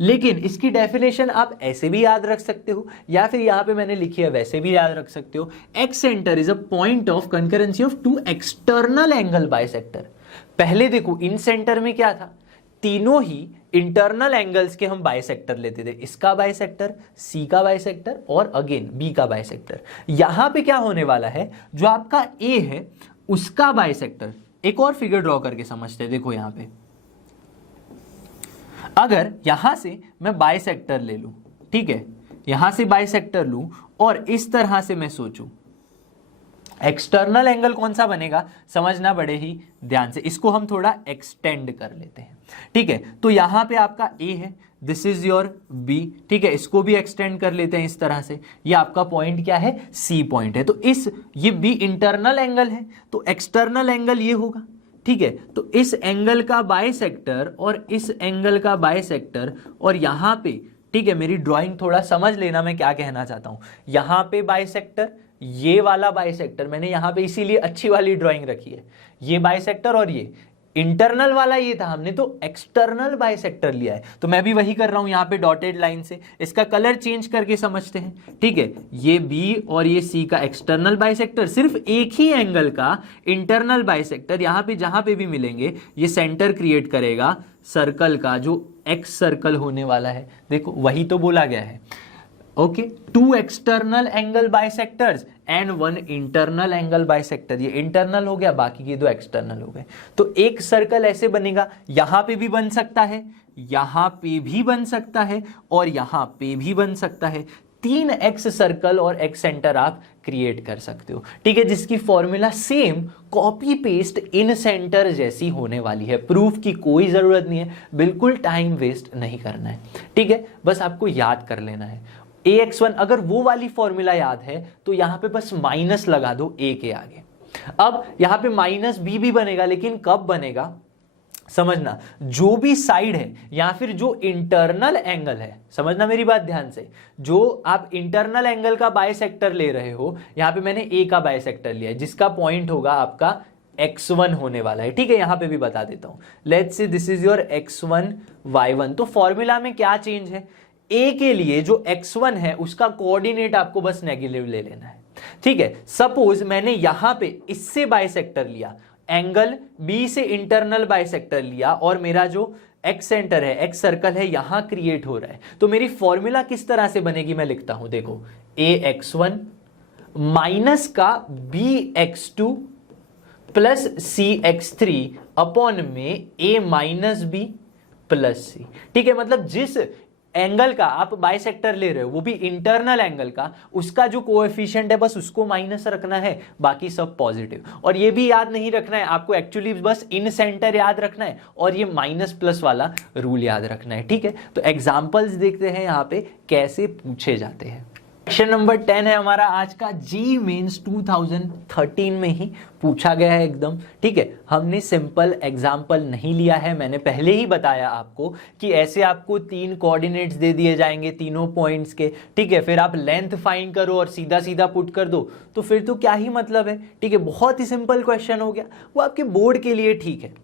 लेकिन इसकी डेफिनेशन आप ऐसे भी याद रख सकते हो, या फिर यहां पे मैंने लिखी है वैसे भी याद रख सकते हो। Excentre is a point of concurrency of two external angle bisector. पहले देखो इन सेंटर में क्या था, तीनों ही इंटरनल एंगल्स के हम बाइसेक्टर लेते थे। इसका बाइसेक्टर, सी का बाइसेक्टर और अगेन बी का बाइसेक्टर। यहां पे क्या होने वाला है, जो आपका ए है उसका बाइसेक्टर। एक और फिगर ड्रॉ करके समझते हैं। देखो यहां पे अगर यहां से मैं बाइसेक्टर ले लूं, ठीक है, यहां से बाइसेक्टर लूं और इस तरह से मैं सोचूं, एक्सटर्नल एंगल कौन सा बनेगा समझना बड़े ही ध्यान से। इसको हम थोड़ा एक्सटेंड कर लेते हैं। ठीक है, तो यहां पे आपका ए है, दिस इज योर बी। ठीक है, इसको भी एक्सटेंड कर लेते हैं इस तरह से। ये आपका पॉइंट क्या है, सी पॉइंट है। तो ये बी इंटरनल एंगल है, तो एक्सटर्नल एंगल ये होगा। ठीक है, तो इस एंगल का बाइसेक्टर और इस एंगल का बाइसेक्टर, और यहां पे, ठीक है, मेरी ड्राइंग थोड़ा समझ लेना मैं क्या कहना चाहता हूं। यहां पे बाइसेक्टर, ये वाला बाइसेक्टर, मैंने यहां पे इसीलिए अच्छी वाली ड्राइंग रखी है, ये बाइसेक्टर और ये इंटरनल वाला ये था, हमने तो एक्सटर्नल बाइसेक्टर लिया है। तो मैं भी वही कर रहा हूं यहां पे डॉटेड लाइन से। इसका कलर चेंज करके समझते हैं। ठीक है, ये बी और ये सी का एक्सटर्नल बाइसेक्टर, सिर्फ एक ही एंगल का इंटरनल बाइसेक्टर यहां पे जहां पे भी मिलेंगे ये सेंटर क्रिएट करेगा सर्कल का, जो एक्स सर्कल होने वाला है। देखो वही तो बोला गया है। Okay, two external angle bisectors and one internal angle bisector. ये इंटरनल हो गया, बाकी के दो एक्सटर्नल हो गए। तो एक सर्कल ऐसे बनेगा, यहां पे भी बन सकता है, यहां पे भी बन सकता है और यहां पे भी बन सकता है। 3 एक्स सर्कल और एक्स सेंटर आप क्रिएट कर सकते हो। ठीक है, जिसकी formula same copy paste in centre जैसी होने वाली है। प्रूफ की कोई जरूरत नहीं है, बिल्कुल टाइम वेस्ट नहीं करना है। ठीक है, बस आपको याद कर लेना है। ax1, अगर वो वाली फॉर्मूला याद है तो यहां पे बस माइनस लगा दो a के आगे। अब यहां पे माइनस b भी बनेगा, लेकिन कब बनेगा समझना, जो भी साइड है या फिर जो इंटरनल एंगल है, समझना मेरी बात ध्यान से, जो आप इंटरनल एंगल का बाइसेक्टर ले रहे हो, यहां पे मैंने a का बाइसेक्टर लिया है, जिसका पॉइंट होगा आपका x1 होने वाला है। ठीक है, यहां पे भी बता देता हूं। Let's say this is your x1 y1। तो फॉर्मूला में क्या चेंज है, a के लिए जो x1 है उसका कोऑर्डिनेट आपको बस नेगेटिव ले लेना है। ठीक है, सपोज मैंने यहां पे इससे बाइसेक्टर लिया, एंगल बी से इंटरनल बाइसेक्टर लिया और मेरा जो एक्स सेंटर है, एक्स सर्कल है, यहां क्रिएट हो रहा है, तो मेरी फॉर्मूला किस तरह से बनेगी मैं लिखता हूं, देखो ax1 माइनस का bx2 प्लस cx3 अपॉन में a माइनस बी प्लस सी। ठीक है, मतलब जिस एंगल का आप बाइसेक्टर ले रहे हो वो भी इंटरनल एंगल का, उसका जो कोएफिशिएंट है बस उसको माइनस रखना है, बाकी सब पॉजिटिव। और ये भी याद नहीं रखना है आपको, एक्चुअली बस इन सेंटर याद रखना है और ये माइनस प्लस वाला रूल याद रखना है। ठीक है, तो एग्जांपल्स देखते हैं यहाँ पे कैसे पूछे जाते हैं। क्वेश्चन नंबर 10 है हमारा आज का, जी मेंस 2013 में ही पूछा गया है एकदम। ठीक है, हमने सिंपल एग्जाम्पल नहीं लिया है, मैंने पहले ही बताया आपको कि ऐसे आपको 3 कोऑर्डिनेट्स दे दिए जाएंगे तीनों पॉइंट्स के। ठीक है, फिर आप लेंथ फाइंड करो और सीधा सीधा पुट कर दो, तो फिर तो क्या ही मतलब है। ठीक है, बहुत ही सिंपल क्वेश्चन हो गया, वो आपके बोर्ड के लिए ठीक है।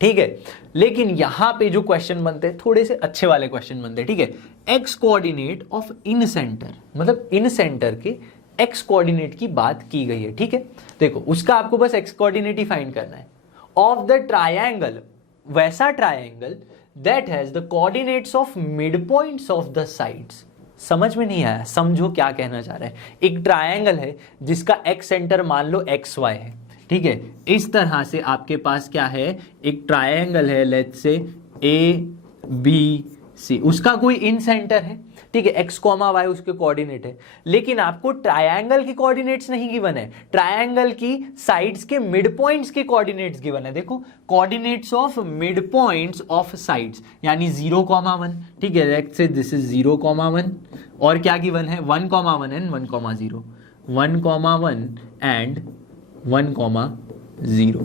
ठीक है, लेकिन यहां पे जो क्वेश्चन बनते हैं थोड़े से अच्छे वाले क्वेश्चन बनते हैं। ठीक है, x coordinate of in centre, मतलब इन सेंटर के एक्स कोऑर्डिनेट की बात की गई है। ठीक है, देखो उसका आपको बस एक्स कोऑर्डिनेट ही फाइंड करना है। ऑफ द ट्रायंगल, वैसा triangle that has the coordinates of mid points of the sides. समझ में नहीं आया, समझो क्या कहना चाह रहा है। एक ट्रायंगल है जिसका एक्स सेंटर मान लो एक्स वाई है। ठीक है, इस तरह से आपके पास क्या है, एक ट्रायंगल है, let's say A B C, उसका कोई इन सेंटर है। ठीक है, एक्स कॉमा वाई उसके कोऑर्डिनेट है, लेकिन आपको ट्रायंगल के कोऑर्डिनेट्स नहीं गिवन है, ट्रायंगल की साइड्स के मिड पॉइंट्स के कोऑर्डिनेट्स गिवन है। देखो coordinates of mid points of sides, यानी 0,1। ठीक है, लेट्स से दिस इज 0,1 और क्या गिवन है 1,1 एंड 1,0, 1,1 एंड 1,0।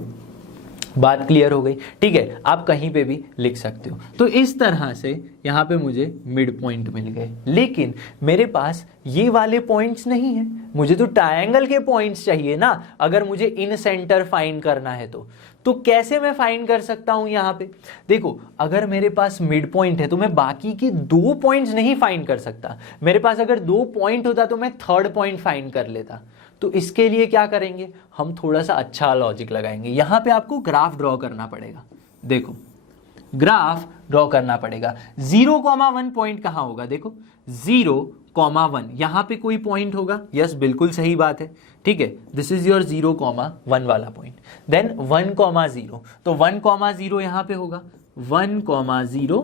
बात क्लियर हो गई। ठीक है, आप कहीं पे भी लिख सकते हो। तो इस तरह से यहां पे मुझे मिड पॉइंट मिल गए, लेकिन मेरे पास ये वाले पॉइंट्स नहीं है, मुझे तो ट्रायंगल के पॉइंट्स चाहिए ना, अगर मुझे इन सेंटर फाइंड करना है तो कैसे मैं फाइंड कर सकता हूं यहां पे। देखो अगर मेरे पास मिड पॉइंट है तो मैं बाकी के 2 पॉइंट्स नहीं फाइंड कर सकता। मेरे पास अगर 2 पॉइंट होता तो मैं 3rd पॉइंट फाइंड कर लेता। तो इसके लिए क्या करेंगे, हम थोड़ा सा अच्छा लॉजिक लगाएंगे। यहां पे आपको ग्राफ ड्रॉ करना पड़ेगा। देखो ग्राफ ड्रॉ करना पड़ेगा। 0,1 पॉइंट कहां होगा, देखो 0,1 यहां पे कोई पॉइंट होगा। यस बिल्कुल सही बात है। ठीक है, दिस इज योर 0,1 वाला पॉइंट। देन 1,0, तो 1,0 यहां पे होगा, 1,0,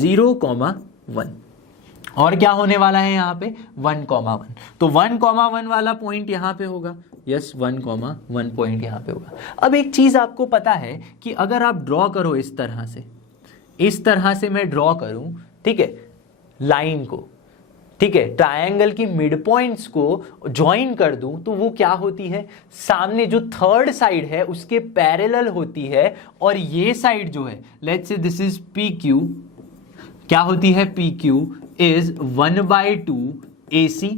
0,1 और क्या होने वाला है यहाँ पे 1,1, तो 1,1 वाला पॉइंट यहाँ पे होगा। यस 1,1 पॉइंट यहाँ पे होगा। अब एक चीज आपको पता है कि अगर आप ड्रॉ करो इस तरह से मैं ड्रॉ करूं, ठीक है, लाइन को, ठीक है, ट्रायंगल की मिड पॉइंट्स को ज्वाइन कर दूं, तो वो क्या होती है, सामने जो 3rd साइड है उसके पैरेलल होती है, और ये साइड जो है let's say this is PQ, क्या होती है PQ is 1/2 AC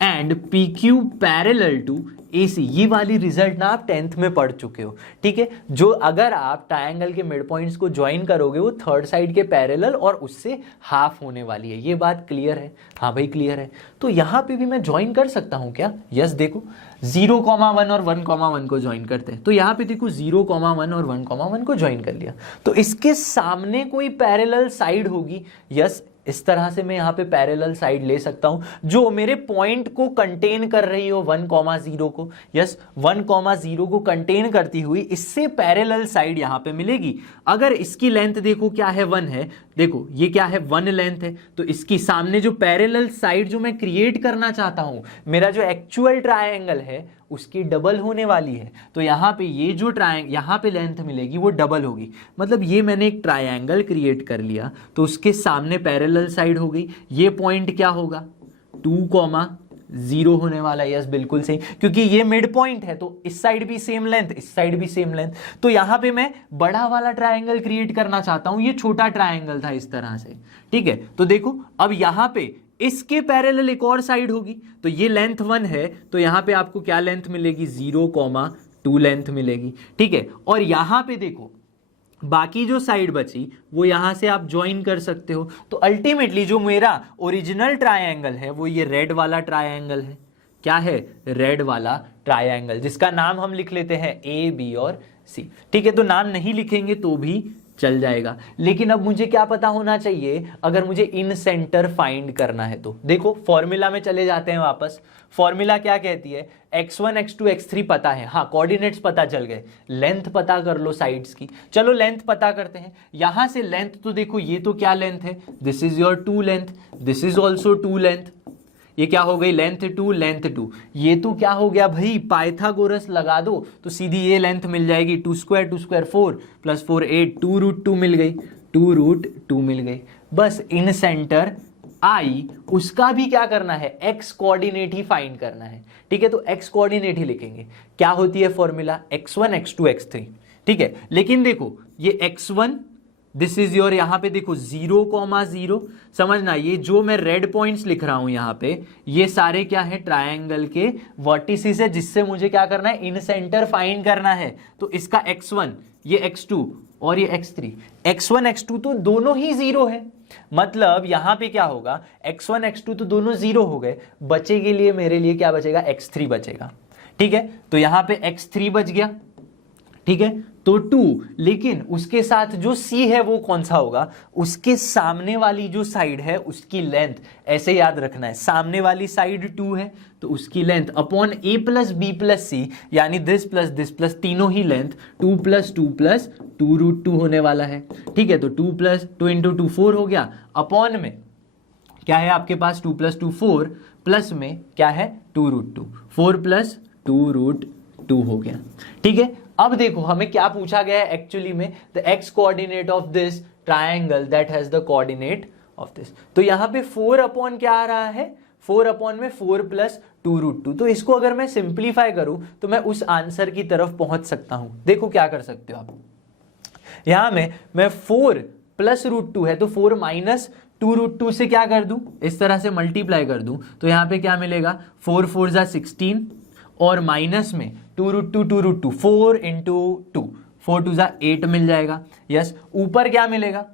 and PQ parallel to AC। ये वाली रिजल्ट ना आप 10th में पढ़ चुके हो। ठीक है, जो अगर आप ट्रायंगल के मिड पॉइंट्स को ज्वाइन करोगे वो 3rd साइड के पैरेलल और उससे हाफ होने वाली है। ये बात क्लियर है, हाँ भाई क्लियर है। तो यहां पे भी मैं ज्वाइन कर सकता हूं क्या, यस देखो 0,1 और 1,1 को ज्वाइन करते हैं, तो यहां पे देखो 0,1 और 1,1 को ज्वाइन कर लिया, तो इसके सामने कोई पैरेलल साइड होगी। यस इस तरह से मैं यहाँ पे पैरेलल साइड ले सकता हूं जो मेरे पॉइंट को कंटेन कर रही हो 1,0 को। यस 1,0 को कंटेन करती हुई इससे पैरेलल साइड यहाँ पे मिलेगी। अगर इसकी लेंथ देखो क्या है 1 है, देखो ये क्या है 1 लेंथ है, तो इसकी सामने जो पैरेलल साइड जो मैं क्रिएट करना चाहता हूं, मेरा जो एक्चुअल ट्रायंगल है उसकी डबल होने वाली है। तो यहाँ पे ये जो यहाँ पे लेंथ मिलेगी वो डबल होगी। मतलब ये मैंने एक ट्रायंगल क्रिएट कर लिया तो उसके सामने पैरेलल साइड हो गई। ये पॉइंट क्या होगा 2,0 होने वाला है। यस बिल्कुल सही, क्योंकि ये मिड पॉइंट है तो इस साइड भी सेम लेंथ, इस साइड भी सेम लेंथ। तो यहां पे मैं बड़ा वाला ट्रायंगल क्रिएट करना चाहता हूं, ये छोटा ट्रायंगल था इस तरह से। ठीक है, तो देखो अब यहां पे इसके पैरेलल एक और साइड होगी, तो ये लेंथ 1 है, तो यहां पे आपको क्या लेंथ मिलेगी 0,2 लेंथ मिलेगी। ठीक है, और यहां पे देखो बाकी जो साइड बची वो यहां से आप ज्वाइन कर सकते हो। तो अल्टीमेटली जो मेरा ओरिजिनल ट्रायंगल है वो ये रेड वाला ट्रायंगल है। क्या है, रेड वाला ट्रायंगल, जिसका नाम हम लिख लेते हैं ए, बी और सी। ठीक है, तो नाम नहीं लिखेंगे तो भी चल जाएगा, लेकिन अब मुझे क्या पता होना चाहिए, अगर मुझे इन सेंटर फाइंड करना है तो देखो फॉर्मूला में चले जाते हैं वापस। फॉर्मूला क्या कहती है, x1 x2 x3 पता है, हाँ कोऑर्डिनेट्स पता चल गए, लेंथ पता कर लो साइड्स की। चलो लेंथ पता करते हैं, यहां से लेंथ तो देखो ये तो क्या लेंथ है, this is your 2 length, this is also 2 length, ये क्या हो गई, लेंथ 2 लेंथ 2, ये तो क्या हो गया भाई, पाइथागोरस लगा दो तो सीधी ये लेंथ मिल जाएगी, 2 स्क्वायर 4 प्लस 4 8, 2√2 मिल गई, 2√2 मिल गई। बस इन सेंटर आई, उसका भी क्या करना है, एक्स कोऑर्डिनेट ही फाइंड करना है। ठीक है, तो एक्स कोऑर्डिनेट ही लिखेंगे। क्या होती है फॉर्मूला, x1 x2 x3। ठीक है, लेकिन देखो ये x1 दिस इज योर, यहां पे देखो 0,0, समझना ये जो मैं रेड पॉइंट्स लिख रहा हूं यहां पे, ये सारे क्या है, ट्रायंगल के वर्टिसेस है, जिससे मुझे क्या करना है, इन सेंटर फाइंड करना है। तो इसका x1, ये x2 और ये x3, x1 x2 तो दोनों ही 0 है, मतलब यहां पे क्या होगा, x1 x2 तो दोनों 0 हो गए, बचेगे लिए मेरे लिए क्या बचेगा, x3 बचेगा। ठीक है, तो यहां पे x3 बच गया। ठीक है, तो 2, लेकिन उसके साथ जो c है वो कौन सा होगा, उसके सामने वाली जो साइड है उसकी लेंथ, ऐसे याद रखना है, सामने वाली साइड 2 है तो उसकी length upon a plus b plus c, यानी दिस प्लस तीनों ही लेंथ 2 प्लस 2 होने वाला है। ठीक है, तो 2 इंटू 2 4 हो गया, अपॉन में क्या है आपके पास, 2 प्लस 2 4, प्लस में क्या है 2√2, 4 प्लस 2√2 हो गया। ठीक है, अब देखो हमें क्या पूछा गया है एक्चुअली में, the x coordinate of this triangle that has the coordinate of this. तो यहां पे 4 अपॉन क्या आ रहा है, 4 अपॉन में 4 प्लस 2√2, तो इसको अगर मैं सिंप्लीफाई करूं तो मैं उस आंसर की तरफ पहुंच सकता हूं। देखो क्या कर सकते हो आप, यहां में मैं 4 प्लस √2 है तो 4 माइनस 2√2 से क्या कर दूं, इस तरह से मल्टीप्लाई कर दूं, तो यहां पे क्या मिलेगा, 4 4 जा 16 और माइनस में 2√2 4 इंटू 2, 4 2 जा 8 मिल जाएगा। यस, ऊपर क्या मिलेगा,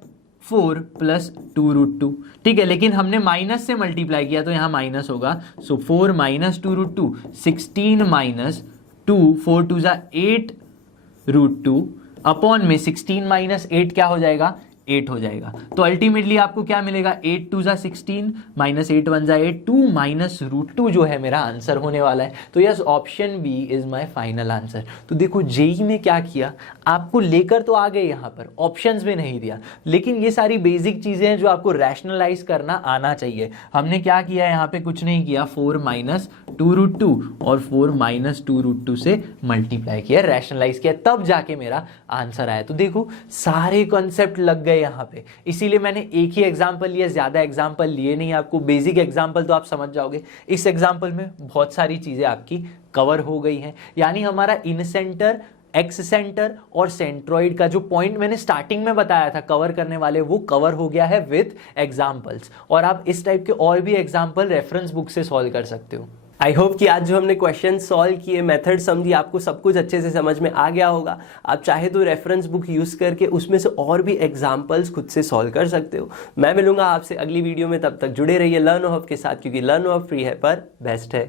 4 प्लस 2√2। ठीक है, लेकिन हमने माइनस से मल्टीप्लाई किया तो यहां माइनस होगा, सो 4 माइनस 2√2, 16 माइनस 2, 4 2 जा 8√2 अपॉन में 16 माइनस 8 क्या हो जाएगा, 8 हो जाएगा। तो अल्टीमेटली आपको क्या मिलेगा, 8 2 जा 16 माइनस 8 1 जा 8, 2 माइनस √2 जो है मेरा आंसर होने वाला है। तो yes, option B is my final answer. तो देखो जेई में क्या किया, आपको लेकर तो आ गए यहाँ पर, ऑप्शंस में नहीं दिया, लेकिन ये सारी बेसिक चीजें हैं जो आपको रैशनलाइज करना आना चाहिए। हमने क्या किया यहाँ पे, कुछ नहीं किया, 4 माइनस 2√2 और 4 माइनस 2√2 से मल्टीप्लाई किया, रैशनलाइज किया, तब जाके मेरा आंसर आया। तो देखो सारे कॉन्सेप्ट लग गए यहाँ पे, इसीलिए मैंने एक ही एग्जांपल लिया, ज्यादा एग्जांपल लिए नहीं। आपको बेसिक एग्जांपल तो आप समझ जाओगे, इस एग्जांपल में बहुत सारी चीजें आपकी कवर हो गई हैं। यानी हमारा इन सेंटर, एक्स सेंटर और सेंट्रॉइड का जो पॉइंट मैंने स्टार्टिंग में बताया था कवर करने वाले, वो कवर हो गया है विद एग्जांपल्स। और आप इस टाइप के और भी एग्जांपल रेफरेंस बुक से सॉल्व कर सकते हो। आई होप कि आज जो हमने क्वेश्चन सॉल्व किए, मेथड समझी, आपको सब कुछ अच्छे से समझ में आ गया होगा। आप चाहे तो रेफरेंस बुक यूज करके उसमें से और भी एग्जांपल्स खुद से सॉल्व कर सकते हो। मैं मिलूंगा आपसे अगली वीडियो में, तब तक जुड़े रहिए लर्न हब के साथ, क्योंकि लर्न हब फ्री है पर बेस्ट है।